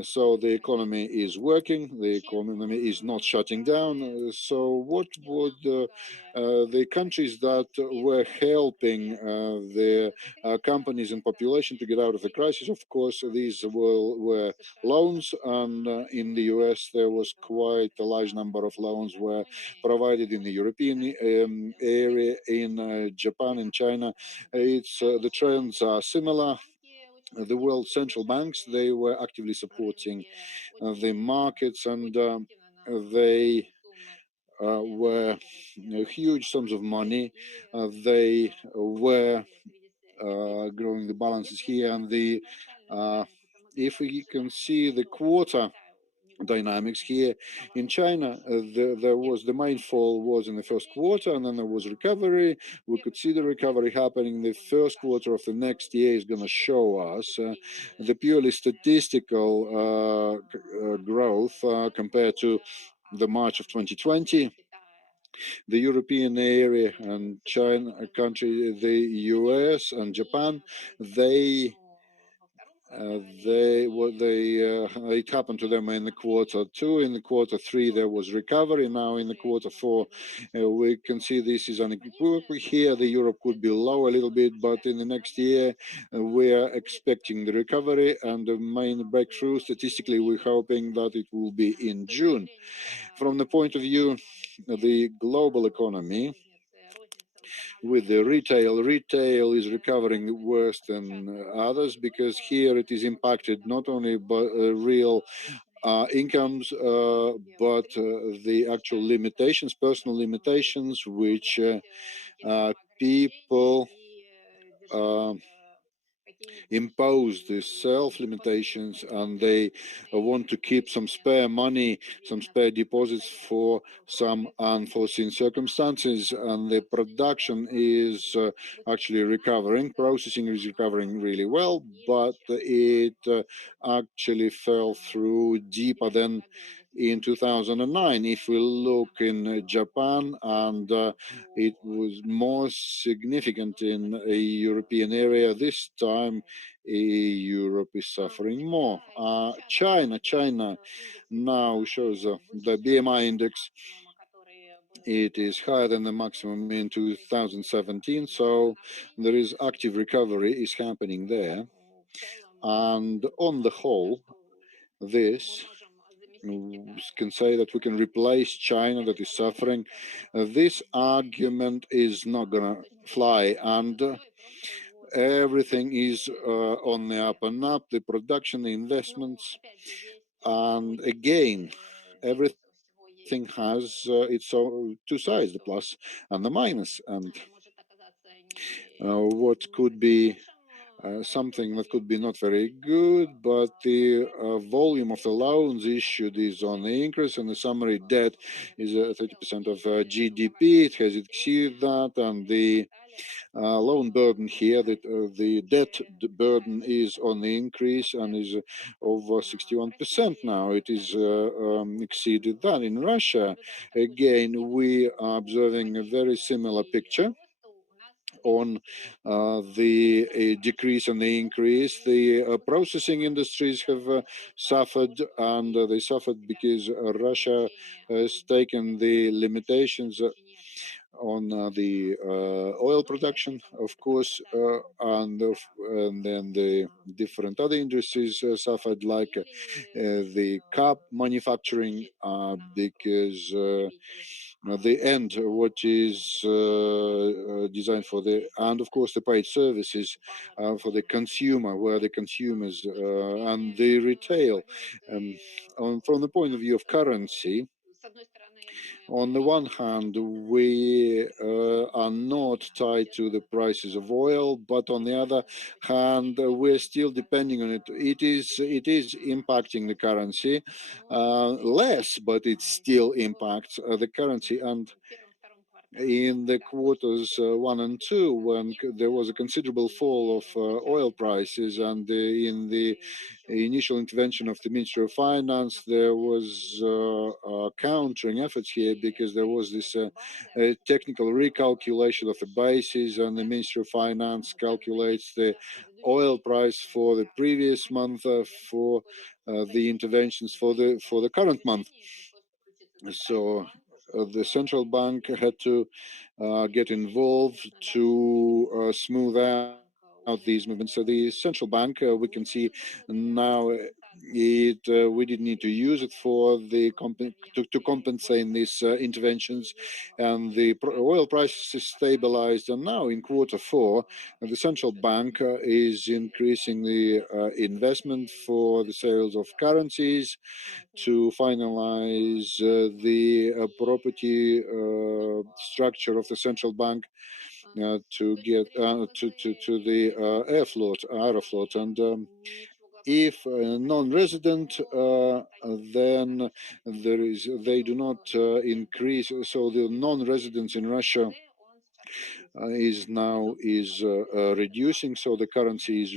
So the economy is working, the economy is not shutting down. So what would the countries that were helping the companies and population to get out of the crisis? Of course, these were loans, and in the US there was quite a large number of loans were provided in the European area. In Japan and China, it's the trends are similar. The world central banks, they were actively supporting the markets, and they were huge sums of money. They were growing the balances here, and the if we can see the quarter dynamics here in China, there was the main fall was in the first quarter, and then there was recovery. We could see the recovery happening. The first quarter of the next year is going to show us the purely statistical growth compared to the March of 2020. The European area and China country, the US and Japan, it happened to them in the quarter two. In the quarter three, there was recovery. Now in the quarter four, we can see this is unequivocal. Here, the Europe could be low a little bit, but in the next year, we are expecting the recovery, and the main breakthrough, statistically, we're hoping that it will be in June. From the point of view of the global economy, with the retail is recovering worse than others, because here it is impacted not only by real incomes, but the actual limitations, personal limitations, which people impose these self-limitations, and they want to keep some spare money, some spare deposits for some unforeseen circumstances, and the production is actually recovering. Processing is recovering really well, but it actually fell through deeper than in 2009. If we look in Japan, and it was more significant in a European area this time, Europe is suffering more. China now shows the BMI index. It is higher than the maximum in 2017, so there is active recovery is happening there. And on the whole, this can say that we can replace China that is suffering. This argument is not gonna fly, and everything is on the up and up, the production, the investments, and again, everything has its two sides, the plus and the minus. And what could be something that could be not very good, but the volume of the loans issued is on the increase, and the summary debt is 30% of GDP. It has exceeded that, and the loan burden here, the debt burden is on the increase and is over 61% now. It is exceeded that. In Russia, again, we are observing a very similar picture on the decrease and the increase. The processing industries have suffered, and they suffered because Russia has taken the limitations on the oil production, of course, and then the different other industries suffered, like the car manufacturing, because the end, what is designed for the, and of course the paid services for the consumer, where the consumers and the retail. From the point of view of currency, on the one hand, we are not tied to the prices of oil, but on the other hand, we're still depending on it. It is impacting the currency less, but it still impacts the currency. And in the quarters 1 and 2, when there was a considerable fall of oil prices, and in the initial intervention of the Ministry of Finance, there was countering efforts here, because there was this technical recalculation of the bases, and the Ministry of Finance calculates the oil price for the previous month for the interventions for the current month. So the central bank had to get involved to smooth out these movements. So the central bank, we can see now, we didn't need to use it for the to compensate these interventions, and the oil prices is stabilized. And now in quarter 4, the central bank is increasing the investment for the sales of currencies to finalize the property structure of the central bank, to get to the Aeroflot. And If non-resident, then they do not increase. So the non-residents in Russia is reducing. So the currency is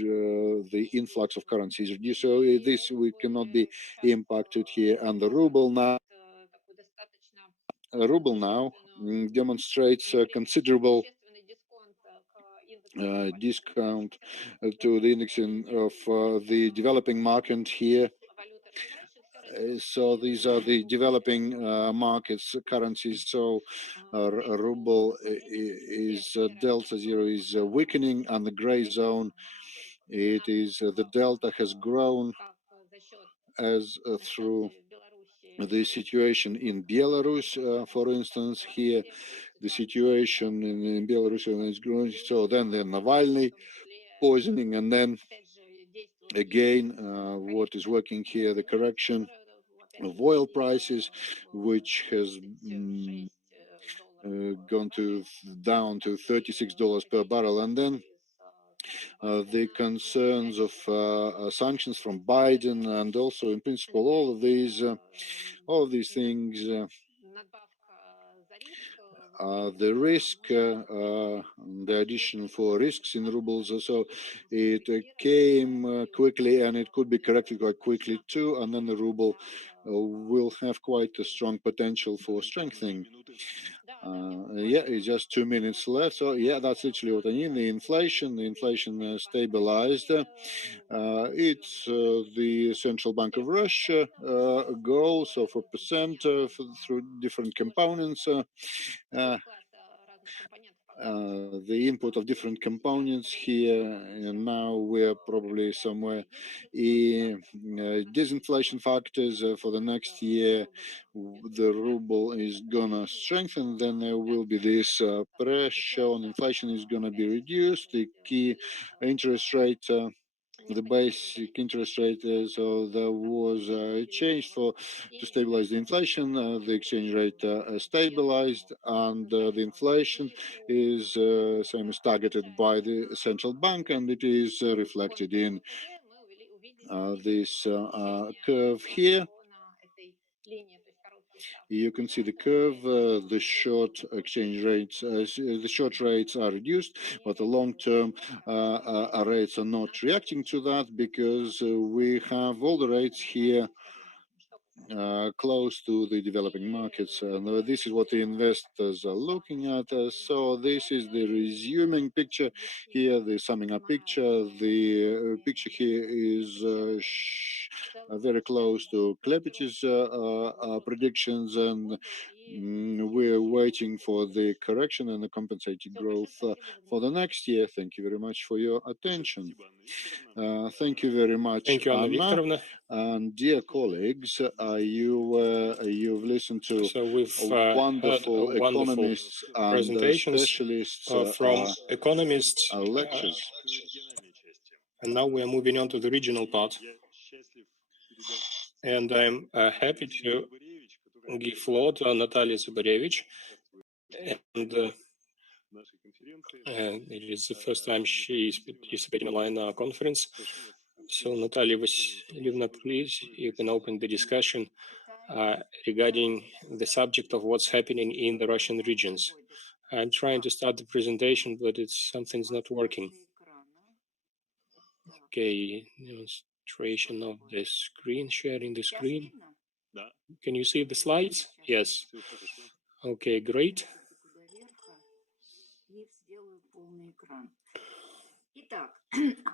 the influx of currency is reduced. So this we cannot be impacted here. And the ruble now demonstrates a considerable discount to the indexing of the developing market here. So these are the developing markets currencies. So ruble is delta zero is weakening, and the gray zone, it is the delta has grown as through the situation in Belarus, for instance. Here the situation in Belarus is growing. So then the Navalny poisoning, and then again what is working here, the correction of oil prices, which has gone down to $36 per barrel, and then the concerns of sanctions from Biden, and also in principle all of these things, the risk, the addition for risks in rubles. So it came quickly, and it could be corrected quite quickly too, and then the ruble will have quite a strong potential for strengthening. Yeah, it's just 2 minutes left. So yeah, that's literally what I mean. The inflation stabilized. It's the Central Bank of Russia goal, so 4% through different components. The input of different components here, and now we're probably somewhere in disinflation factors for the next year. The ruble is gonna strengthen, then there will be this pressure on inflation is gonna be reduced. The key interest rate, the basic interest rate, so there was a change to stabilize the inflation. The exchange rate stabilized, and the inflation is same as targeted by the central bank, and it is reflected in this curve here. You can see the curve. The short exchange rates, the short rates are reduced, but the long-term rates are not reacting to that, because we have all the rates here close to the developing markets. This is what the investors are looking at. So this is the resuming picture here, the summing up picture. The picture here is very close to Klepich's predictions, and we're waiting for the correction and the compensating growth for the next year. Thank you very much for your attention. Thank you very much, Thank you, Anna Anna. Viktorovna. And dear colleagues, you've listened to So we've wonderful heard wonderful economists and presentations specialists from economists, lectures. and now we are moving on to the regional part. And I'm happy to give floor to Natalia Zubarevich. And it is the first time she is participating in a online conference. So Natalia Vasilievna, please, you can open the discussion regarding the subject of what's happening in the Russian regions. I'm trying to start the presentation, but something's not working. Okay, demonstration of the screen, sharing the screen. Can you see the slides? Yes. Okay, great.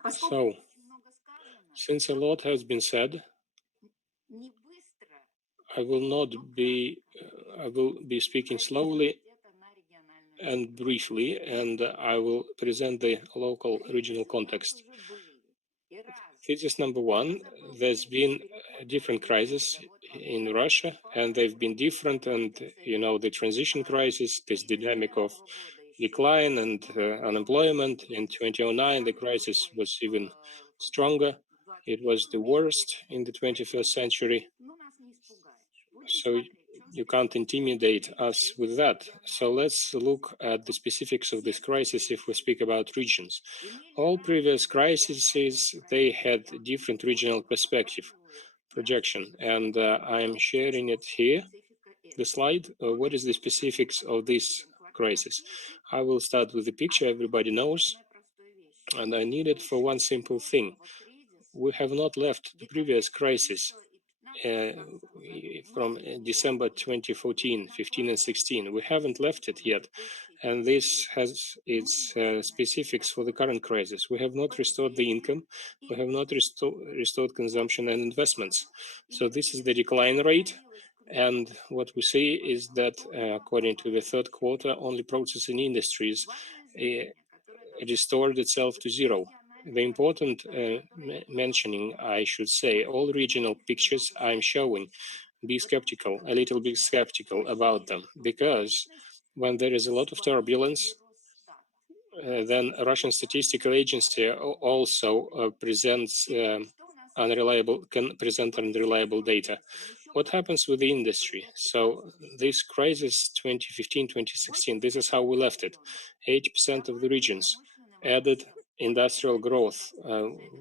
So, since a lot has been said, I will be speaking slowly and briefly, and I will present the local regional context. Thesis number one, there's been a different crisis in Russia, and they've been different, and the transition crisis, this dynamic of decline and unemployment. In 2009, the crisis was even stronger. It was the worst in the 21st century. So You can't intimidate us with that. So let's look at the specifics of this crisis if we speak about regions. All previous crises, they had different regional perspective projection, and I'm sharing it here, the slide. What is the specifics of this crisis? I will start with the picture everybody knows, and I need it for one simple thing. We have not left the previous crisis from December 2014, 15 and 16. We haven't left it yet. And this has its specifics for the current crisis. We have not restored the income. We have not restored consumption and investments. So this is the decline rate. And what we see is that according to the third quarter, only processing industries restored itself to zero. The important mentioning, I should say, all regional pictures I'm showing, be skeptical, a little bit skeptical about them, because when there is a lot of turbulence, then Russian Statistical Agency also presents can present unreliable data. What happens with the industry? So this crisis 2015-2016, this is how we left it. 80% of the regions added industrial growth,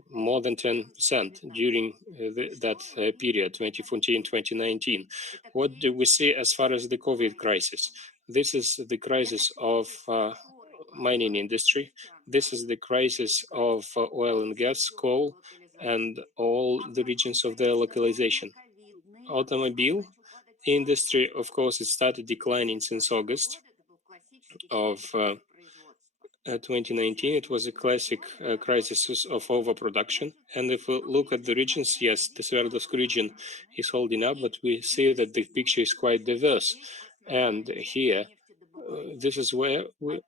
more than 10% during that period, 2014-2019. What do we see as far as the COVID crisis? This is the crisis of mining industry. This is the crisis of oil and gas, coal, and all the regions of their localization. Automobile industry, of course, it started declining since August of 2019. It was a classic crisis of overproduction. And if we look at the regions, yes, the Sverdlovsk region is holding up, but we see that the picture is quite diverse. And here, this is where we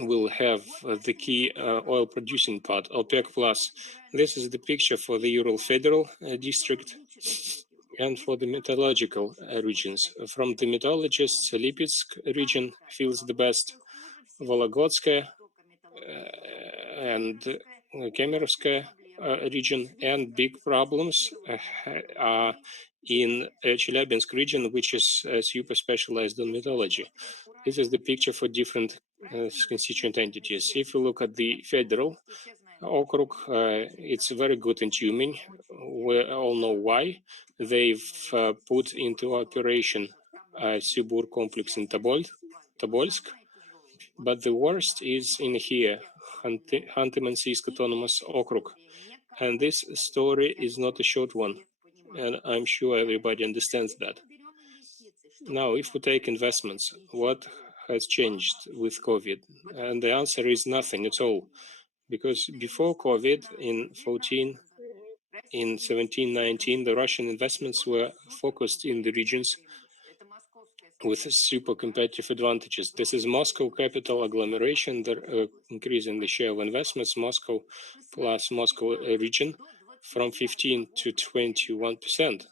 will have the key oil producing part, OPEC plus. This is the picture for the Ural Federal District and for the metallurgical regions. From the metallurgists, Lipetsk region feels the best, Volогодskaya and Kemerovskaya region, and big problems are in Chelyabinsk region, which is super specialized on metallurgy. This is the picture for different constituent entities. If you look at the federal okrug, it's very good in Tyumen. We all know why. They've put into operation Sibur complex in Tobolsk. But the worst is in here, Khanty-Mansiysk Autonomous Okrug. And this story is not a short one. And I'm sure everybody understands that. Now, if we take investments, what has changed with COVID? And the answer is nothing at all. Because before COVID, in 14, in 17, 19, the Russian investments were focused in the regions with super competitive advantages. This is Moscow capital agglomeration. They're increasing the share of investments, Moscow plus Moscow region, from 15 to 21%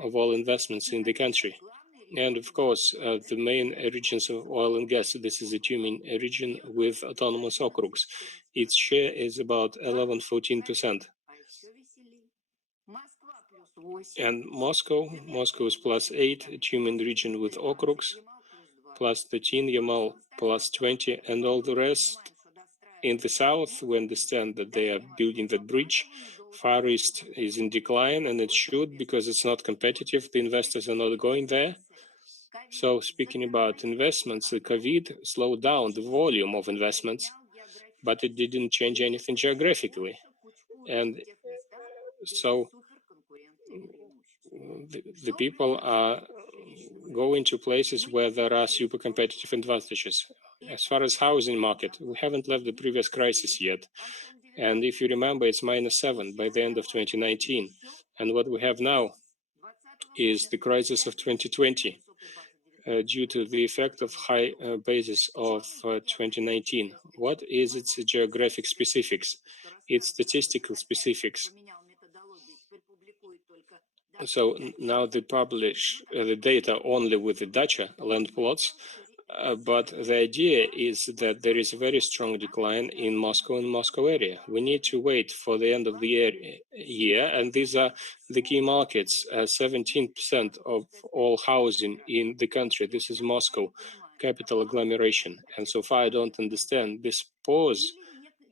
of all investments in the country. And of course, the main regions of oil and gas, this is the Tyumen region with autonomous okrugs. Its share is about 11-14%. And Moscow is +8, Tyumen region with okrugs, +13, Yamal +20, and all the rest. In the south, we understand that they are building that bridge. Far East is in decline, and it should, because it's not competitive. The investors are not going there. So speaking about investments, the COVID slowed down the volume of investments, but it didn't change anything geographically. And so the people are going to places where there are super competitive advantages. As far as housing market, we haven't left the previous crisis yet. And if you remember, it's -7 by the end of 2019. And what we have now is the crisis of 2020 due to the effect of high basis of 2019. What is its geographic specifics? Its statistical specifics. So now they publish the data only with the dacha land plots, But the idea is that there is a very strong decline in Moscow and Moscow area. We need to wait for the end of the year, and these are the key markets. 17% of all housing in the country. This is Moscow, capital agglomeration. And so far, I don't understand this pause.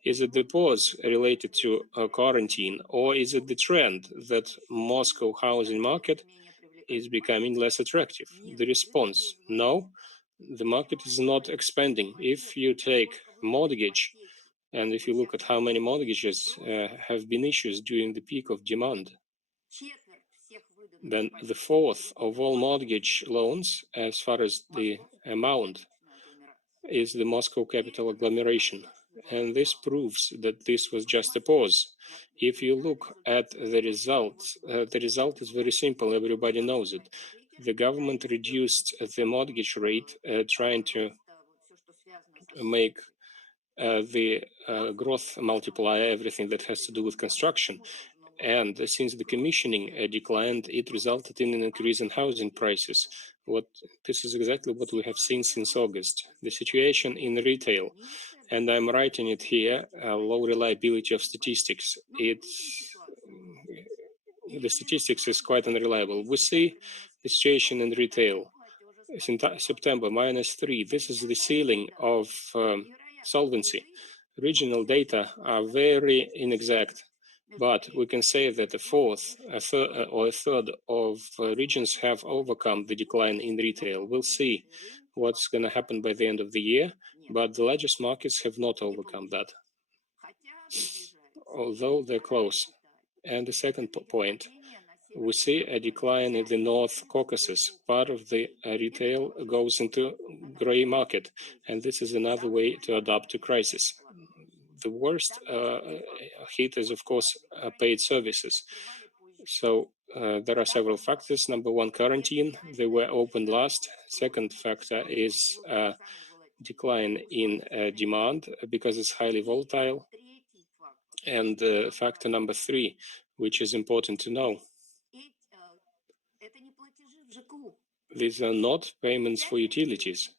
Is it the pause related to quarantine, or is it the trend that Moscow housing market is becoming less attractive? The response, no, the market is not expanding. If you take mortgage, and if you look at how many mortgages have been issued during the peak of demand, then the fourth of all mortgage loans, as far as the amount, is the Moscow capital agglomeration. And this proves that this was just a pause. If you look at the results, the result is very simple. Everybody knows it. The government reduced the mortgage rate, trying to make the growth multiplier, everything that has to do with construction. And since the commissioning declined, it resulted in an increase in housing prices. This is exactly what we have seen since August. The situation in retail, and I'm writing it here, low reliability of statistics. The statistics is quite unreliable. We see the situation in retail. September, -3. This is the ceiling of solvency. Regional data are very inexact, but we can say that a third of regions have overcome the decline in retail. We'll see what's going to happen by the end of the year, but the largest markets have not overcome that, although they're close. And the second point, we see a decline in the North Caucasus. Part of the retail goes into gray market, and this is another way to adapt to crisis. The worst hit is, of course, paid services. So there are several factors. Number one, quarantine. They were opened last. Second factor is decline in demand because it's highly volatile. And factor number three, which is important to know, these are not payments for utilities.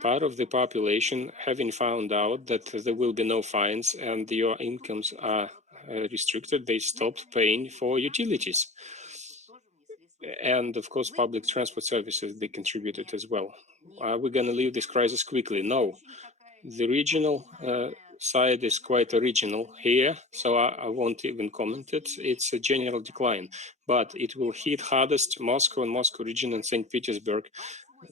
Part of the population, having found out that there will be no fines and your incomes are restricted, they stopped paying for utilities. And of course, public transport services, they contributed as well. Are we going to leave this crisis quickly? No. The regional side is quite original here, so I won't even comment it. It's a general decline, but it will hit hardest Moscow and Moscow region and St. Petersburg,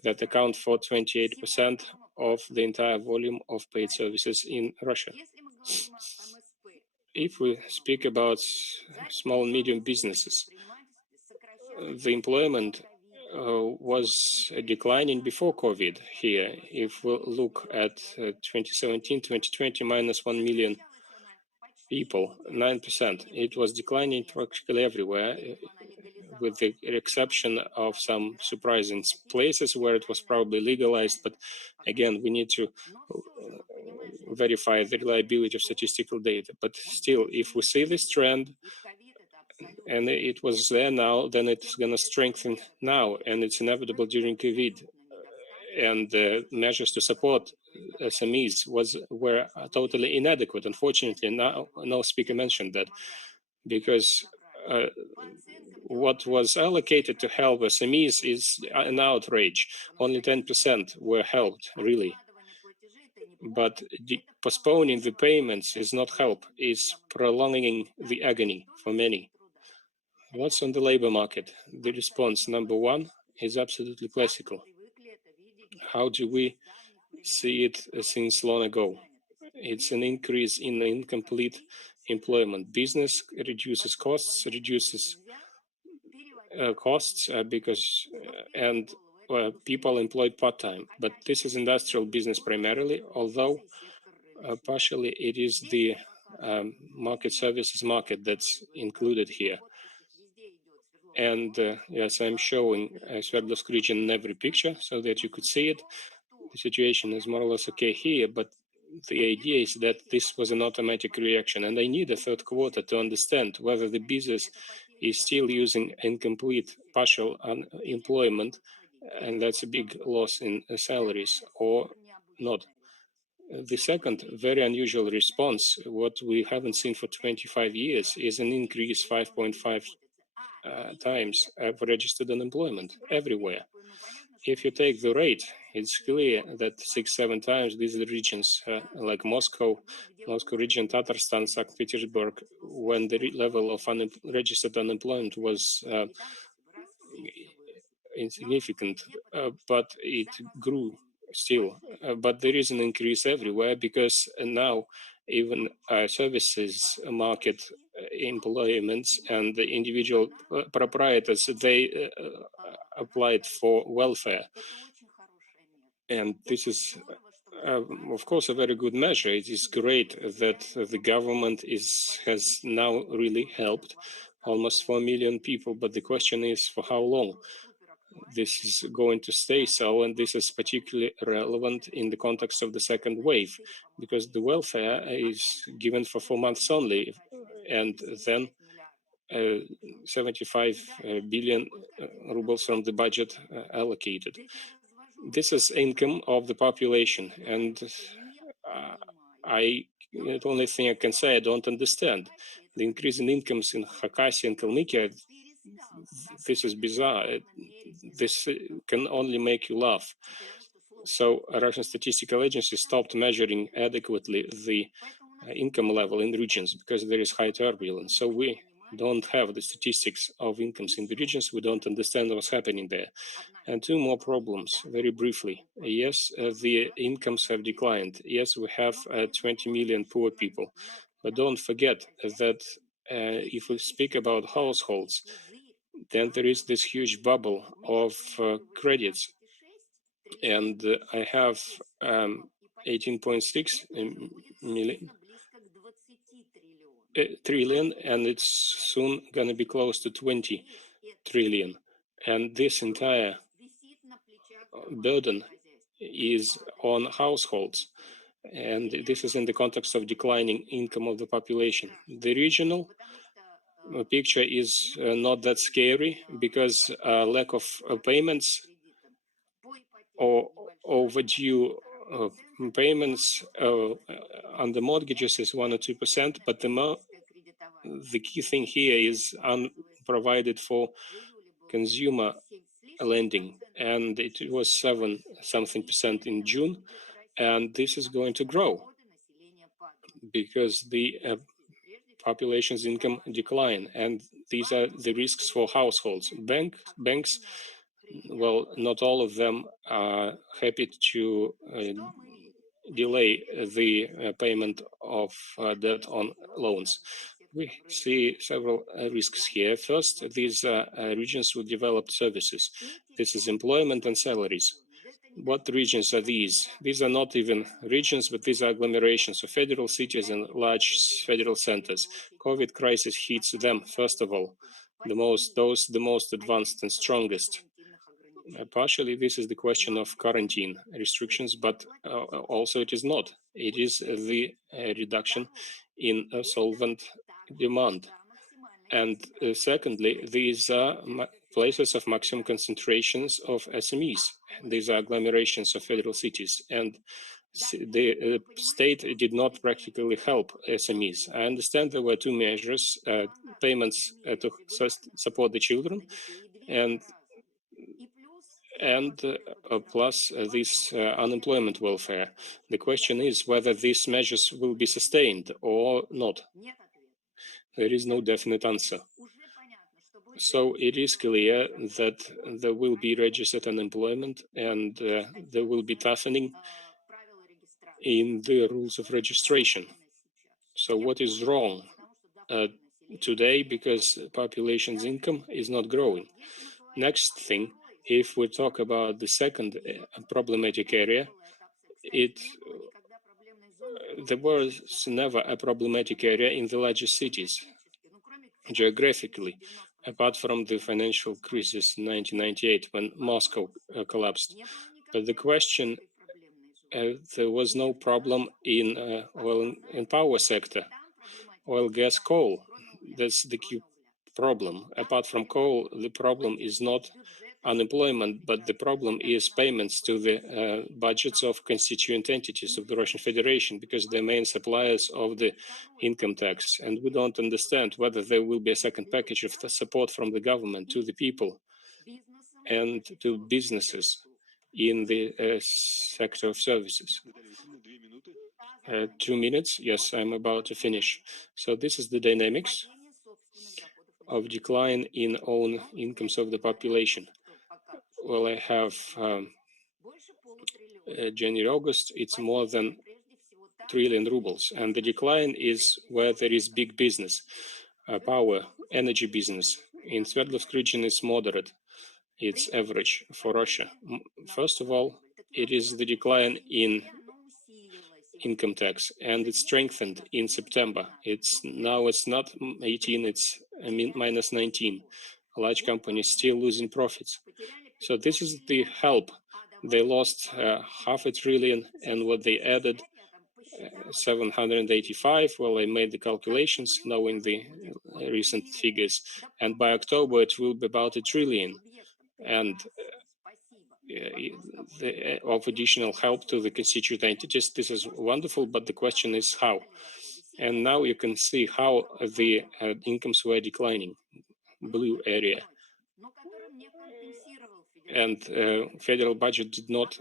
that account for 28% of the entire volume of paid services in Russia. If we speak about small and medium businesses, the employment was declining before COVID here. If we look at 2017, 2020, -1 million people, 9%. It was declining practically everywhere, with the exception of some surprising places where it was probably legalized. But again, we need to verify the reliability of statistical data. But still, if we see this trend, and it was there now, then it's going to strengthen now, and it's inevitable during COVID. And the measures to support SMEs were totally inadequate. Unfortunately, no speaker mentioned that, because what was allocated to help SMEs is an outrage. Only 10% were helped, really. But postponing the payments is not help, it's prolonging the agony for many. What's on the labor market? The response, number one, is absolutely classical. How do we see it since long ago? It's an increase in incomplete employment. Business reduces costs, because people employed part-time. But this is industrial business primarily, although partially it is the market services market that's included here. And yes, I'm showing Sverdlovsk region in every picture so that you could see it. The situation is more or less okay here, but the idea is that this was an automatic reaction, and I need a third quarter to understand whether the business is still using incomplete partial unemployment and that's a big loss in salaries, or not. The second very unusual response, what we haven't seen for 25 years, is an increase 5.5 times of registered unemployment everywhere. If you take the rate, it's clear that 6-7 times these regions like Moscow region, Tatarstan, St. Petersburg, when the level of registered unemployment was insignificant, but it grew still. But there is an increase everywhere because now even services market employments and the individual proprietors, they applied for welfare. And this is, of course, a very good measure. It is great that the government has now really helped almost 4 million people, but the question is for how long this is going to stay so, and this is particularly relevant in the context of the second wave, because the welfare is given for 4 months only, and then 75 billion rubles from the budget allocated. This is income of the population, and the only thing I can say, I don't understand. The increase in incomes in Khakassia and Kalmykia, this is bizarre. This can only make you laugh. So Russian Statistical Agency stopped measuring adequately the income level in regions because there is high turbulence. So we don't have the statistics of incomes in the regions. We don't understand what's happening there. And two more problems, very briefly. Yes, the incomes have declined. Yes, we have 20 million poor people. But don't forget that if we speak about households, then there is this huge bubble of credits. And I have 18.6 trillion, and it's soon going to be close to 20 trillion. And this entire burden is on households. And this is in the context of declining income of the population. The regional picture is not that scary because lack of payments or overdue payments on the mortgages is 1 or 2%, but the key thing here is unprovided for consumer lending, and it was 7-something% in June, and this is going to grow because the population's income decline, and these are the risks for households. Banks, well, not all of them are happy to delay the payment of debt on loans. We see several risks here. First, these regions with developed services. This is employment and salaries. What regions are these? These are not even regions, but these are agglomerations of federal cities and large federal centers. COVID crisis hits them, first of all, the most advanced and strongest. Partially, this is the question of quarantine restrictions, but also it is not. It is the reduction in solvent demand. And secondly, these are places of maximum concentrations of SMEs. These are agglomerations of federal cities. And the state did not practically help SMEs. I understand there were two measures, payments to support the children, and plus this unemployment welfare. The question is whether these measures will be sustained or not. There is no definite answer. So it is clear that there will be registered unemployment and there will be toughening in the rules of registration. So what is wrong today because population's income is not growing? Next thing, if we talk about the second problematic area, there was never a problematic area in the largest cities, geographically, apart from the financial crisis in 1998 when Moscow collapsed. But the question, there was no problem in oil and power sector, oil, gas, coal. That's the key problem. Apart from coal, the problem is not unemployment, but the problem is payments to the budgets of constituent entities of the Russian Federation, because they're main suppliers of the income tax. And we don't understand whether there will be a second package of the support from the government to the people and to businesses in the sector of services. 2 minutes. Yes, I'm about to finish. So this is the dynamics of decline in own incomes of the population. Well, I have January, August, it's more than trillion rubles. And the decline is where there is big business, power, energy business. In Sverdlovsk region, it's moderate. It's average for Russia. First of all, it is the decline in income tax, and it strengthened in September. It's not 18, it's minus 19. Large companies still losing profits. So this is the help. They lost $500 billion, and what they added 785. Well, I made the calculations knowing the recent figures, and by October it will be about $1 trillion. And of additional help to the constituent entities. This is wonderful, but the question is how. And now you can see how the incomes were declining, blue area. And federal budget did not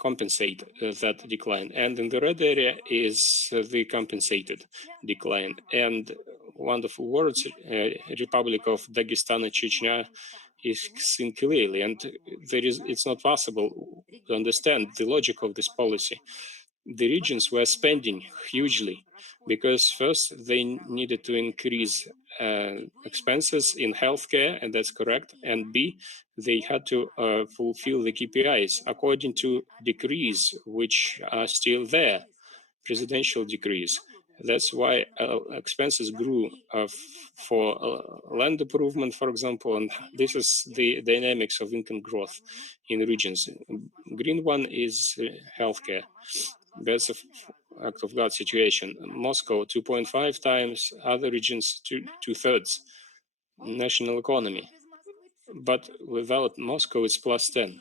compensate that decline. And in the red area is the compensated decline. And wonderful words, Republic of Dagestan and Chechnya is seen clearly, and it's not possible to understand the logic of this policy. The regions were spending hugely because first they needed to increase expenses in healthcare, and that's correct, and B, they had to fulfill the KPIs according to decrees which are still there, presidential decrees. That's why expenses grew for land improvement, for example, and this is the dynamics of income growth in regions. Green one is healthcare. That's an act of God situation. Moscow 2.5 times, other regions 2/3 national economy. But without Moscow, it's plus 10.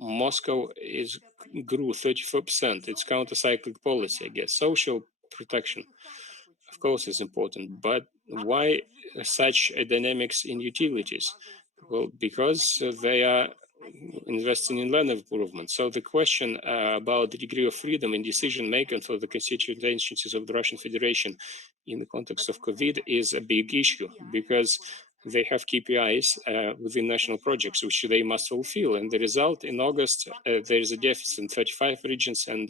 Moscow grew 34%. It's counter-cyclic policy, I guess. Social protection, of course, is important. But why such a dynamics in utilities? Well, because they are investing in land improvement. So the question about the degree of freedom in decision-making for the constituent entities of the Russian Federation in the context of COVID is a big issue, because they have KPIs within national projects, which they must fulfill. And the result in August, there is a deficit in 35 regions, and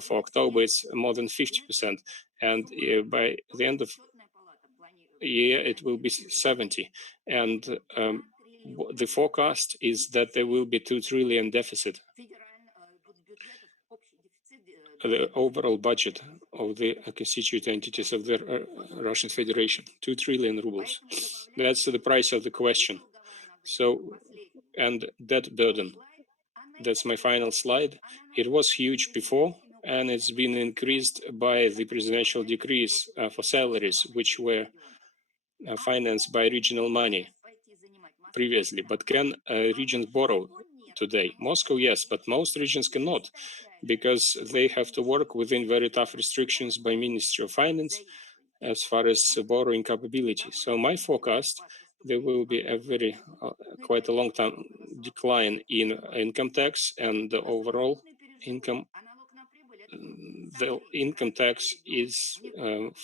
for October, it's more than 50%. And by the end of the year, it will be 70. And the forecast is that there will be 2 trillion deficit. The overall budget of the constituent entities of the Russian Federation, 2 trillion rubles. That's the price of the question. So, and debt burden. That's my final slide. It was huge before, and it's been increased by the presidential decrees for salaries, which were financed by regional money previously. But can regions borrow today? Moscow, yes, but most regions cannot, because they have to work within very tough restrictions by Ministry of Finance as far as borrowing capability. So my forecast, there will be a very quite a long-term decline in income tax, and the overall income. The income tax is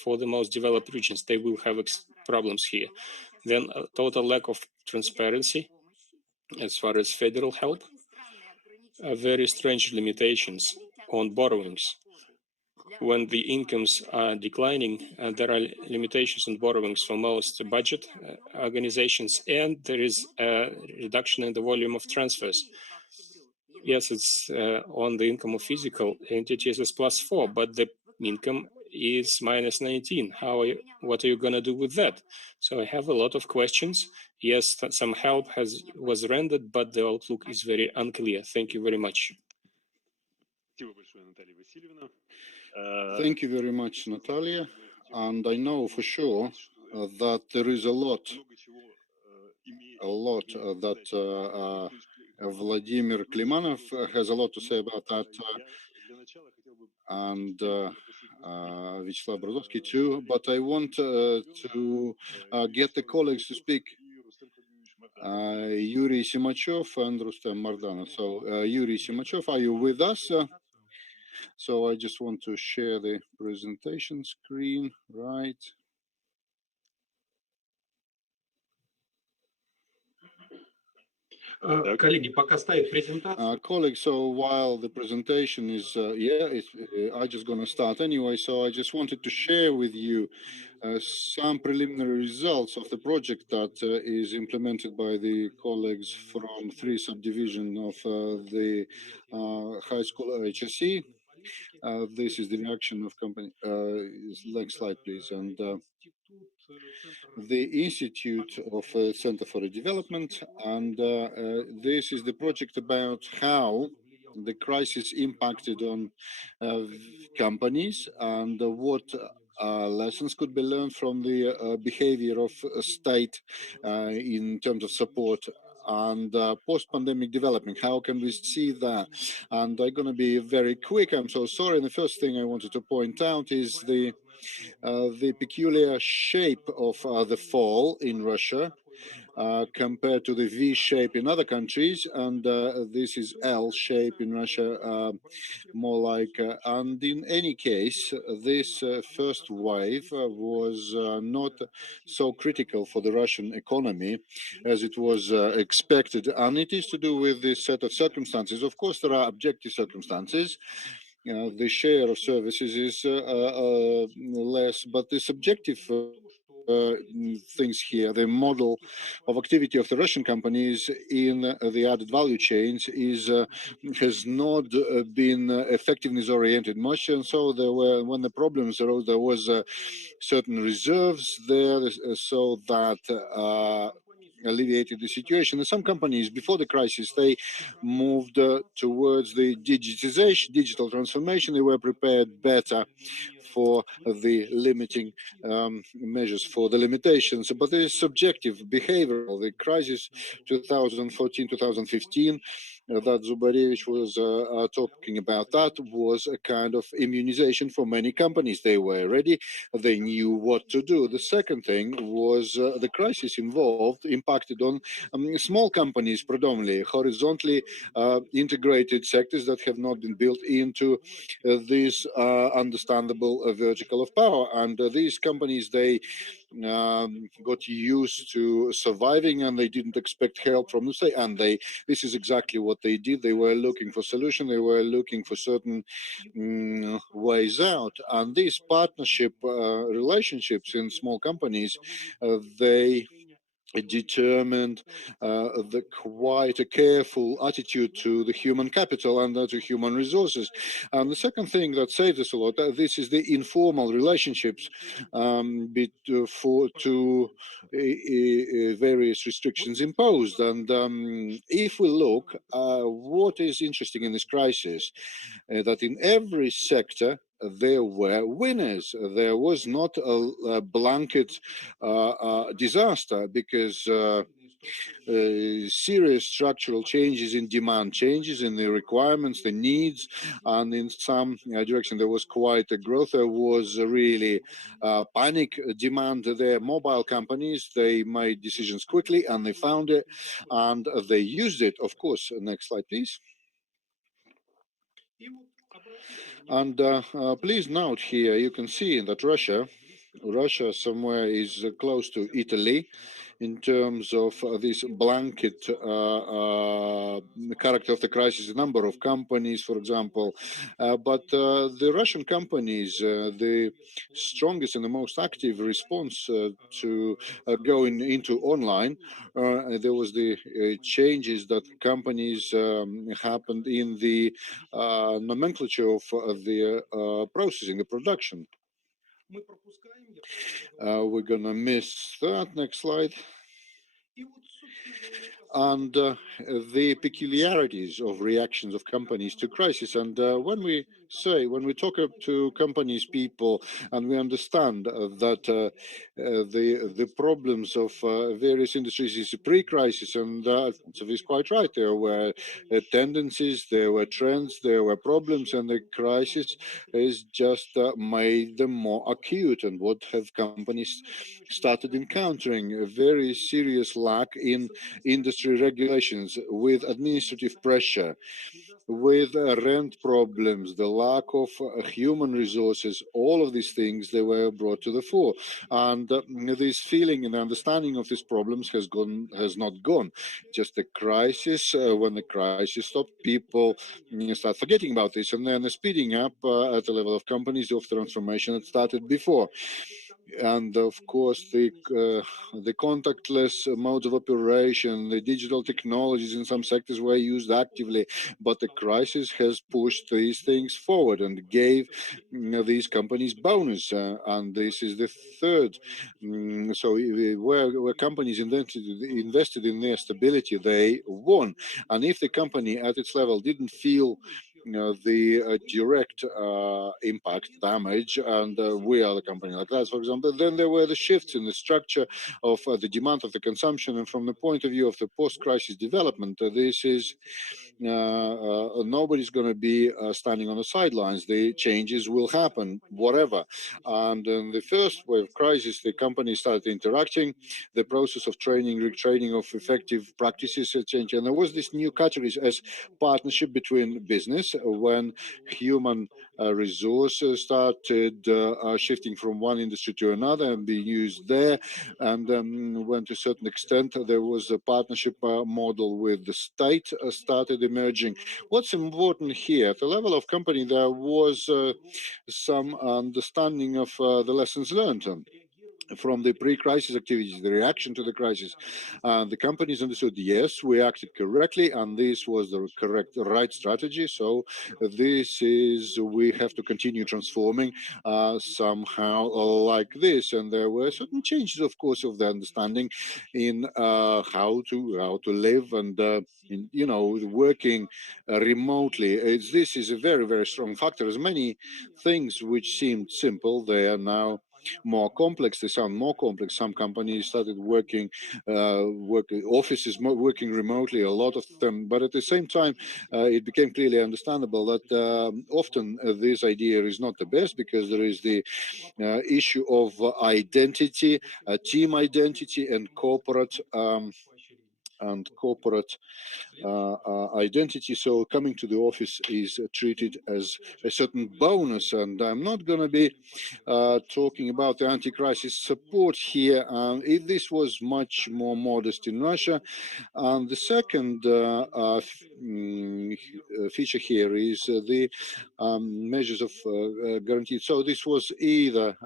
for the most developed regions. They will have problems here. Then a total lack of transparency as far as federal help, very strange limitations on borrowings. When the incomes are declining, there are limitations on borrowings for most budget organizations, and there is a reduction in the volume of transfers. Yes, it's on the income of physical entities is +4, but the income is -19. What are you going to do with that? So I have a lot of questions. Yes, some help was rendered, but the outlook is very unclear. Thank you very much. Thank you very much, Natalia. And I know for sure that there is a lot a lot that Vladimir Klimanov has a lot to say about that, and Vyacheslav Brozovsky too. But I want to get the colleagues to speak. Yuri Simachov and Rustem Mardanov. So Yuri Simachov, are you with us? So I just want to share the presentation screen, right? Colleagues, so while the presentation is, I just gonna start anyway. So I just wanted to share with you some preliminary results of the project that is implemented by the colleagues from 3 subdivision of the high school HSE. This is the reaction of company. Next slide, please. And the Institute of Center for Development, and this is the project about how the crisis impacted on companies and what lessons could be learned from the behavior of state in terms of support and post-pandemic development. How can we see that? And I'm going to be very quick. I'm so sorry. The first thing I wanted to point out is the peculiar shape of the fall in Russia compared to the V shape in other countries, and this is L shape in Russia, more like. And in any case, this first wave was not so critical for the Russian economy as it was expected, and it is to do with this set of circumstances. Of course, there are objective circumstances. The share of services is less, but the subjective things here, the model of activity of the Russian companies in the added value chains is has not been effectiveness oriented much, and so there were, when the problems arose, there was certain reserves there, so that alleviated the situation. And some companies before the crisis, they moved towards the digitization, digital transformation. They were prepared better for the limiting measures, for the limitations, but there is subjective behavioral. The crisis 2014-2015 that Zubarevich was talking about, that was a kind of immunization for many companies. They were ready, they knew what to do. The second thing was the crisis impacted on small companies, predominantly horizontally integrated sectors that have not been built into this understandable vertical of power. And these companies, they got used to surviving, and they didn't expect help from the state. And this is exactly what they did. They were looking for solution. They were looking for certain ways out. And these partnership relationships in small companies, they determined the quite a careful attitude to the human capital and to human resources. And the second thing that saved us a lot, this is the informal relationships to various restrictions imposed. And if we look, what is interesting in this crisis, that in every sector there were winners. There was not a blanket disaster, because serious structural changes in demand, changes in the requirements, the needs, and in some direction there was quite a growth. There was really panic demand there. Mobile companies, they made decisions quickly and they found it and they used it. Of course, next slide, please. And please note here, you can see that Russia somewhere is close to Italy in terms of this blanket character of the crisis, a number of companies, for example. But the Russian companies, the strongest and the most active response to going into online, there was the changes that companies happened in the nomenclature of the processing, the production. We're gonna miss that. Next slide. And the peculiarities of reactions of companies to crisis. And when we say, when we talk to companies, people, and we understand that the problems of various industries is a pre-crisis, and so he's quite right. There were tendencies, there were trends, there were problems, and the crisis has just made them more acute. And what have companies started encountering? A very serious lack in industry regulations, with administrative pressure, with rent problems, the lack of human resources. All of these things, they were brought to the fore, and this feeling and understanding of these problems has not gone. Just the crisis. When the crisis stopped, people start forgetting about this, and then speeding up at the level of companies of transformation that started before. And of course, the contactless modes of operation, the digital technologies in some sectors were used actively, but the crisis has pushed these things forward and gave these companies bonus. And this is the third. So where companies invested in their stability, they won. And if the company at its level didn't feel the direct impact, damage, and we are the company like that, for example, then there were the shifts in the structure of the demand of the consumption. And from the point of view of the post-crisis development, this is nobody's going to be standing on the sidelines. The changes will happen, whatever. And in the first wave of crisis, the companies started interacting. The process of training, retraining of effective practices changed, and there was this new categories as partnership between business, when human resources started shifting from one industry to another and being used there, and when to a certain extent there was a partnership model with the state started emerging. What's important here, at the level of company, there was some understanding of the lessons learned from the pre-crisis activities, the reaction to the crisis. The companies understood, yes, we acted correctly, and this was the right strategy. So this is, we have to continue transforming somehow like this. And there were certain changes, of course, of the understanding in how to live and working remotely. This is a very, very strong factor. As many things which seemed simple, they are now more complex. They sound more complex. Some companies started working offices working remotely, a lot of them, but at the same time it became clearly understandable that often this idea is not the best, because there is the issue of identity, team identity, and corporate identity. So coming to the office is treated as a certain bonus. And I'm not going to be talking about the anti-crisis support here. This was much more modest in Russia. And the second feature here is the measures of guarantee. So this was either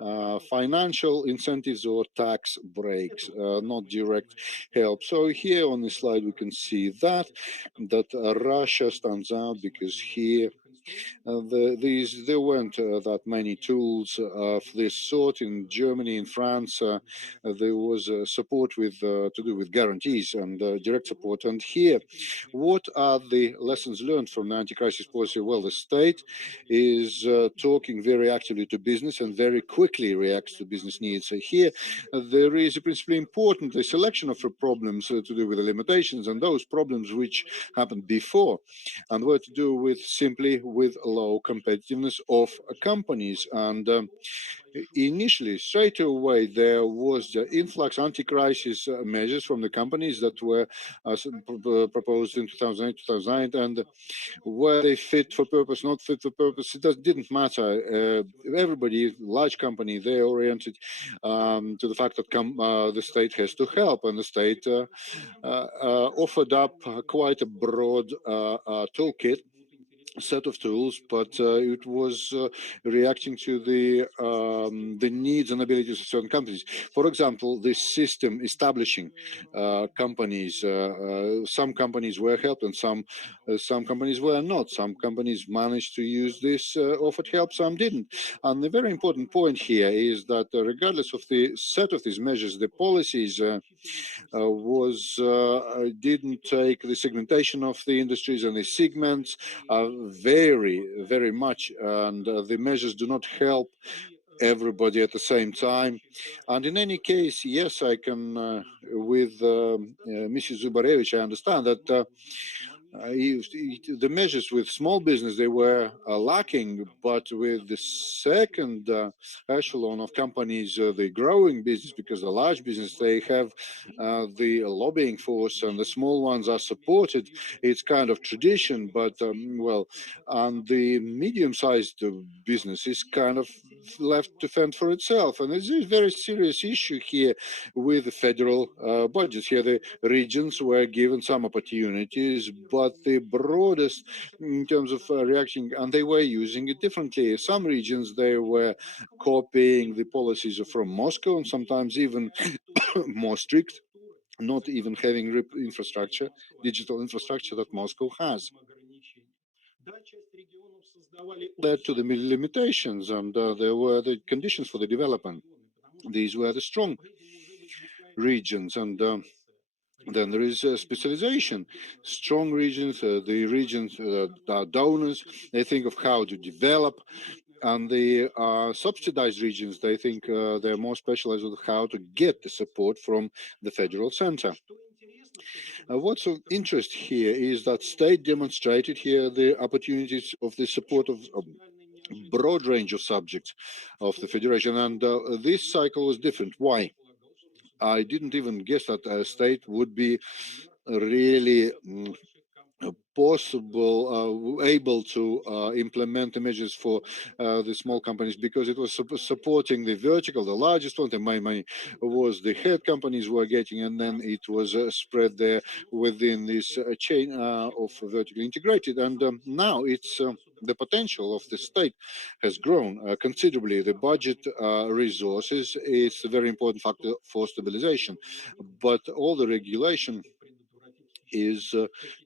financial incentives or tax breaks, not direct help. So here on the slide we can see that Russia stands out, because here there weren't that many tools of this sort. In Germany, in France, there was support with to do with guarantees and direct support. And here, what are the lessons learned from the anti-crisis policy? Well, the state is talking very actively to business and very quickly reacts to business needs. So here, there is principally important the selection of problems to do with the limitations and those problems which happened before, and were to do with simply with low competitiveness of companies. And initially, straight away, there was the influx anti-crisis measures from the companies that were proposed in 2008, 2009, and were they fit for purpose, not fit for purpose, it didn't matter. Everybody, large company, they're oriented to the fact that the state has to help, and the state offered up quite a broad toolkit, set of tools, but it was reacting to the needs and abilities of certain companies. For example, this system establishing companies, some companies were helped and some companies were not. Some companies managed to use this offered help, some didn't. And the very important point here is that regardless of the set of these measures, the policies didn't take the segmentation of the industries and the segments. vary very much, and the measures do not help everybody at the same time. And in any case, yes, I can, with Mrs. Zubarevich, I understand that the measures with small business, they were lacking, but with the second echelon of companies, the growing business, because the large business, they have the lobbying force, and the small ones are supported. It's kind of tradition, but well, and the medium-sized business is kind of left to fend for itself. And it's a very serious issue here with the federal budgets. Here, the regions were given some opportunities, but the broadest in terms of reaction, and they were using it differently. Some regions, they were copying the policies from Moscow, and sometimes even more strict, not even having infrastructure, digital infrastructure that Moscow has. Led to the limitations, and there were the conditions for the development. These were the strong regions, and then there is specialization. Strong regions, the regions that are donors, they think of how to develop, and the subsidized regions, they think they're more specialized with how to get the support from the federal center. What's of interest here is that state demonstrated here the opportunities of the support of a broad range of subjects of the federation, and this cycle was different. Why? I didn't even guess that a state would be really able to implement the measures for the small companies, because it was supporting the vertical, the largest one. The money was the head companies were getting, and then it was spread there within this chain of vertically integrated. And now it's the potential of the state has grown considerably. The budget resources is a very important factor for stabilization, but all the regulation is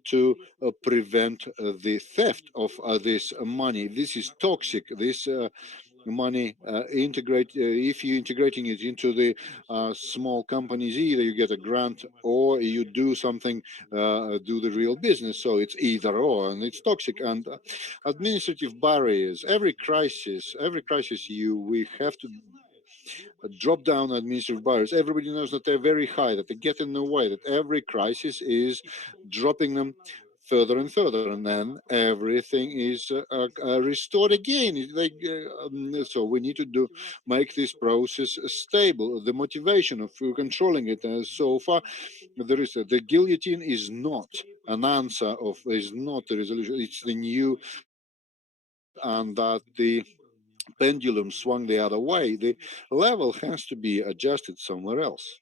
to prevent the theft of this money. This is toxic. This money if you're integrating it into the small companies, either you get a grant or you do something, do the real business. So it's either or, and it's toxic. And administrative barriers. Every crisis, we have to drop down administrative barriers. Everybody knows that they're very high, that they get in the way, that every crisis is dropping them further and further, and then everything is restored again. So we need to make this process stable. The motivation of controlling it, so far, there is the guillotine is not an answer is not the resolution. It's the new, and that the pendulum swung the other way. The level has to be adjusted somewhere else.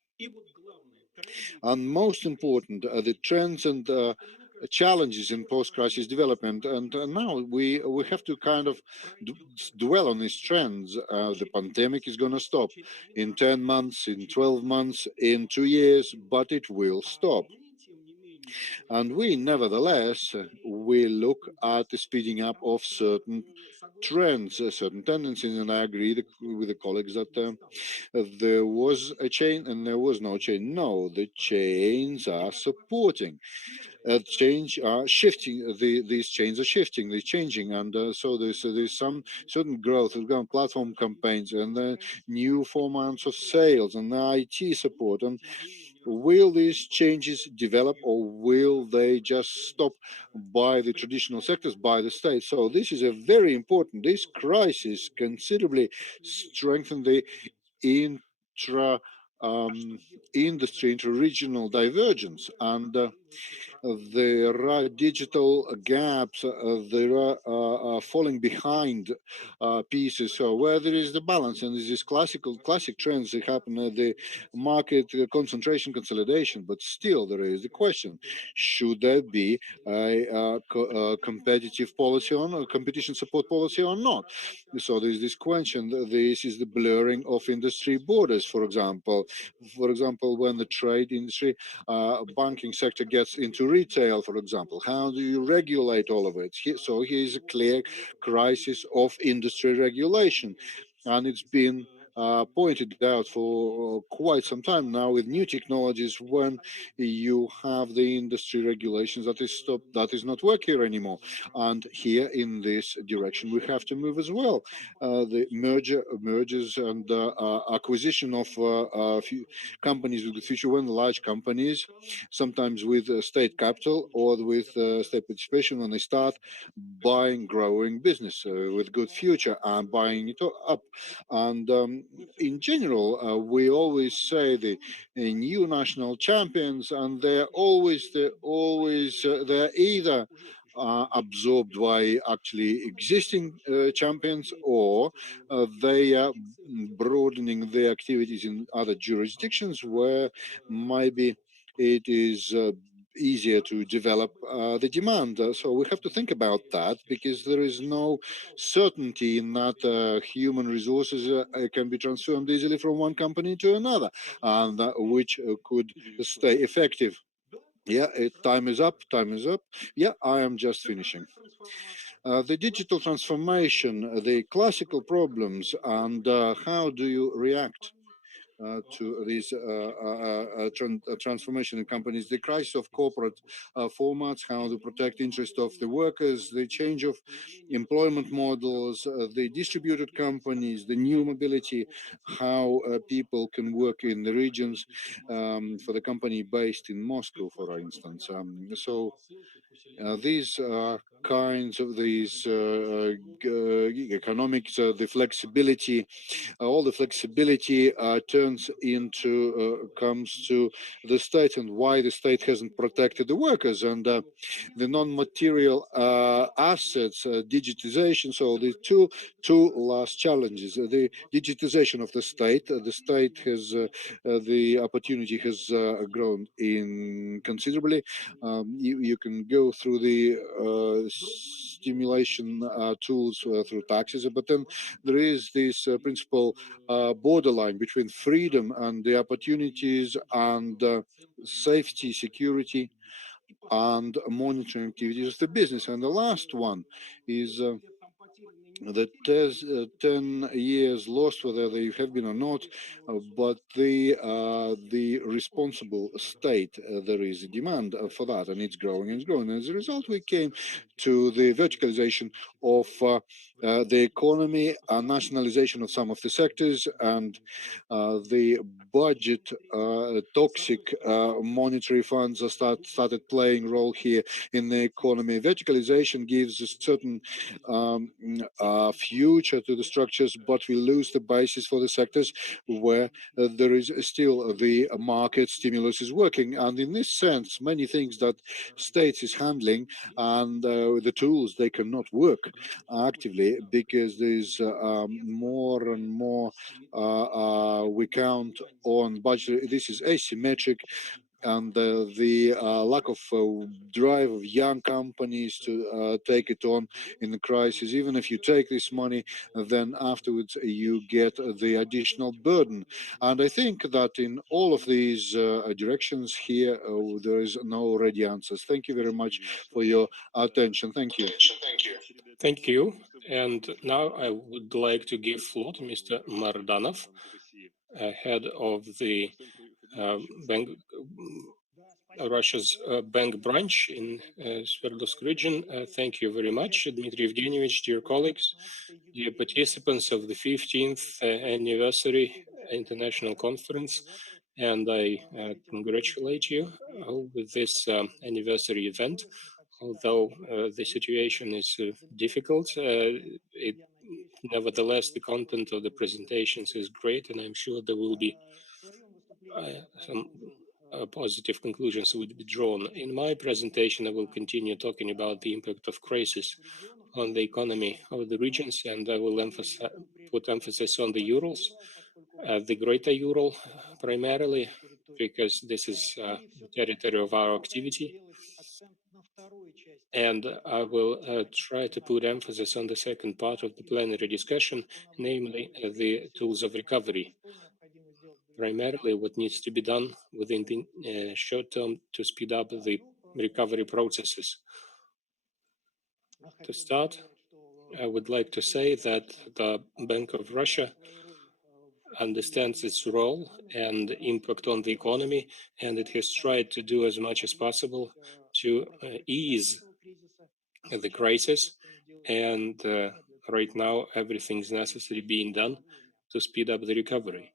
And most important, the trends and challenges in post-crisis development. And now we have to kind of dwell on these trends. The pandemic is going to stop in 10 months, in 12 months, in 2 years, but it will stop. And we, nevertheless, we look at the speeding up of certain trends, certain tendencies, and I agree with the colleagues that there was a chain and there was no chain. No, the chains are supporting. Change are shifting. These chains are shifting. They're changing, and so there's some certain growth. We've got platform campaigns and new formats of sales and IT support. And will these changes develop, or will they just stop by the traditional sectors, by the state? So this is a very important. This crisis considerably strengthened the intra industry, inter-regional divergence, and there are digital gaps, there are falling behind pieces. So where there is the balance, and there's this classic trends that happen at the market concentration, consolidation, but still there is the question: should there be a competitive policy on a competition support policy or not? So there's this question. This is the blurring of industry borders. For example, when the trade industry, banking sector gets into retail, for example, how do you regulate all of it? So here's a clear crisis of industry regulation, and it's been pointed out for quite some time now with new technologies. When you have the industry regulations that is not working anymore, and here in this direction we have to move as well. The mergers and acquisition of companies with the future, when large companies, sometimes with state capital or with state participation, when they start buying growing business with good future and buying it up. And in general, we always say the new national champions, and they're either absorbed by actually existing champions, or they are broadening their activities in other jurisdictions where maybe it is easier to develop the demand. So we have to think about that, because there is no certainty in that human resources can be transferred easily from one company to another, and which could stay effective. Yeah, time is up. Time is up. Yeah, I am just finishing. The digital transformation, the classical problems, and how do you react to these transformation in companies, the crisis of corporate formats, how to protect interest of the workers, the change of employment models, the distributed companies, the new mobility, how people can work in the regions, for the company based in Moscow, for instance. So these kinds of these economics, the flexibility, all the flexibility turns into comes to the state, and why the state hasn't protected the workers, and the non-material assets, digitization. So the two last challenges: the digitization of the state. The state has the opportunity has grown in considerably. You can go through the stimulation tools through taxes, but then there is this principle borderline between freedom and the opportunities, and safety, security, and monitoring activities of the business. And the last one is the 10 years lost, whether they have been or not, but the responsible state, there is a demand for that, and it's growing and growing. As a result, we came to the verticalization of the economy, nationalization of some of the sectors, and the budget toxic monetary funds started playing role here in the economy. Verticalization gives a certain future to the structures, but we lose the basis for the sectors where there is still the market stimulus is working. And in this sense, many things that states is handling, and the tools, they cannot work actively, because there's more and more we count on budget. This is asymmetric, and the lack of drive of young companies to take it on in the crisis. Even if you take this money, then afterwards you get the additional burden. And I think that in all of these directions here, there is no ready answers. Thank you very much for your attention. Thank you. Thank you. And now I would like to give floor to Mr. Mardanov, head of the bank, Russia's bank branch in Sverdlovsk region. Thank you very much, Dmitry Evgenievich, dear colleagues, dear participants of the 15th anniversary international conference. And I congratulate you with this anniversary event. Although the situation is difficult, nevertheless, the content of the presentations is great, and I'm sure there will be some positive conclusions would be drawn. In my presentation, I will continue talking about the impact of crisis on the economy of the regions, and I will put emphasis on the Urals, the Greater Ural primarily, because this is the territory of our activity. And I will try to put emphasis on the second part of the plenary discussion, namely the tools of recovery. Primarily what needs to be done within the short term to speed up the recovery processes. To start, I would like to say that the Bank of Russia understands its role and impact on the economy, and it has tried to do as much as possible to ease the crisis. And right now, everything is necessary being done to speed up the recovery.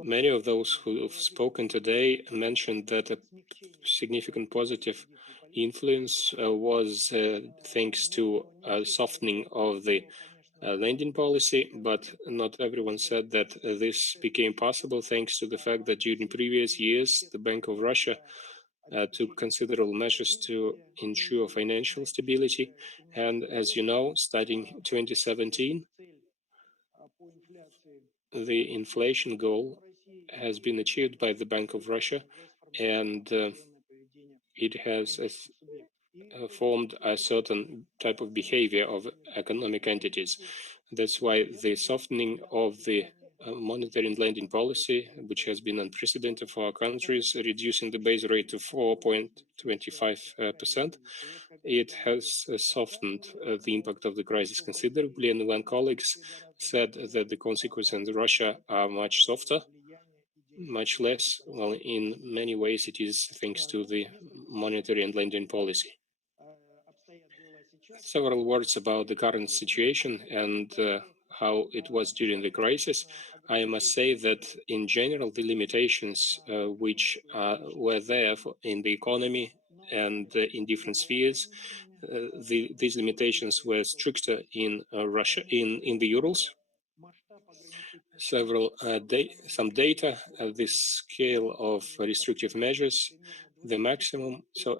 Many of those who have spoken today mentioned that a significant positive influence was thanks to a softening of the lending policy, but not everyone said that this became possible thanks to the fact that during previous years, the Bank of Russia took considerable measures to ensure financial stability. And as you know, starting 2017, the inflation goal has been achieved by the Bank of Russia, and it has formed a certain type of behavior of economic entities. That's why the softening of the monetary and lending policy, which has been unprecedented for our countries, reducing the base rate to 4.25%, it has softened the impact of the crisis considerably. And when colleagues said that the consequences in Russia are much softer, much less, well, in many ways it is thanks to the monetary and lending policy. Several words about the current situation and how it was during the crisis. I must say that in general, the limitations which were there in the economy and in different spheres, these limitations were stricter in Russia, in the Urals. Some data, this scale of restrictive measures, the maximum, so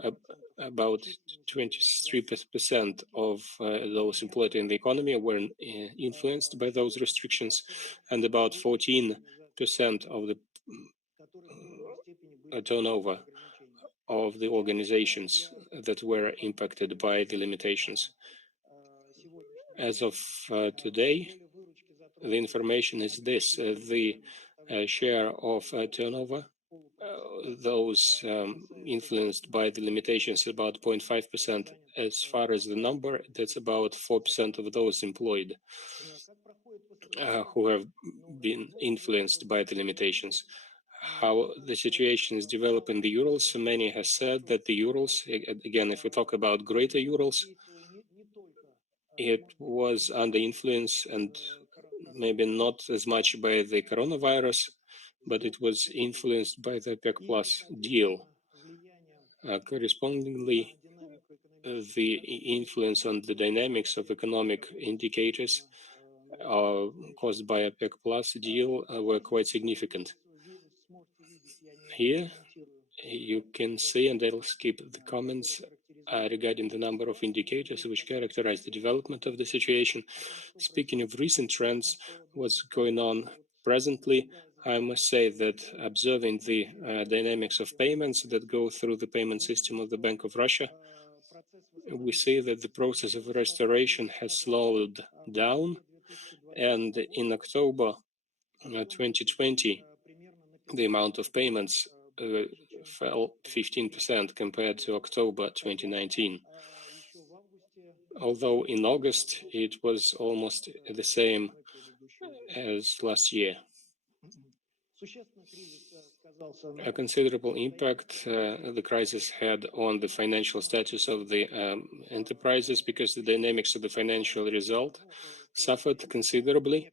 about 23% of those employed in the economy were influenced by those restrictions, and about 14% of the turnover of the organizations that were impacted by the limitations. As of today, the information is this: the share of turnover, those influenced by the limitations, about 0.5%. As far as the number, that's about 4% of those employed who have been influenced by the limitations. How the situation is developing in the Urals, many have said that the Urals, again, if we talk about Greater Urals, it was under influence and maybe not as much by the coronavirus, but it was influenced by the OPEC Plus deal. Correspondingly, the influence on the dynamics of economic indicators caused by OPEC Plus deal were quite significant. Here you can see, and I'll skip the comments regarding the number of indicators which characterize the development of the situation. Speaking of recent trends, what's going on presently, I must say that observing the dynamics of payments that go through the payment system of the Bank of Russia, we see that the process of restoration has slowed down, and in October 2020, the amount of payments fell 15% compared to October 2019. Although in August it was almost the same as last year. A considerable impact the crisis had on the financial status of the enterprises, because the dynamics of the financial result suffered considerably.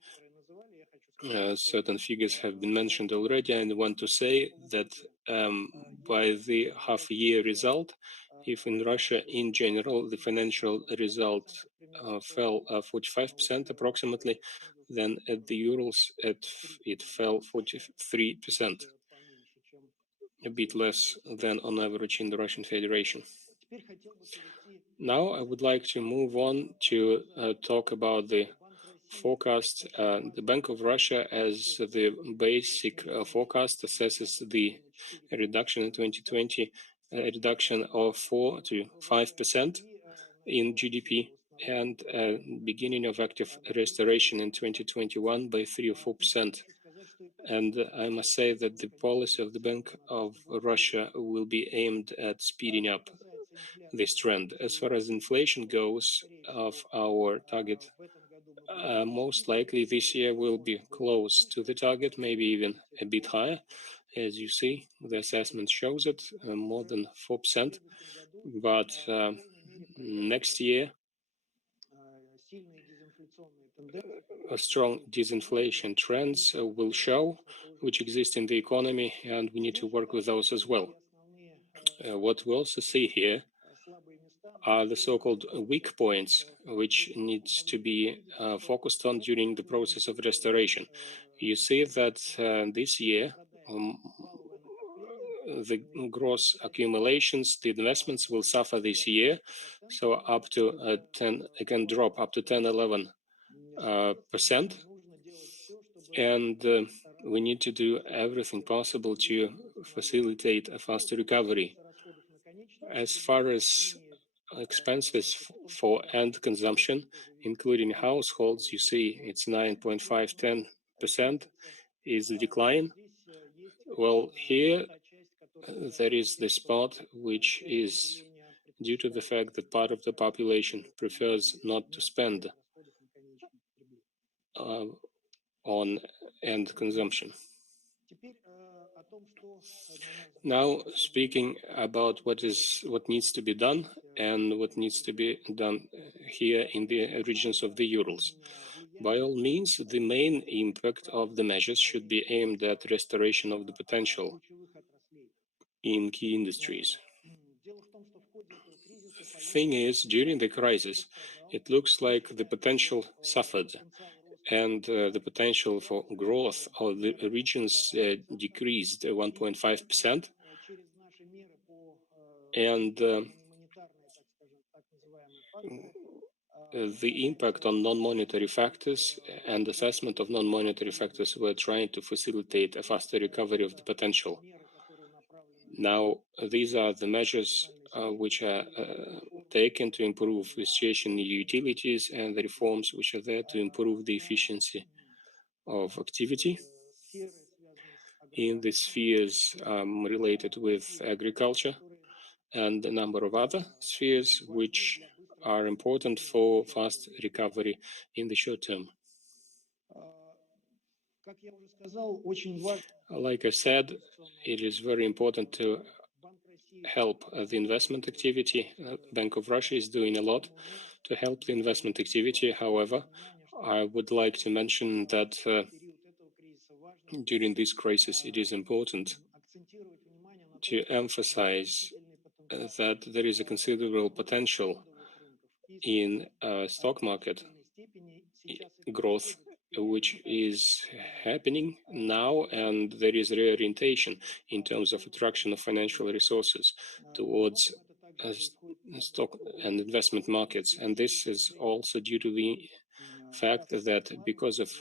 Certain figures have been mentioned already, and I want to say that by the half-year result, if in Russia in general the financial result fell 45% approximately, then at the Urals it fell 43%, a bit less than on average in the Russian Federation. Now I would like to move on to talk about the forecast. The Bank of Russia, as the basic forecast, assesses the reduction in 2020, a reduction of 4 to 5% in GDP, and beginning of active restoration in 2021 by 3 or 4%. And I must say that the policy of the Bank of Russia will be aimed at speeding up this trend. As far as inflation goes, of our target most likely this year will be close to the target, maybe even a bit higher. As you see, the assessment shows it, more than 4%. But next year, strong disinflation trends will show, which exist in the economy, and we need to work with those as well. What we also see here are the so-called weak points, which needs to be focused on during the process of restoration. You see that this year, the gross accumulations, the investments will suffer this year, so up to 10, it can drop up to 10-11%, and we need to do everything possible to facilitate a faster recovery. As far as expenses for end consumption, including households, you see it's 9.5–10% is the decline. Well, here there is the spot which is due to the fact that part of the population prefers not to spend on end consumption. Now, speaking about what needs to be done and what needs to be done here in the regions of the Urals. By all means, the main impact of the measures should be aimed at restoration of the potential in key industries. Thing is, during the crisis, it looks like the potential suffered, and the potential for growth of the regions decreased 1.5%, and the impact on non-monetary factors and assessment of non-monetary factors were trying to facilitate a faster recovery of the potential. Now, these are the measures which are taken to improve the situation in utilities and the reforms which are there to improve the efficiency of activity in the spheres related with agriculture and a number of other spheres which are important for fast recovery in the short term. Like I said, it is very important to help the investment activity. Bank of Russia is doing a lot to help the investment activity. However, I would like to mention that during this crisis, it is important to emphasize that there is a considerable potential in stock market growth, which is happening now, and there is reorientation in terms of attraction of financial resources towards stock and investment markets. And this is also due to the fact that because of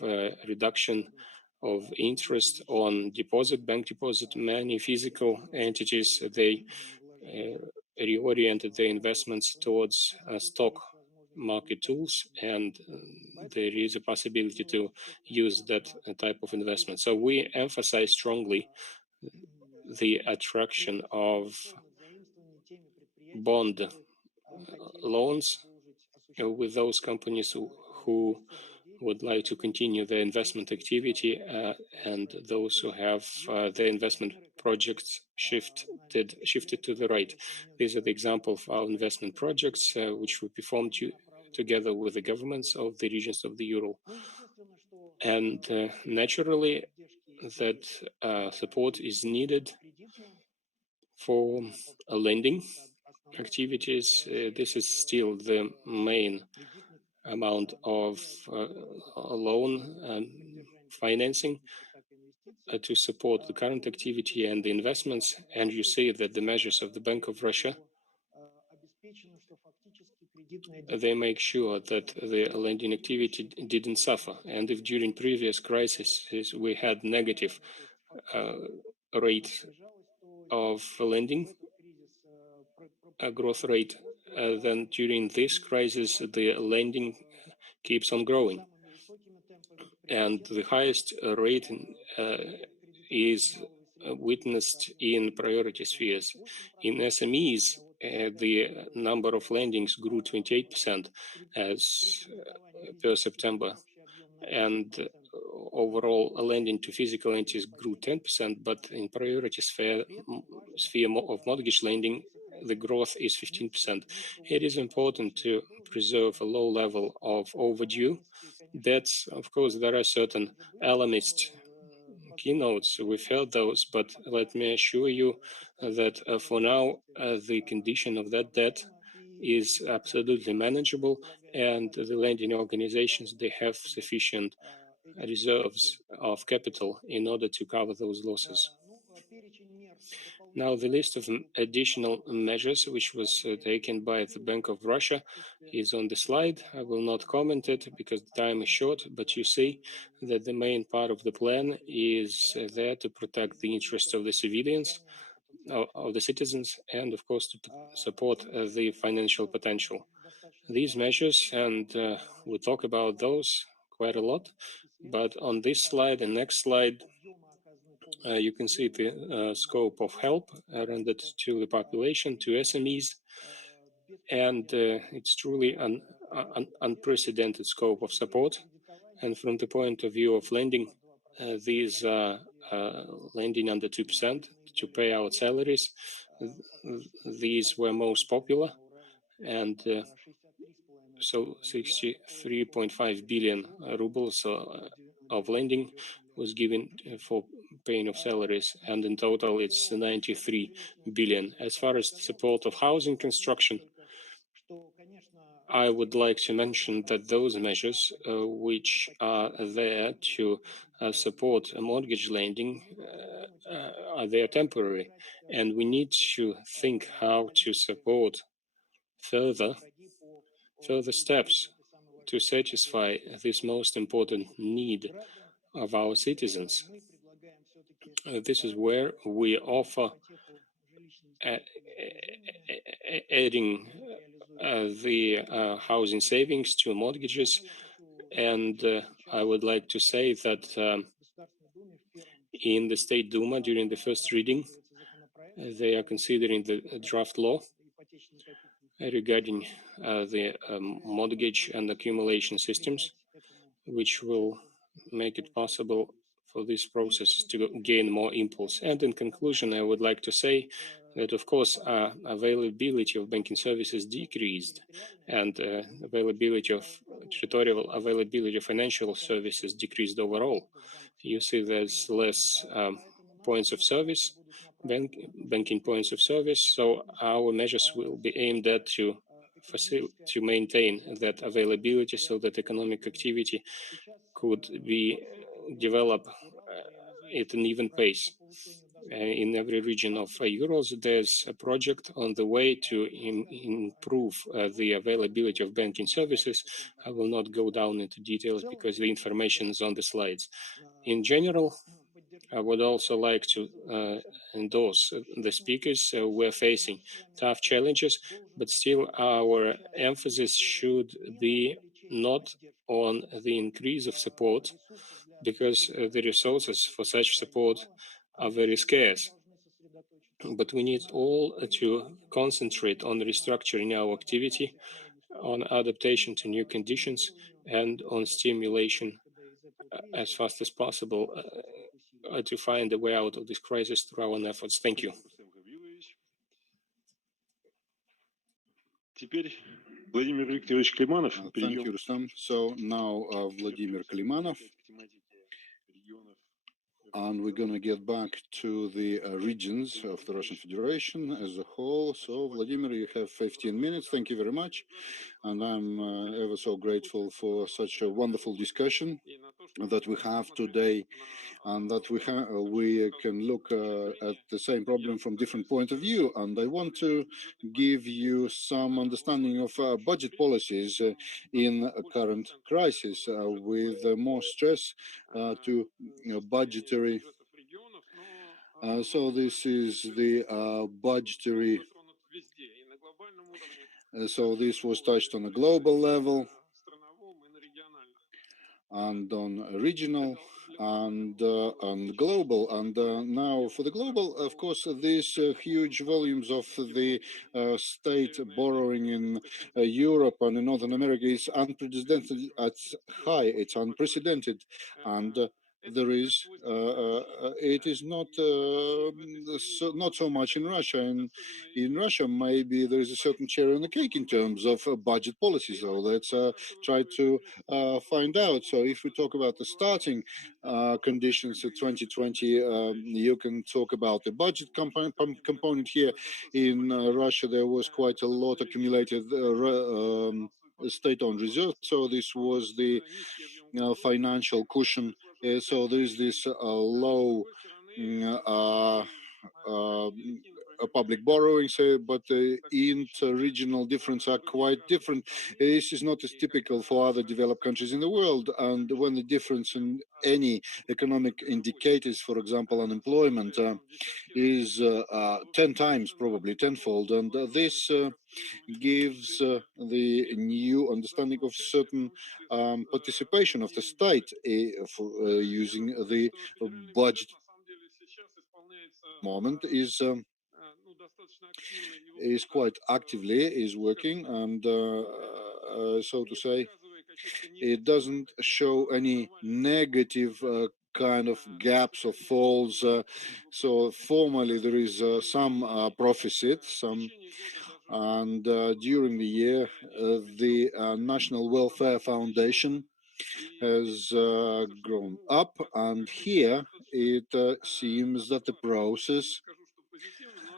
reduction of interest on bank deposit, many physical entities, they reoriented their investments towards stock market tools, and there is a possibility to use that type of investment. So we emphasize strongly the attraction of bond loans with those companies who would like to continue their investment activity and those who have their investment projects shifted to the right. These are the example of our investment projects which we performed together with the governments of the regions of the Ural. And naturally, that support is needed for lending activities. This is still the main amount of loan financing to support the current activity and the investments. And you see that the measures of the Bank of Russia, they make sure that the lending activity didn't suffer. And if during previous crises we had negative rate of lending, growth rate, then during this crisis the lending keeps on growing. And the highest rate is witnessed in priority spheres. In SMEs, the number of lendings grew 28% as per September, and overall lending to physical entities grew 10%, but in priority sphere of mortgage lending, the growth is 15%. It is important to preserve a low level of overdue debts. Of course, there are certain alarmist keynotes, we've heard those, but let me assure you that for now, the condition of that debt is absolutely manageable, and the lending organizations, they have sufficient reserves of capital in order to cover those losses. Now, the list of additional measures which was taken by the Bank of Russia is on the slide. I will not comment it because the time is short, but you see that the main part of the plan is there to protect the interests of the civilians, of the citizens, and of course to support the financial potential. These measures, and we talk about those quite a lot, but on this slide and next slide, you can see the scope of help rendered to the population, to SMEs, and it's truly an unprecedented scope of support. And from the point of view of lending, these are lending under 2% to pay out salaries. These were most popular, and so 63.5 billion rubles of lending was given for paying of salaries, and in total it's 93 billion. As far as the support of housing construction, I would like to mention that those measures which are there to support mortgage lending are there temporary, and we need to think how to support further steps to satisfy this most important need of our citizens. This is where we offer adding the housing savings to mortgages, and I would like to say that in the State Duma during the first reading, they are considering the draft law regarding the mortgage and accumulation systems, which will make it possible for this process to gain more impulse. And in conclusion, I would like to say that, of course, availability of banking services decreased, and territorial availability of financial services decreased overall. You see there's less points of service, banking points of service, so our measures will be aimed at to maintain that availability so that economic activity could be developed at an even pace. In every region of Urals, there's a project on the way to improve the availability of banking services. I will not go down into details because the information is on the slides. In general, I would also like to endorse the speakers. We're facing tough challenges, but still our emphasis should be not on the increase of support, because the resources for such support are very scarce. But we need all to concentrate on restructuring our activity, on adaptation to new conditions, and on stimulation as fast as possible to find a way out of this crisis through our own efforts. Thank you. Thank you, Rustam. So now Vladimir Klimanov, and we're going to get back to the regions of the Russian Federation as a whole. So, Vladimir, you have 15 minutes. Thank you very much. And I'm ever so grateful for such a wonderful discussion that we have today, and that we can look at the same problem from different point of view. And I want to give you some understanding of budget policies in a current crisis, with more stress to budgetary. So this is the budgetary. So this was touched on a global level and on a regional and global. And now for the global, of course, these huge volumes of the state borrowing in Europe and in Northern America is unprecedented. It's high. It's unprecedented, and there is it is not not so much in Russia. And in Russia, maybe there is a certain cherry on the cake in terms of budget policy. So let's try to find out. So if we talk about the starting conditions of 2020, you can talk about the budget component here. In Russia, there was quite a lot accumulated state-owned reserves. So this was the financial cushion. So there is this low public borrowing, but the inter-regional differences are quite different. This is not as typical for other developed countries in the world. And when the difference in any economic indicators, for example, unemployment, is 10 times, probably tenfold, and this gives the new understanding of certain participation of the state for using the budget moment is quite actively is working, and so to say, it doesn't show any negative kind of gaps or falls. So formally there is some profit, and during the year the National Welfare Foundation has grown up, and here it seems that the process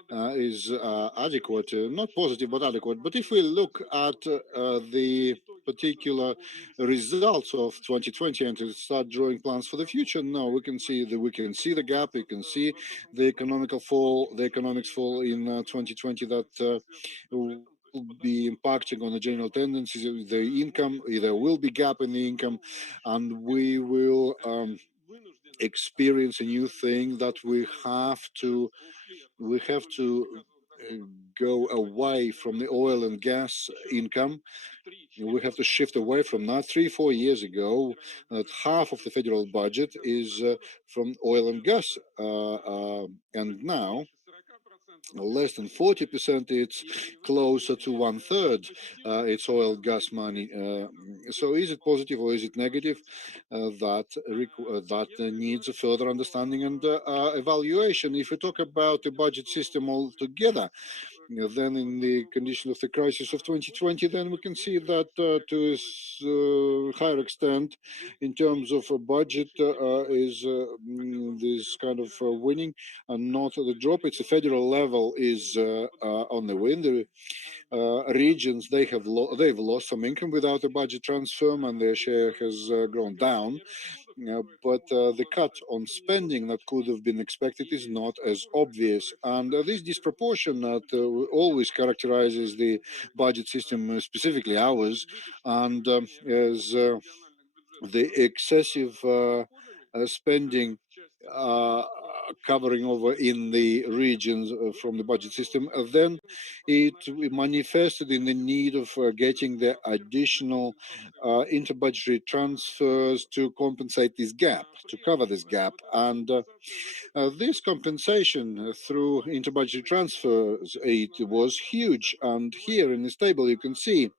is adequate, not positive but adequate. But if we look at the particular results of 2020 and to start drawing plans for the future, no, we can see the gap, we can see the economics fall in 2020 that will be impacting on the general tendencies of the income. There will be gap in the income, and we will experience a new thing that we have to go away from the oil and gas income. We have to shift away from that. 3-4 years ago, that half of the federal budget is from oil and gas, and now less than 40%. It's closer to 1/3. It's oil gas money. So is it positive or is it negative? That needs a further understanding and evaluation. If we talk about the budget system altogether, then in the condition of the crisis of 2020, then we can see that to a higher extent, in terms of a budget, is this kind of winning and not the drop. It's the federal level is on the win. The regions, they've lost some income without a budget transfer, and their share has gone down. But the cut on spending that could have been expected is not as obvious. And this disproportion that always characterizes the budget system, specifically ours, and as the excessive spending covering over in the regions from the budget system, then it manifested in the need of getting the additional interbudgetary transfers to compensate this gap, to cover this gap. And this compensation through interbudgetary transfers, it was huge. And here in this table, you can see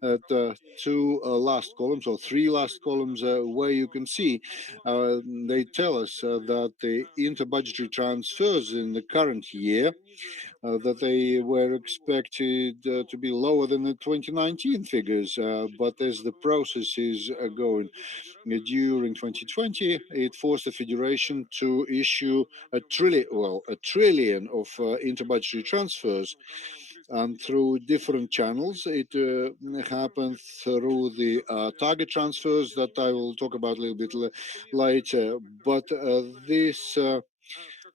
that two last columns or three last columns where you can see they tell us that the interbudgetary transfers in the current year that they were expected to be lower than the 2019 figures, but as the process is going during 2020, it forced the Federation to issue a trillion of interbudgetary transfers. And through different channels, it happened through the target transfers that I will talk about a little bit later. But this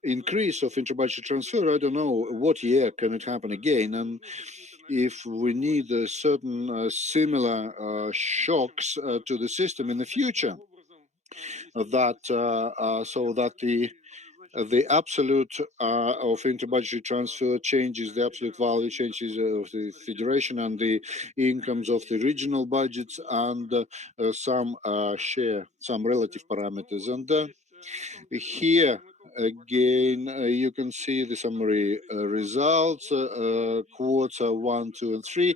increase of interbudgetary transfer, I don't know what year can it happen again, and if we need certain similar shocks to the system in the future, that so that the the absolute of interbudgetary transfer changes, the absolute value changes of the federation and the incomes of the regional budgets, and some some relative parameters. And here again, you can see the summary results, quarter 1, 2, and 3,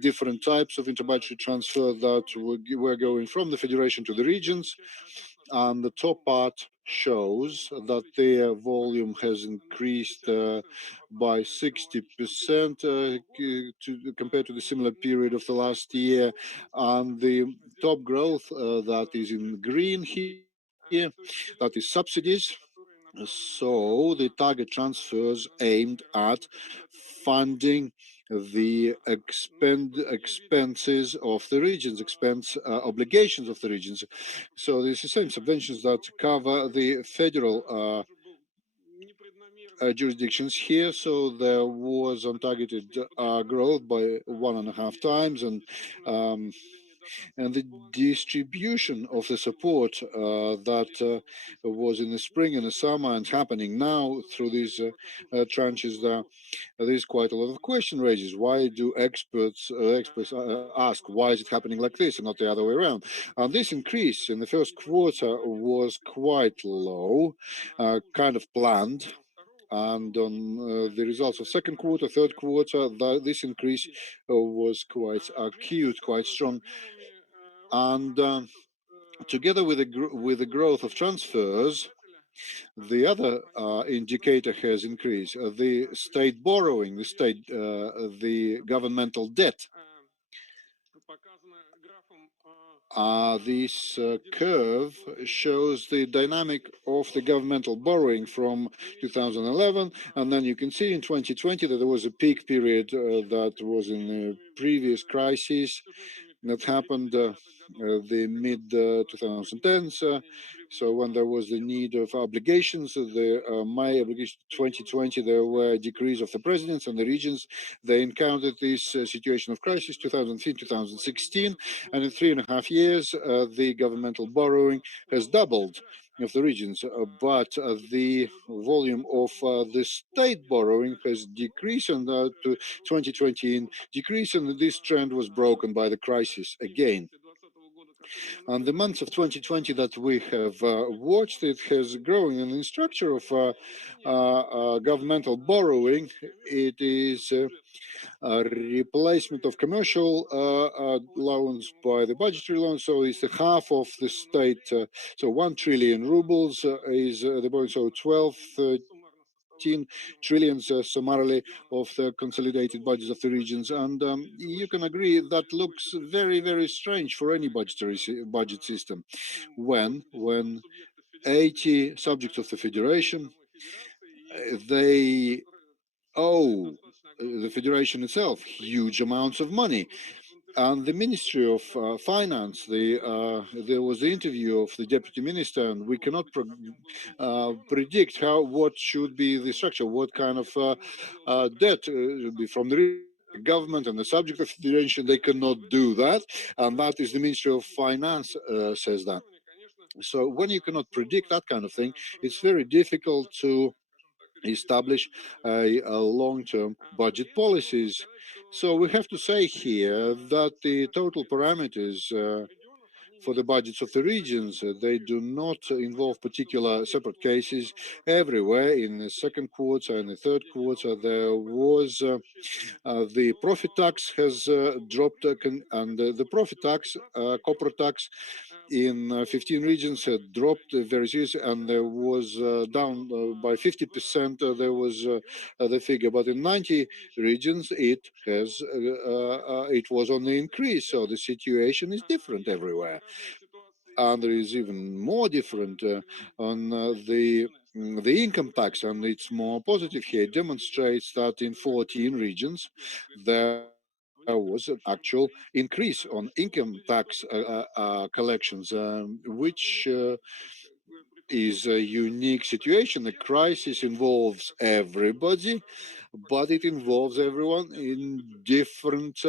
different types of interbudgetary transfer that were going from the federation to the regions. And the top part shows that their volume has increased by 60% compared to the similar period of the last year. And the top growth that is in green here, that is subsidies. So the target transfers aimed at funding the expenses of the regions, obligations of the regions. So this is the same subventions that cover the federal jurisdictions here. So there was untargeted growth by 1.5 times, and the distribution of the support that was in the spring and the summer and happening now through these tranches, there's quite a lot of question raises. Why do experts ask why is it happening like this and not the other way around? And this increase in the first quarter was quite low, kind of planned. And on the results of second quarter, third quarter, this increase was quite acute, quite strong. And together with the growth of transfers, the other indicator has increased. The state borrowing, the governmental debt. This curve shows the dynamic of the governmental borrowing from 2011, and then you can see in 2020 that there was a peak period that was in the previous crisis that happened the mid 2010s. So when there was the need of obligations, the May obligation 2020, there were a decrease of the presidents and the regions. They encountered this situation of crisis 2015, 2016, and in 3.5 years, the governmental borrowing has doubled of the regions, but the volume of the state borrowing has decreased, and to 2020 decrease, and this trend was broken by the crisis again. And the months of 2020 that we have watched, it has grown in the structure of governmental borrowing. It is a replacement of commercial loans by the budgetary loans. So it's the half of the state. So 1 trillion rubles is the borrowing. So 13 trillions summarily of the consolidated budgets of the regions. And you can agree that looks very, very strange for any budget system when 80 subjects of the federation, they owe the federation itself huge amounts of money. And the Ministry of Finance, there was the interview of the deputy minister, and we cannot predict what should be the structure, what kind of debt should be from the government and the subject of federation. They cannot do that, and that is the Ministry of Finance says that. So when you cannot predict that kind of thing, it's very difficult to establish a long-term budget policies. So we have to say here that the total parameters for the budgets of the regions, they do not involve particular separate cases. Everywhere in the second quarter and the third quarter, there was the profit tax has dropped, and the profit tax, corporate tax, in 15 regions had dropped very seriously, and there was down by 50%. There was the figure, but in 90 regions it was on the increase. So the situation is different everywhere, and there is even more different on the income tax, and it's more positive here. It demonstrates that in 14 regions there was an actual increase on income tax collections, which is a unique situation. The crisis involves everybody, but it involves everyone in different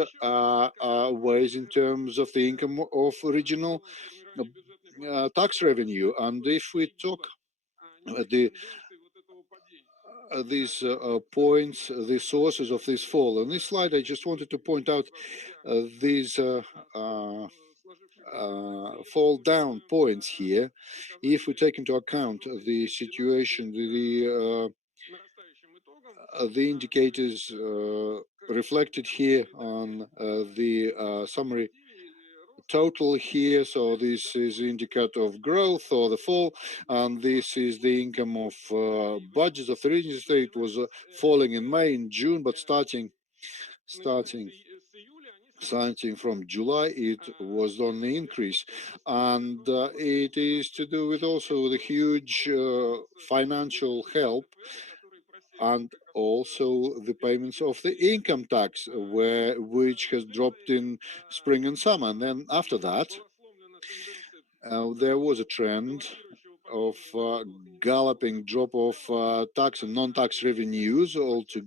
ways in terms of the income of regional tax revenue. And if we talk the points, the sources of this fall. On this slide, I just wanted to point out these fall down points here. If we take into account the situation, the indicators reflected here on the summary total here. So this is indicator of growth or the fall, and this is the income of budgets of the region. It was falling in May and June, but starting from July, it was on the increase, and it is to do with also the huge financial help and also the payments of the income tax, which has dropped in spring and summer. And then after that, there was a trend of galloping drop of tax and non-tax revenues that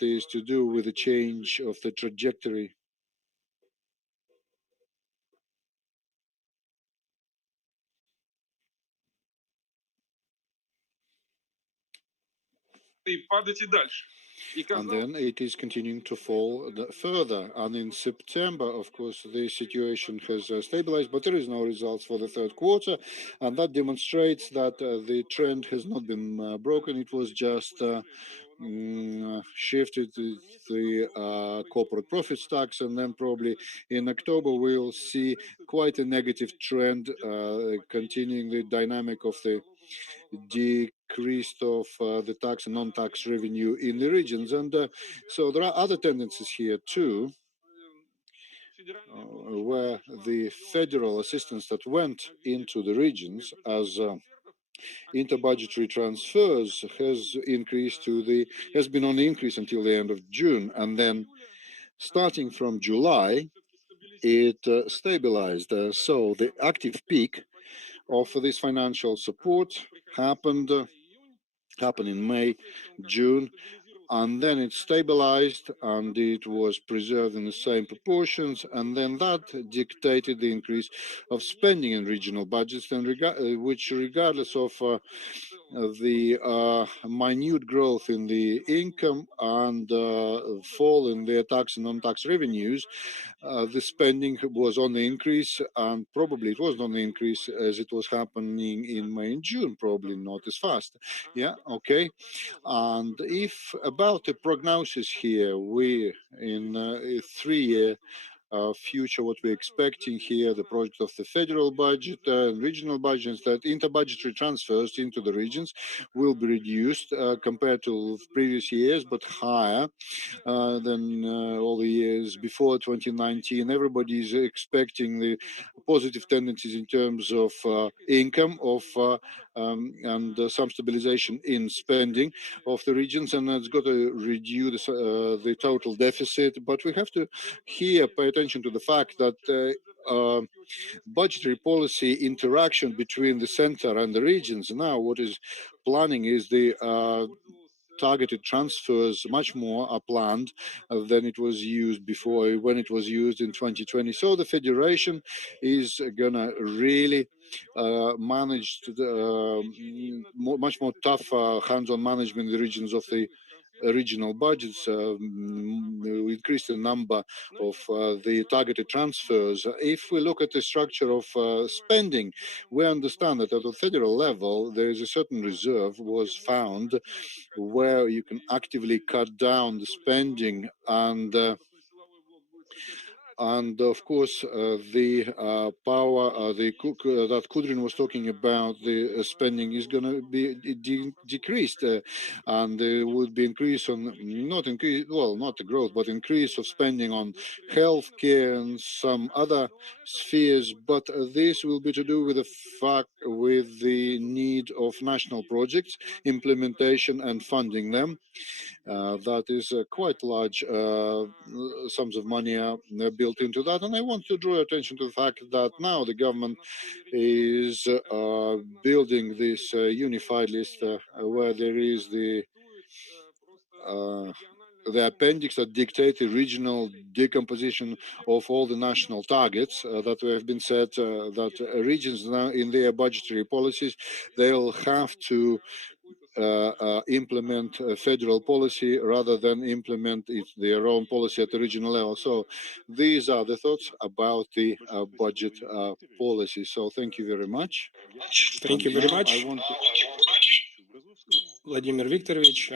is to do with the change of the trajectory. And then it is continuing to fall further. And in September, of course, the situation has stabilized, but there is no results for the third quarter. And that demonstrates that the trend has not been broken. It was just shifted to the corporate profits tax. And then probably in October, we'll see quite a negative trend, continuing the dynamic of the decrease of the tax and non-tax revenue in the regions. And so there are other tendencies here too, where the federal assistance that went into the regions as interbudgetary transfers has been on the increase until the end of June, and then starting from July it stabilized. So the active peak of this financial support happened in May, June, and then it stabilized and it was preserved in the same proportions, and then that dictated the increase of spending in regional budgets, and which, regardless of the minute growth in the income and fall in their tax and non-tax revenues, the spending was on the increase, and probably it was on the increase as it was happening in May and June, probably not as fast. Yeah, okay. And if about the prognosis here, we in a 3-year future, what we're expecting here, the project of the federal budget and regional budgets, that interbudgetary transfers into the regions will be reduced compared to previous years, but higher than all the years before 2019. Everybody is expecting the positive tendencies in terms of income and some stabilization in spending of the regions, and it's got to reduce the total deficit. But we have to here pay attention to the fact that budgetary policy interaction between the center and the regions now, what is planning is the targeted transfers much more are planned than it was used before, when it was used in 2020. So the federation is gonna really manage to much more tough hands-on management in the regions of the regional budgets, increase the number of the targeted transfers. If we look at the structure of spending, we understand that at the federal level there is a certain reserve was found where you can actively cut down the spending, and of course the power that Kudrin was talking about, the spending is going to be decreased, and there would be increase on not the growth, but increase of spending on healthcare and some other spheres. But this will be to do with the need of national projects implementation and funding them. That is quite large sums of money are built into that. And I want to draw attention to the fact that now the government is building this unified list where there is the the appendix that dictate the regional decomposition of all the national targets that have been set, that regions now in their budgetary policies, they'll have to implement federal policy rather than implement their own policy at the regional level. So these are the thoughts about the budget policy. So thank you very much. Thank you very much, Vladimir Viktorovich.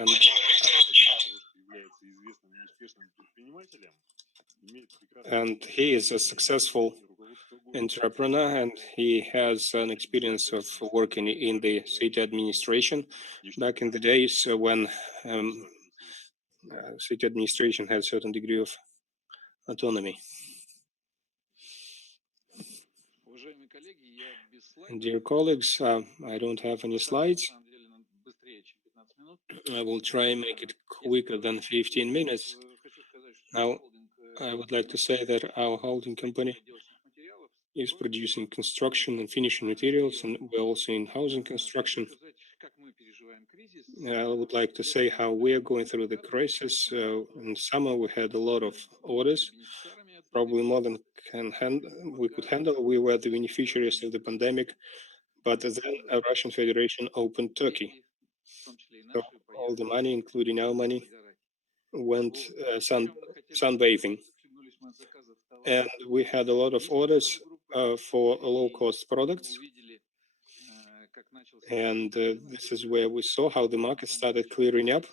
And he is a successful entrepreneur, and he has an experience of working in the city administration back in the days when city administration had a certain degree of autonomy. And dear colleagues, I don't have any slides. I will try and make it quicker than 15 minutes. Now, I would like to say that our holding company is producing construction and finishing materials, and we're also in housing construction. I would like to say how we are going through the crisis. In summer, we had a lot of orders, probably more than we could handle. We were the beneficiaries of the pandemic, but then the Russian Federation opened Turkey. So all the money, including our money, went sunbathing. And we had a lot of orders for low-cost products. And this is where we saw how the market started clearing up.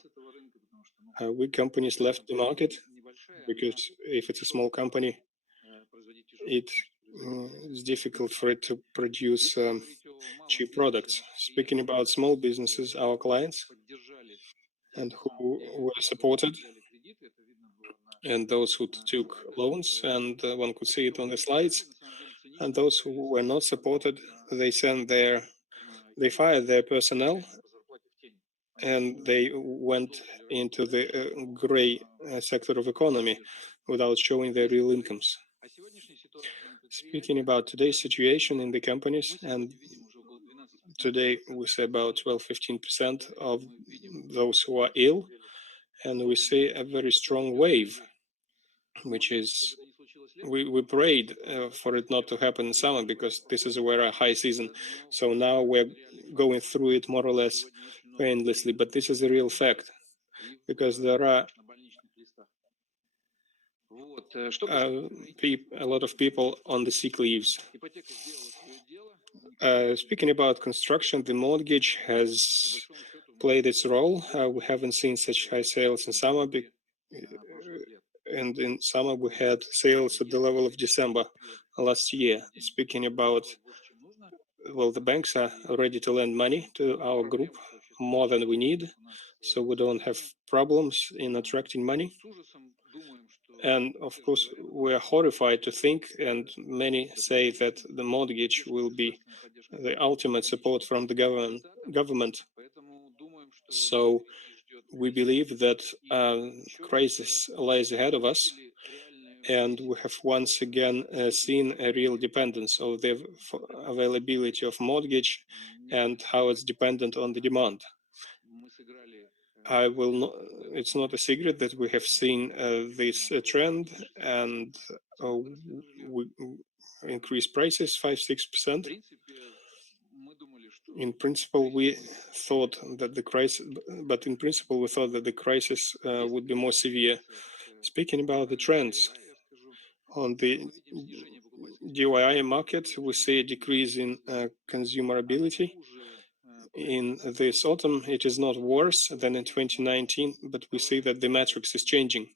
We companies left the market because if it's a small company, it's difficult for it to produce cheap products. Speaking about small businesses, our clients, and who were supported, and those who took loans, and one could see it on the slides, and those who were not supported, they fired their personnel, and they went into the gray sector of economy without showing their real incomes. Speaking about today's situation in the companies, and today we say about 12-15% of those who are ill, and we see a very strong wave, which is, we prayed for it not to happen in summer because this is where a high season. So now we're going through it more or less painlessly, but this is a real fact because there are a lot of people on the sick leaves. Speaking about construction, the mortgage has played its role. We haven't seen such high sales in summer, and in summer we had sales at the level of December last year. Speaking about, well, the banks are ready to lend money to our group, more than we need, so we don't have problems in attracting money. And of course, we're horrified to think, and many say that the mortgage will be the ultimate support from the government. So we believe that crisis lies ahead of us, and we have once again seen a real dependence of the availability of mortgage and how it's dependent on the demand. It's not a secret that we have seen this trend, and we increased prices 5-6%. In principle, we thought that the crisis would be more severe. Speaking about the trends on the DIY market, we see a decrease in consumer ability. In this autumn, it is not worse than in 2019, but we see that the matrix is changing.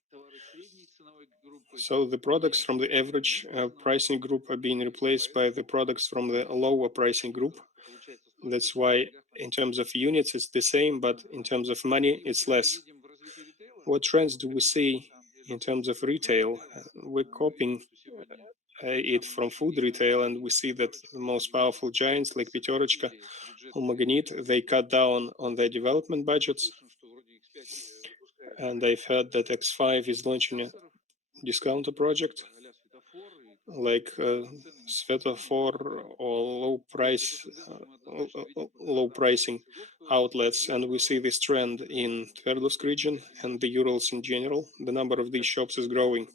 So the products from the average pricing group are being replaced by the products from the lower pricing group. That's why in terms of units it's the same, but in terms of money it's less. What trends do we see in terms of retail? We're copying it from food retail, and we see that the most powerful giants like Peterочка or Магнит, they cut down on their development budgets. And I've heard that X5 is launching a discounter project. like Svetofor or low pricing outlets, and we see this trend in Tverdovsk region and the Urals in general. The number of these shops is growing.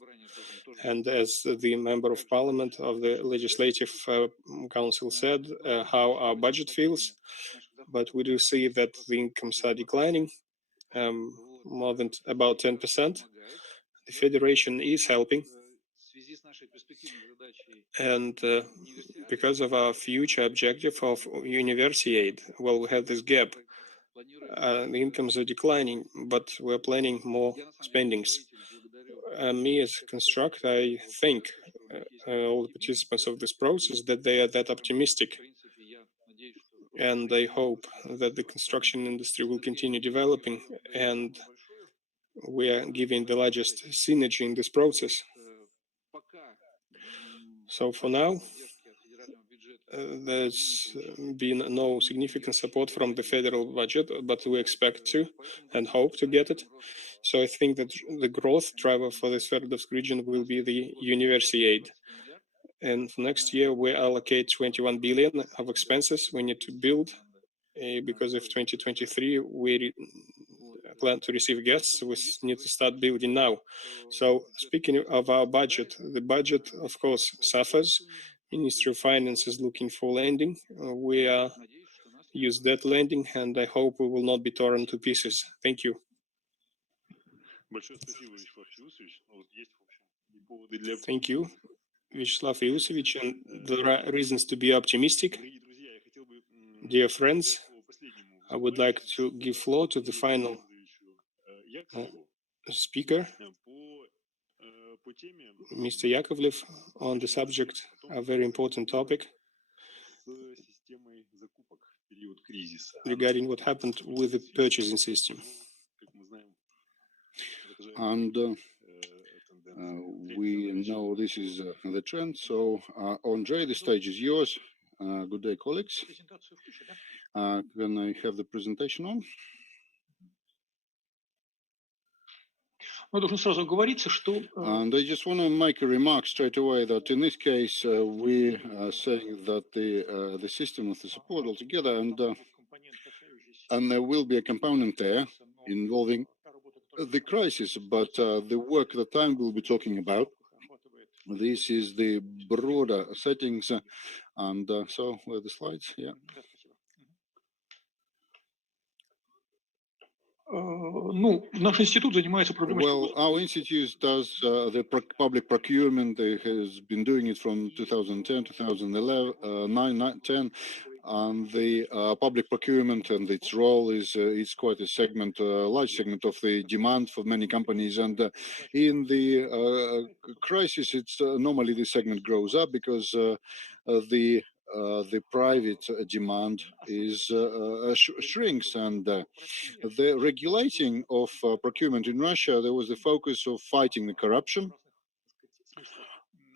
And as the member of parliament of the legislative council said, how our budget feels, but we do see that the incomes are declining, more than about 10%. The federation is helping, and because of our future objective of university aid, well, we have this gap. The incomes are declining, but we're planning more spendings. Me as a constructor, I think all the participants of this process that they are that optimistic, and I hope that the construction industry will continue developing, and we are giving the largest synergy in this process. So for now, there's been no significant support from the federal budget, but we expect to and hope to get it. So I think that the growth driver for the Sverdlovsk region will be the university aid. And for next year, we allocate 21 billion of expenses we need to build, because of 2023, we plan to receive guests, we need to start building now. So speaking of our budget, the budget, of course, suffers. Ministry of Finance is looking for lending. We use that lending, and I hope we will not be torn to pieces. Thank you. Thank you, Vyacheslav Iusevich, and there are reasons to be optimistic. Dear friends, I would like to give floor to the final speaker, Mr. Yakovlev, on the subject, a very important topic regarding what happened with the purchasing system. And we know this is the trend. So, Andrei, the stage is yours. Good day, colleagues. Can I have the presentation on? And I just want to make a remark straight away that in this case, we are saying that the system of the support altogether, and there will be a component there involving the crisis, but the work that I will be talking about, this is the broader settings, and so where are the slides? Yeah. Well, our institute does the public procurement. It has been doing it from 2010, 2011, 10, and the public procurement and its role is quite a segment, large segment of the demand for many companies. And in the crisis, it's normally the segment grows up because the private demand is shrinks, and the regulating of procurement in Russia, there was the focus of fighting the corruption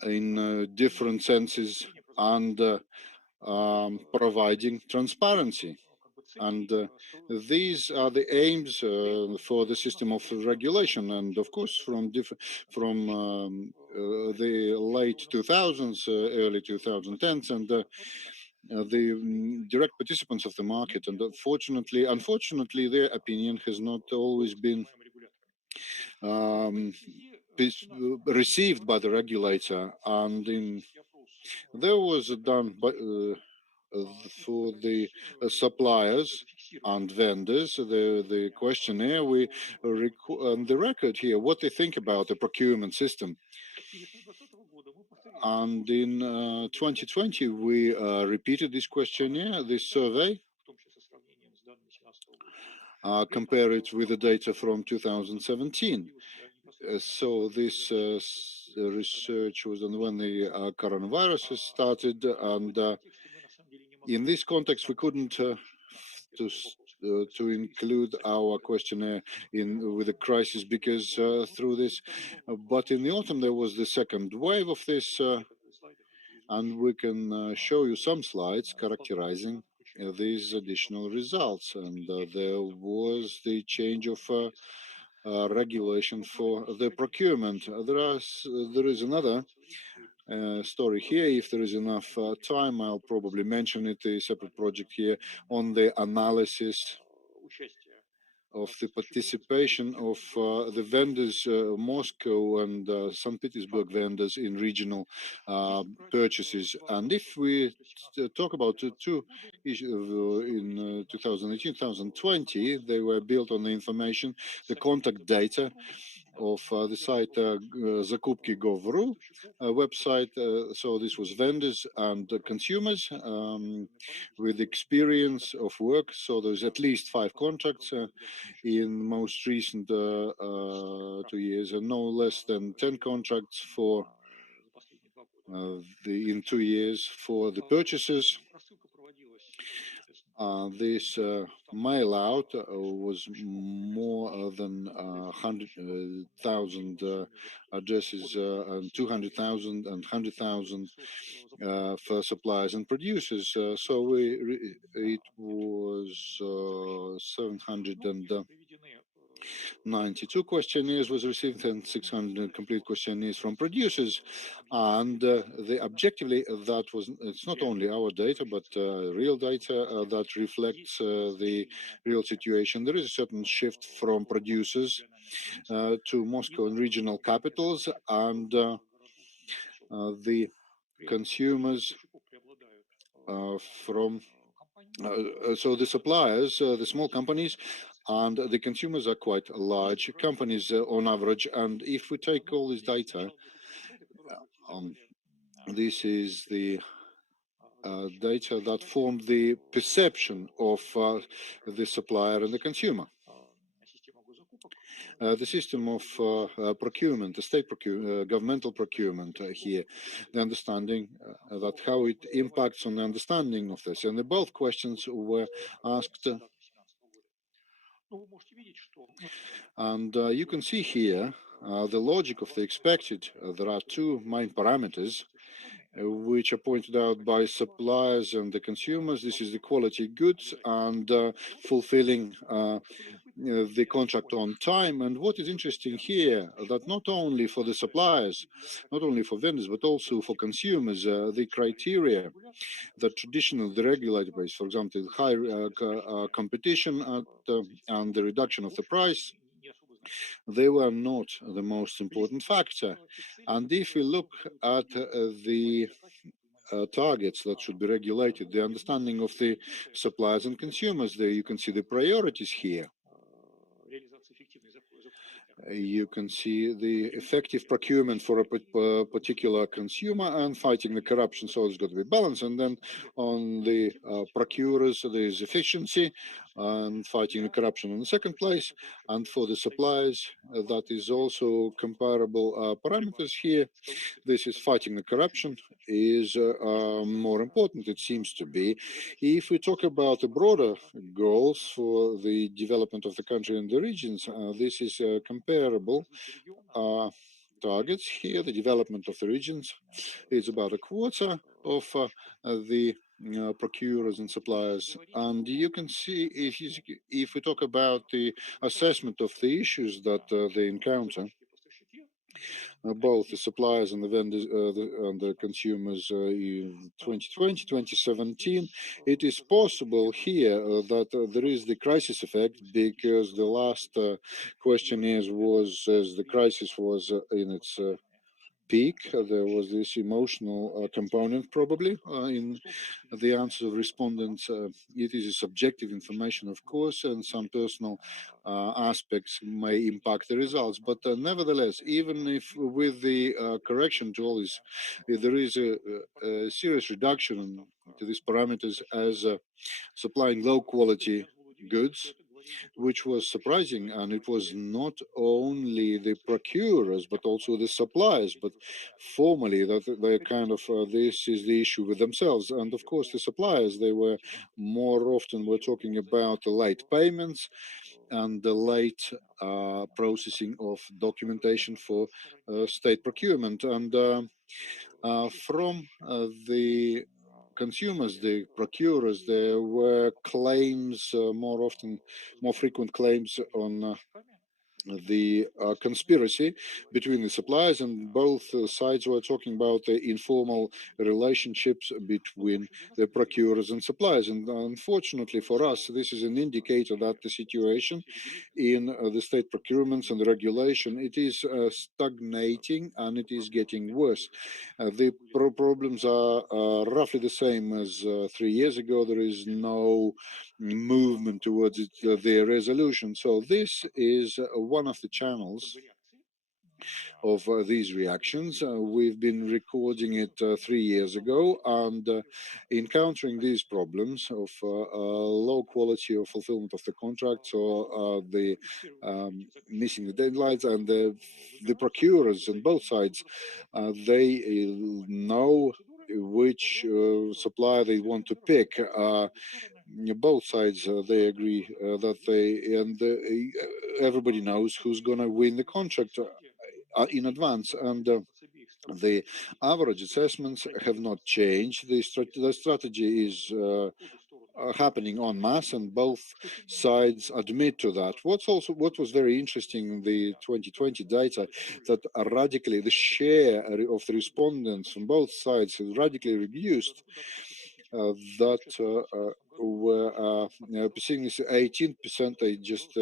in different senses and providing transparency. And these are the aims for the system of regulation. And of course, from the late 2000s, early 2010s, and the direct participants of the market, and unfortunately, their opinion has not always been received by the regulator. And there was done for the suppliers and vendors the questionnaire. We on the record here what they think about the procurement system. And in 2020, we repeated this questionnaire, this survey, compare it with the data from 2017. So this research was on when the coronavirus started, and in this context, we couldn't to include our questionnaire with the crisis because through this. But in the autumn, there was the second wave of this, and we can show you some slides characterizing these additional results. And there was the change of regulation for the procurement. There is another story here. If there is enough time, I'll probably mention it, a separate project here on the analysis of the participation of the vendors, Moscow and St. Petersburg vendors in regional purchases. And if we talk about two issues in 2018, 2020, they were built on the information, the contact data of the site Zakupki.gov.ru website. So this was vendors and consumers with experience of work. So there's at least 5 contracts in most recent 2 years, and no less than 10 contracts for in 2 years for the purchases. This mail out was more than 100,000 addresses and 200,000 and 100,000 for suppliers and producers. So it was 792 questionnaires was received and 600 complete questionnaires from producers. And the objectively, that was, it's not only our data, but real data that reflects the real situation. There is a certain shift from producers to Moscow and regional capitals, and the consumers from so the suppliers, the small companies, and the consumers are quite large companies on average. And if we take all this data, this is the data that form the perception of the supplier and the consumer. The system of procurement, the state governmental procurement here, the understanding that how it impacts on the understanding of this. And both questions were asked. And you can see here the logic of the expected. There are 2 main parameters which are pointed out by suppliers and the consumers. This is the quality goods and fulfilling the contract on time. And what is interesting here, that not only for the suppliers, not only for vendors, but also for consumers, the criteria that traditional, the regulated base, for example, high competition and the reduction of the price, they were not the most important factor. And if we look at the targets that should be regulated, the understanding of the suppliers and consumers, there you can see the priorities here. You can see the effective procurement for a particular consumer and fighting the corruption. So it's got to be balanced. And then on the procurers, there's efficiency and fighting the corruption in the second place. And for the suppliers, that is also comparable parameters here. This is fighting the corruption is more important, it seems to be. If we talk about the broader goals for the development of the country and the regions, this is comparable targets here. The development of the regions is about a quarter of the procurers and suppliers. And you can see if we talk about the assessment of the issues that they encounter, both the suppliers and the vendors and the consumers in 2020, 2017, it is possible here that there is the crisis effect, because the last questionnaire was as the crisis was in its peak. There was this emotional component probably in the answers of respondents. It is a subjective information, of course, and some personal aspects may impact the results. But nevertheless, even if with the correction to all this, there is a serious reduction to these parameters as supplying low quality goods, which was surprising. And it was not only the procurers, but also the suppliers, but formally that they kind of, this is the issue with themselves. And of course, the suppliers, they were more often, we're talking about the late payments and the late processing of documentation for state procurement. And from the consumers, the procurers, there were claims more frequent claims on the conspiracy between the suppliers, and both sides were talking about the informal relationships between the procurers and suppliers. And unfortunately for us, this is an indicator that the situation in the state procurements and the regulation, it is stagnating and it is getting worse. The problems are roughly the same as 3 years ago. There is no movement towards their resolution. So this is one of the channels of these reactions. We've been recording it 3 years ago, and encountering these problems of low quality of fulfillment of the contracts, or the missing the deadlines, and the procurers on both sides, they know which supplier they want to pick. Both sides they agree that they, and everybody knows who's going to win the contract in advance, and the average assessments have not changed. The strategy is happening en masse, and both sides admit to that. What was very interesting in the 2020 data, that radically the share of the respondents on both sides has radically reduced. That were perceiving this 18%, they just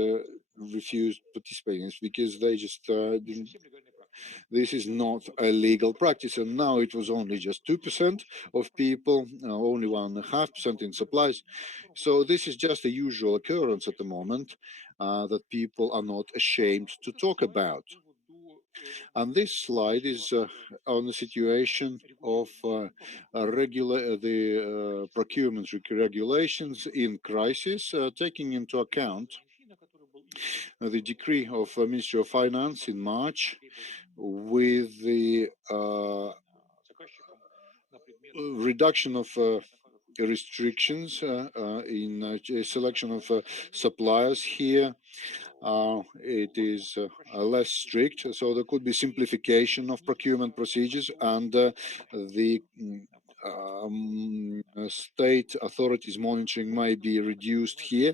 refused participating because they just didn't. This is not a legal practice, and now it was only just 2% of people, only 1.5% in supplies. So this is just a usual occurrence at the moment that people are not ashamed to talk about. And this slide is on the situation of the procurement regulations in crisis, taking into account the decree of Ministry of Finance in March, with the reduction of restrictions in selection of suppliers here. It is less strict, so there could be simplification of procurement procedures, and the state authorities monitoring might be reduced here.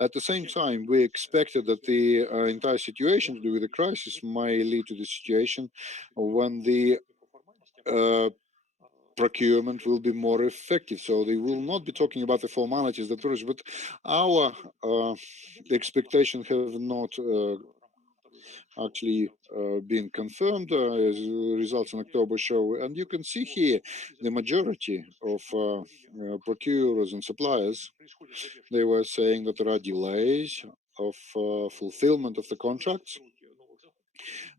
At the same time, we expected that the entire situation to do with the crisis might lead to the situation when the procurement will be more effective. So they will not be talking about the formalities, that but our expectations have not actually been confirmed, as results in October show. And you can see here the majority of procurers and suppliers, they were saying that there are delays of fulfillment of the contracts.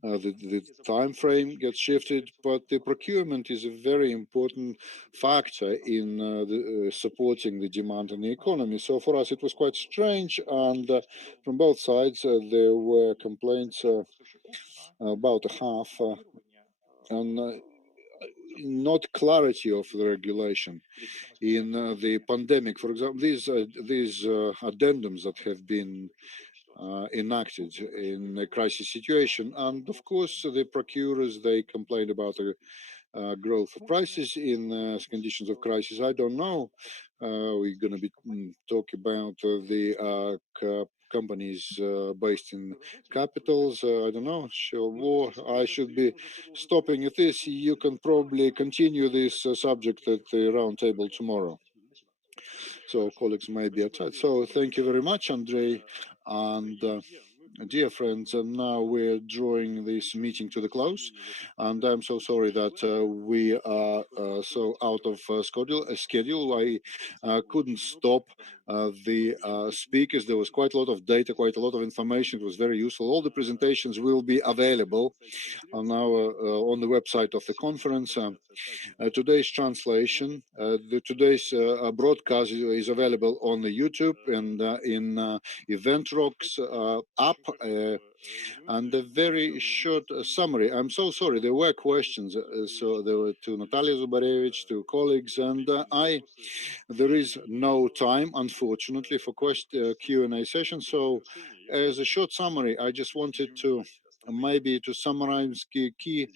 The time frame gets shifted, but the procurement is a very important factor in supporting the demand in the economy. So for us, it was quite strange, and from both sides, there were complaints about a half, and not clarity of the regulation. In the pandemic, for example, these addendums that have been enacted in a crisis situation, and of course the procurers, they complained about the growth of prices in conditions of crisis. I don't know. We're going to be talking about the companies based in capitals. I don't know. Sure, I should be stopping at this. You can probably continue this subject at the round table tomorrow. So colleagues may be outside. So thank you very much, Andrei. And dear friends, now we're drawing this meeting to the close, and I'm so sorry that we are so out of schedule. I couldn't stop the speakers. There was quite a lot of data, quite a lot of information. It was very useful. All the presentations will be available on on the website of the conference. Today's translation, today's broadcast is available on the YouTube and in EventRock's app. And a very short summary. I'm so sorry, there were questions. So there were to Natalia Zubarevich, to colleagues, and there is no time, unfortunately, for Q&A session. So as a short summary, I just wanted to maybe to summarize key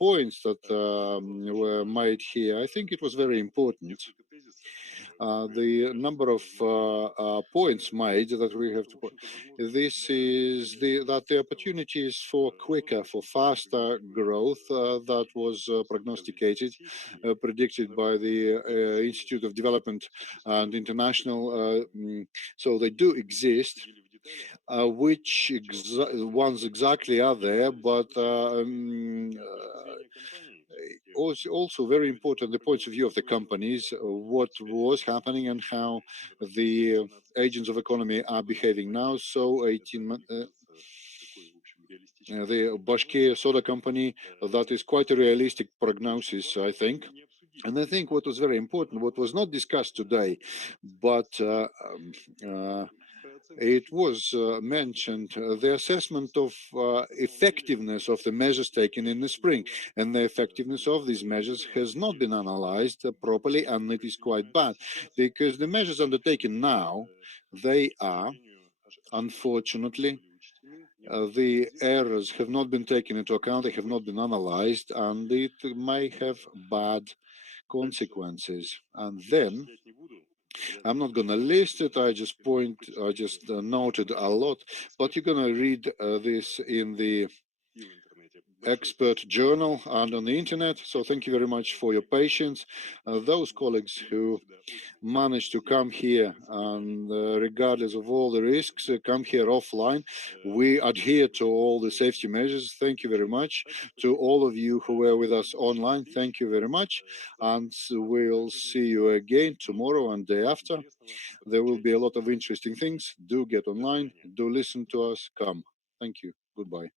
points that were made here. I think it was very important. the number of points made that we have to put. This is that the opportunities for quicker, for faster growth that was prognosticated, predicted by the Institute of Development and International. So they do exist. Which ones exactly are there, but also very important the points of view of the companies, what was happening and how the agents of economy are behaving now. So 18 months. The Bashkir soda company, that is quite a realistic prognosis, I think. And I think what was very important, what was not discussed today, but it was mentioned, the assessment of effectiveness of the measures taken in the spring. And the effectiveness of these measures has not been analyzed properly, and it is quite bad, because the measures undertaken now, they are, unfortunately, the errors have not been taken into account, they have not been analyzed, and it may have bad consequences. And then I'm not going to list it. I just noted a lot, but you're going to read this in the expert journal and on the internet. So thank you very much for your patience. Those colleagues who managed to come here and regardless of all the risks, come here offline. We adhere to all the safety measures. Thank you very much. To all of you who were with us online, thank you very much. And we'll see you again tomorrow and day after. There will be a lot of interesting things. Do get online, do listen to us, come. Thank you. Goodbye.